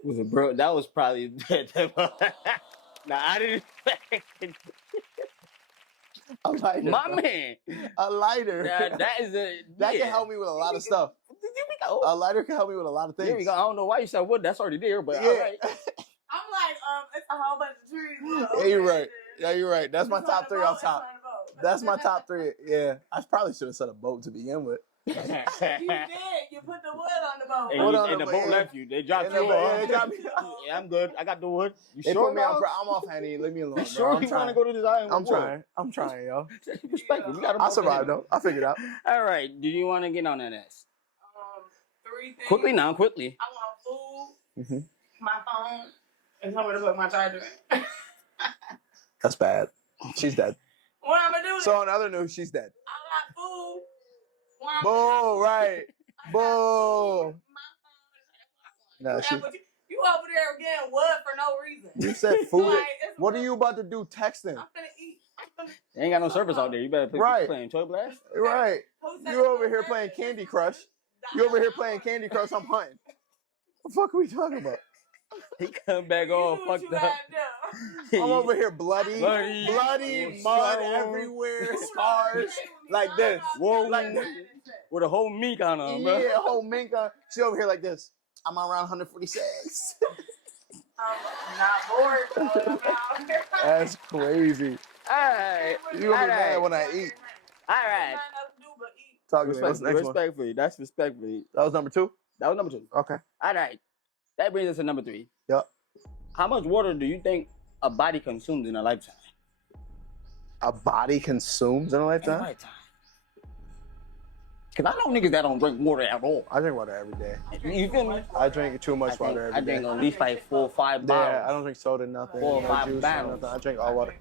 was a bro. That was probably. Nah, I didn't. A lighter. My bro. man. A lighter. That is a. That yeah. can help me with a lot of stuff. Here we go. A lighter can help me with a lot of things. Here we go. I don't know why you said wood. That's already there, but Yeah. all right. I'm like, it's a whole bunch of trees. Yeah, you're right. Yeah, you're right. That's my top 3 on top. That's my top 3. Yeah, I probably should have said a boat to begin with. You did. You put the wood on the boat. And the boat left you. They dropped you off. They dropped me off. Yeah, I'm good. I got the wood. You They sure? put me on. I'm off, Henny. Leave me alone. You bro. sure I'm you want trying. to go to this island? I'm trying, yo. Respect. You got I'll survive though. I'll figure it out. All right. Do you want to get on that ass? 3 things. Quickly now, quickly. I want food, Mm-hmm. my phone, and somewhere to put my charger in. That's bad. She's dead. What I'm gonna do? So on other news, she's dead. I got food. Where I'm Boo, right. Boo. My No, she, you over there getting wood for no reason. you said food. Like, What are you about to do texting? I'm gonna eat. They ain't got no service out there. You better Right. playing Toy Blast. Right. Who said You over it's here no playing service? Candy Crush. You over here playing Candy Crush. I'm hunting. What the fuck are we talking about? He come back all You do what fucked you up. gotta do. I'm over here bloody, Bloody. mud Whoa. everywhere, scars, like this. Whoa. Like this. With a whole meat on him, bro. Yeah, whole mink on. She over here like this. I'm around 146. I'm not bored. So I'm out. That's crazy. Alright. You gonna be mad when I eat. Alright. Nothing else to do but eat. Talk to me. What's the next one? Respectfully. That's respectfully. That was number 2? That was number 2. Okay. Alright. That brings us to number 3. Yep. How much water do you think a body consumes in a lifetime? A body consumes in a lifetime? Because I know niggas that don't drink water at all. I drink water every day. You feel me? I drink too much water I every day. drink at least like 4 or 5 bottles. Yeah, I don't drink soda, nothing. 4 or no 5 juice, bottles. nothing. I drink all water.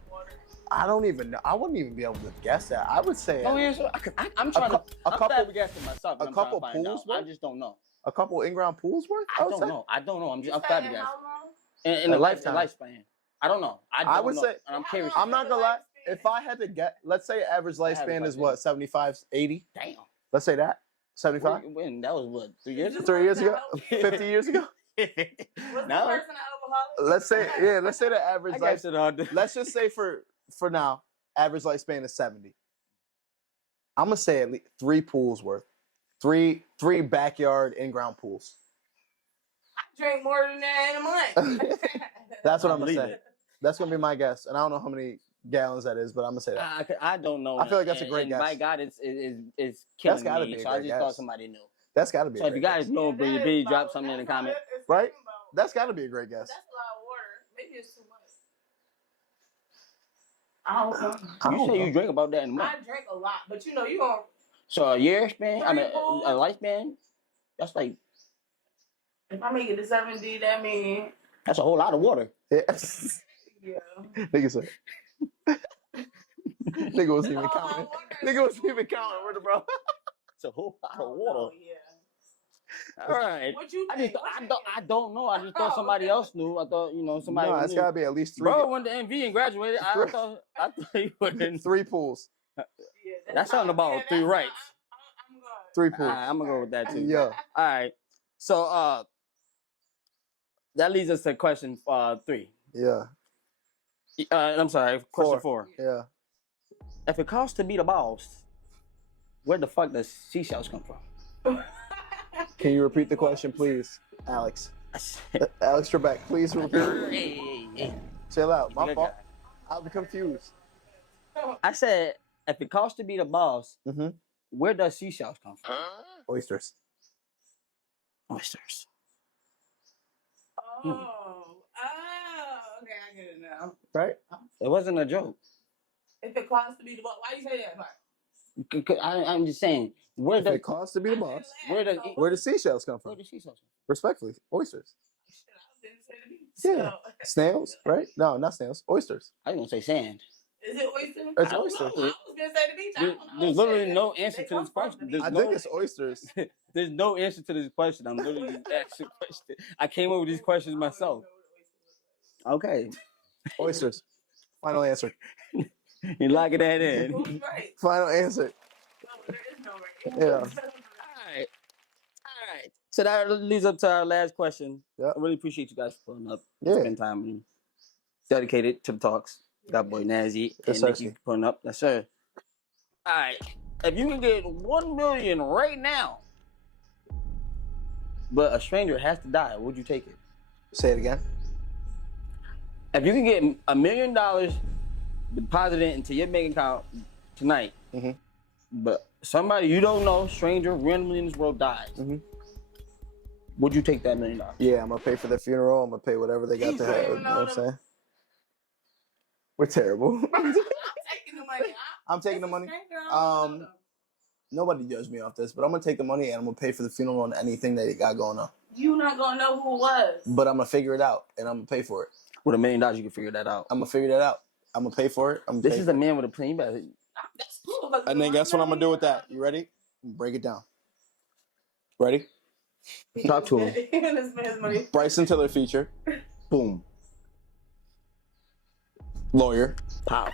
I don't even know. I wouldn't even be able to guess that. I would say No answer. I'm trying to. I'm couple guessing myself. a couple pools I worth? just don't know. A couple in-ground pools worth? I don't know. I'm flabbergasted. How long? In A a lifetime. lifespan. I don't know. I would say. And I'm curious. I'm not gonna lie. If I had to get, let's say average lifespan is what, 75, 80? Damn. Let's say that. 75? When that was what, 3 years ago? 3 years ago? 50 years ago? Was the person an alcoholic? Let's say the average I life. guess it hard. Let's just say for now, average lifespan is 70. I'm gonna say at least 3 pools worth. Three backyard in-ground pools. I drink more than that in a month. That's what I'm gonna Believe say. That's gonna be my guess, and I don't know how many gallons that is, but I'm gonna say that. I don't know. I feel like that's a great guess. My God, it's killing That's gotta me. be a So I great just guess. thought somebody knew. That's got to be. So if you guys know, Yeah, bring your that B, is drop about- something in the that's all comment. it's Right? thinking about. That's got to be a great guess. That's a lot of water. Maybe it's too much. I don't know. You say you drink about that in a month. I drink a lot, but you know, you gonna So a year span, I mean, Three a lifespan, that's like, if I make it to 70, that means that's a whole lot of water. Yeah. yeah. Nigga said. Nigga wasn't even Oh, counting. water. Nigga wasn't even counting. Where the bro? It's a whole lot Oh, of water. yeah. All right. What you I think? just, What I you don't, think? I don't know. I just thought somebody else knew. I thought, somebody No, it's knew. got to be at least 3. Bro went to NV and graduated. I thought you wouldn't. 3 pools. Yeah, That's something about yeah, 3 that's rights. I'm good. 3 All pools. right, I'm gonna go with that too. Yeah. All right. So that leads us to question 3. Yeah. I'm sorry, question 4. Yeah. If it costs to be the boss, where the fuck does seashells come from? Can you repeat the question, please, Alex? I said, Alex Trebek, please repeat. hey. Chill out. My Good fault. guy. I'll be confused. I said, if it costs to be the boss, Mm-hmm. where does seashells come from? Oysters. Oysters. Okay, I get it now. Right? It wasn't a joke. If it costs to be the boss, why you say that? Like, I'm just saying, where If does it costs to be the boss, where does where do seashells come where from? does seashells come Respectfully, oysters. shit, I was gonna say the beach. Yeah. So, Snails, right? No, not snails. Oysters. I was gonna say sand. is it oyster? It's I don't oyster. know. I was gonna say the beach. I don't know. There's literally Shit. no answer They to come this from question. the There's I beach. think it's oysters. There's no answer to this question. I'm literally asking a question. I came up with these questions myself. Okay. Oysters. Final answer. You locking that in. All Who's right? Final answer. No, there is no right. Yeah. right. All right. So that leads up to our last question. Yep. I really appreciate you guys for pulling up. Yeah. Spend time and dedicated to the talks. Got boy Nazzria and sir. Nikki pulling up. Yes, sir. All right. If you can get $1 million right now, but a stranger has to die, would you take it? Say it again. If you can get $1 million deposited into your bank account tonight, Mhm. but somebody you don't know, stranger, randomly in this world dies, Mhm. would you take that $1 million? Yeah, I'm gonna pay for the funeral. I'm gonna pay whatever they got You to don't have. even You know know what I'm them. saying? We're terrible. I'm taking the money. I'm taking the money. It's a stranger, I don't know them. Nobody judged me off this, but I'm gonna take the money and I'm gonna pay for the funeral and anything that they got going on. You not gonna know who it was. But I'm gonna figure it out and I'm gonna pay for it. With $1 million, you can figure that out. I'm gonna figure that out. I'm gonna pay for it. This is the man with a plan. You better. That's cool. But And then guess what I'm gonna do with that? You ready? Break it down. Ready? Talk to him. This man's money. Bryson Tiller feature. Boom. Lawyer. Pow.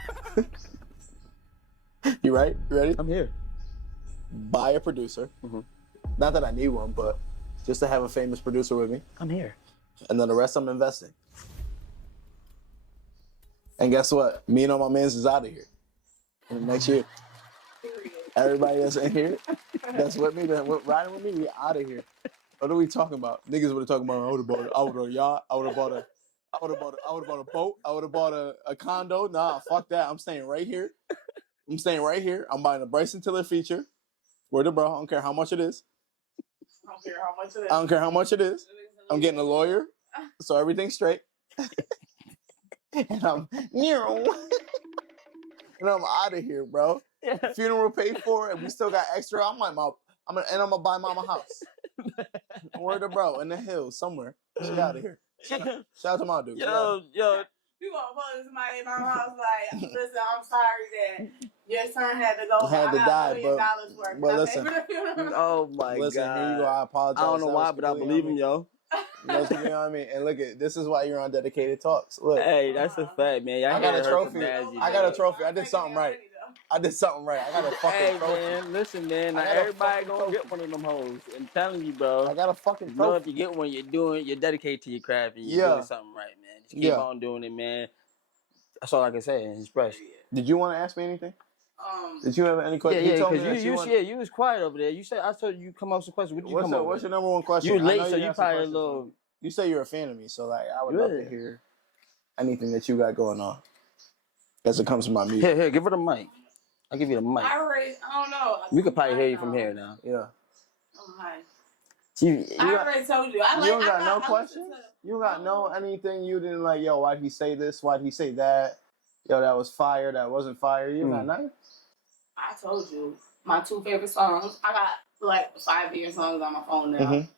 You right? You ready? I'm here. Buy a producer. Mhm. Not that I need one, but just to have a famous producer with me. I'm here. And then the rest I'm investing. And guess what? Me and all my mans is out of here. In the next year. Everybody that's in here, that's with me, that's riding with me, we out of here. What are we talking about? Niggas would have talking about I would have bought a yacht, I would have bought a boat, I would have bought a condo. Nah, fuck that. I'm staying right here. I'm staying right here. I'm buying a Bryson Tiller feature. Word of bro, I don't care how much it is. I don't care how much it is. I don't care how much it is. I'm getting a lawyer, so everything's straight. And I'm and I'm out of here, bro. Yeah. Funeral paid for, and we still got extra. I'm gonna buy mama house. Word of bro in the hills somewhere. She out of here. Shout out to my dude. Yo, You gonna pull somebody in my house like, listen, I'm sorry that your son had to go. Had to I got die, $1 million worth. but listen. Oh my Listen, God. here you go. I apologize. I don't know That why, was but I completely believe on him, me. yo. That's what you know what I mean. And look at this is why you're on Dedicated Talks. Look, Hey, that's a fact, man. Y'all I got a heard trophy. from Nazzria, I got a man. trophy. I did something right. I did something right. I got a fucking Hey, trophy. man, listen, man. Not I got a everybody fucking gonna trophy. get one of them hoes. I'm telling you, bro. I got a fucking You know, if trophy. you get one, you're dedicated to your craft and you're Yeah. doing something right, man. Just keep Yeah. on doing it, man. That's all I can say. Express. Did you want to ask me anything? Did you have any questions? Yeah, told me because that you was quiet over there. You said I told you come up with some questions. What you come up what's with? your number one question? You I late, know so you got some probably a questions for little. me. You say you're a fan of me, so like I would Yeah. love to hear anything that you got going on as it comes to my music. Here, give her the mic. I'll give you the mic. I don't know. We could probably hear you from here now. Yeah. Oh, hi. I already told you. You don't got no questions? You got no anything you didn't like, yo, why'd he say this? Why'd he say that? Yo, that was fire, that wasn't fire. You got nothing? I told you. My 2 favorite songs. I got like 5 favorite songs on my phone now. Mhm.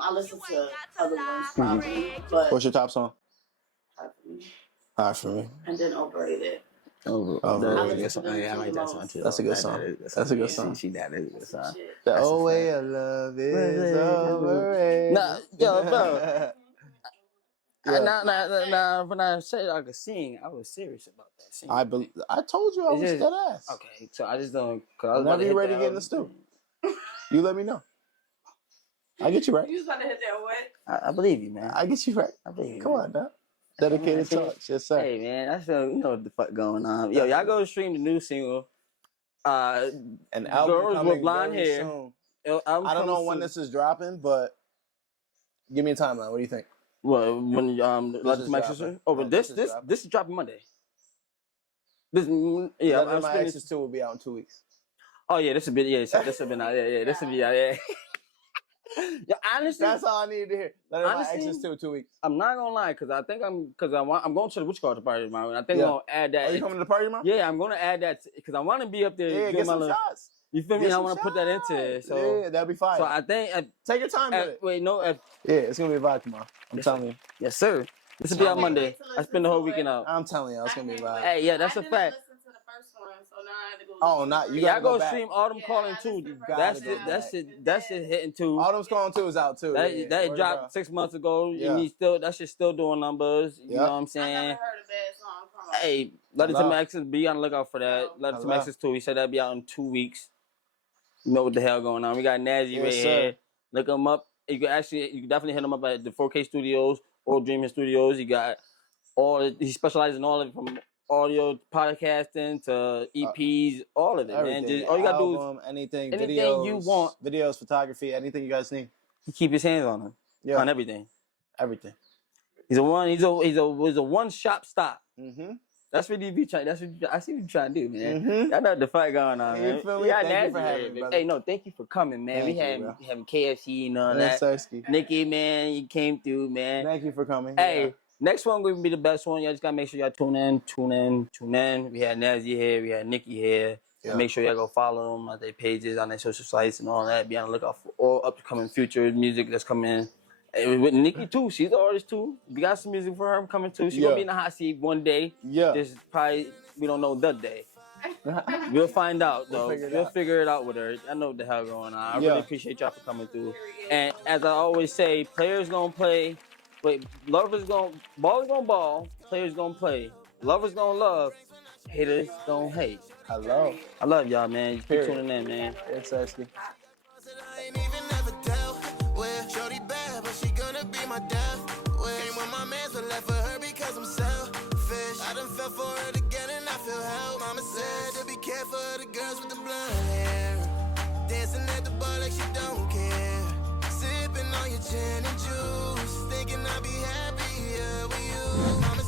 I listen to other ones probably, but What's your top song? Hard For Me. and then Overrated. Oh, I that's listen to them I like that too song too. That's a good song. That's a good song. She that is a good song. Shit. The That's a old way fact. of love is overrated. Nah, yo, bro. Yeah. Nah, when I said I could sing, I was serious about that singing. I told you I It's was just- dead ass. Okay, so I just don't. Cause I was about Whenever to you're hit ready to that get in the stew, you let me know. I get you right. You just gotta hit that what? I believe you, man. I get you right. I believe you. Come on, dog. Dedicated Talks, yes sir. Hey, man, I feel you know what the fuck going on. Yo, y'all go stream the new single. An album Girls coming with blonde very hair. soon. I don't know when this is dropping, but give me a timeline. What do you think? Well, when Love is to My dropping. Sister. Oh, but No, this this is dropping. is dropping Monday. This yeah, Love I'm and My spinning. Exes 2 will be out in 2 weeks. Oh yeah, this will be out. Yeah, this will be out. Yeah. Yo, honestly, That's all I needed to hear. Love and My Honestly, Exes 2 2 weeks. I'm not gonna lie, cause I think I'm going to the Witch Carter party tomorrow, and I think Yeah. I'm gonna add that. Are you coming to the party tomorrow? Yeah, I'm gonna add that because I want to be up there. Yeah, doing get my some little, shots. You feel me? Get I some want to put that into it. So yeah, that'll be fine. I think. Take your time with it. Wait, no. Yeah, it's gonna be a vibe tomorrow. I'm telling you. Yes, sir. This will be on Monday. I spend the whole weekend out. I'm telling you, it's gonna be a vibe. Hey, yeah, that's a fact. I didn't listen to the first one, so now I have to go. Oh, not you. Yeah, I Gotta go go back. stream Autumn Yeah, Calling I too. listened to That's her it. first. That's it. Hitting too. Autumn's Calling 2 is out too. That Word dropped up. 6 months ago. Yeah. And that shit's still doing numbers. You Yeah. know what I'm I never saying? heard a bad song from her. Hey, Let It to Hello. Max's, be on the lookout for that. Let It to Hello. Max's too. He said that'd be out in 2 weeks. You know what the hell going on. We got Nazzria right Yes, sir. here. Look him up. You can definitely hit him up at the 4K Studios or Dreaming Studios. He got he specializes in all of it from audio, podcasting to EPs, all of it, man. Everything. Just, all you gotta do is Album, anything anything you want. videos, photography, anything you guys need. he keep his hands on him. Yeah, On everything. everything. He's a one shop stop. Mm-hmm. That's what he be trying. I see what you trying to do, man. Mm-hmm. I know the fight going on, You man. feel me? Yeah, Thank you for Nazzria, having me, man. brother. Hey, no, thank you for coming, man. Thank We you, bro. having KFC and all Yes, that. Sirski. Nikki, man, you came through, man. Thank you for coming. Hey, next one gonna be the best one. Y'all just gotta make sure y'all tune in. We had Nazzia here, we had Nikki here. Yeah. Make sure y'all go follow them on their pages, on their social sites and all that. Be on the lookout for all upcoming future music that's coming. And with Nikki too, she's the artist too. We got some music for her coming too. She's gonna be in the hot seat one day. Yeah. Just probably we don't know the day. We'll find out though. We'll figure it out with her. I know what the hell going on. I really appreciate y'all for coming through. And as I always say, players gonna play. Ballers gonna ball. Players gonna play. Lovers gonna love. Haters gonna hate. Hello. I love y'all, man. Keep Period. tuning in, man. Yes, Sirski. I ain't even never dealt with shorty bad, but she gonna be my death. Came with my mans, but left for her because I'm selfish. I done fell for her again and I feel help. Mama said to be careful of the girls with the blonde hair. Dancing at the bar like she don't care. Sipping on your gin and juice, thinking I'll be happier with you. Mama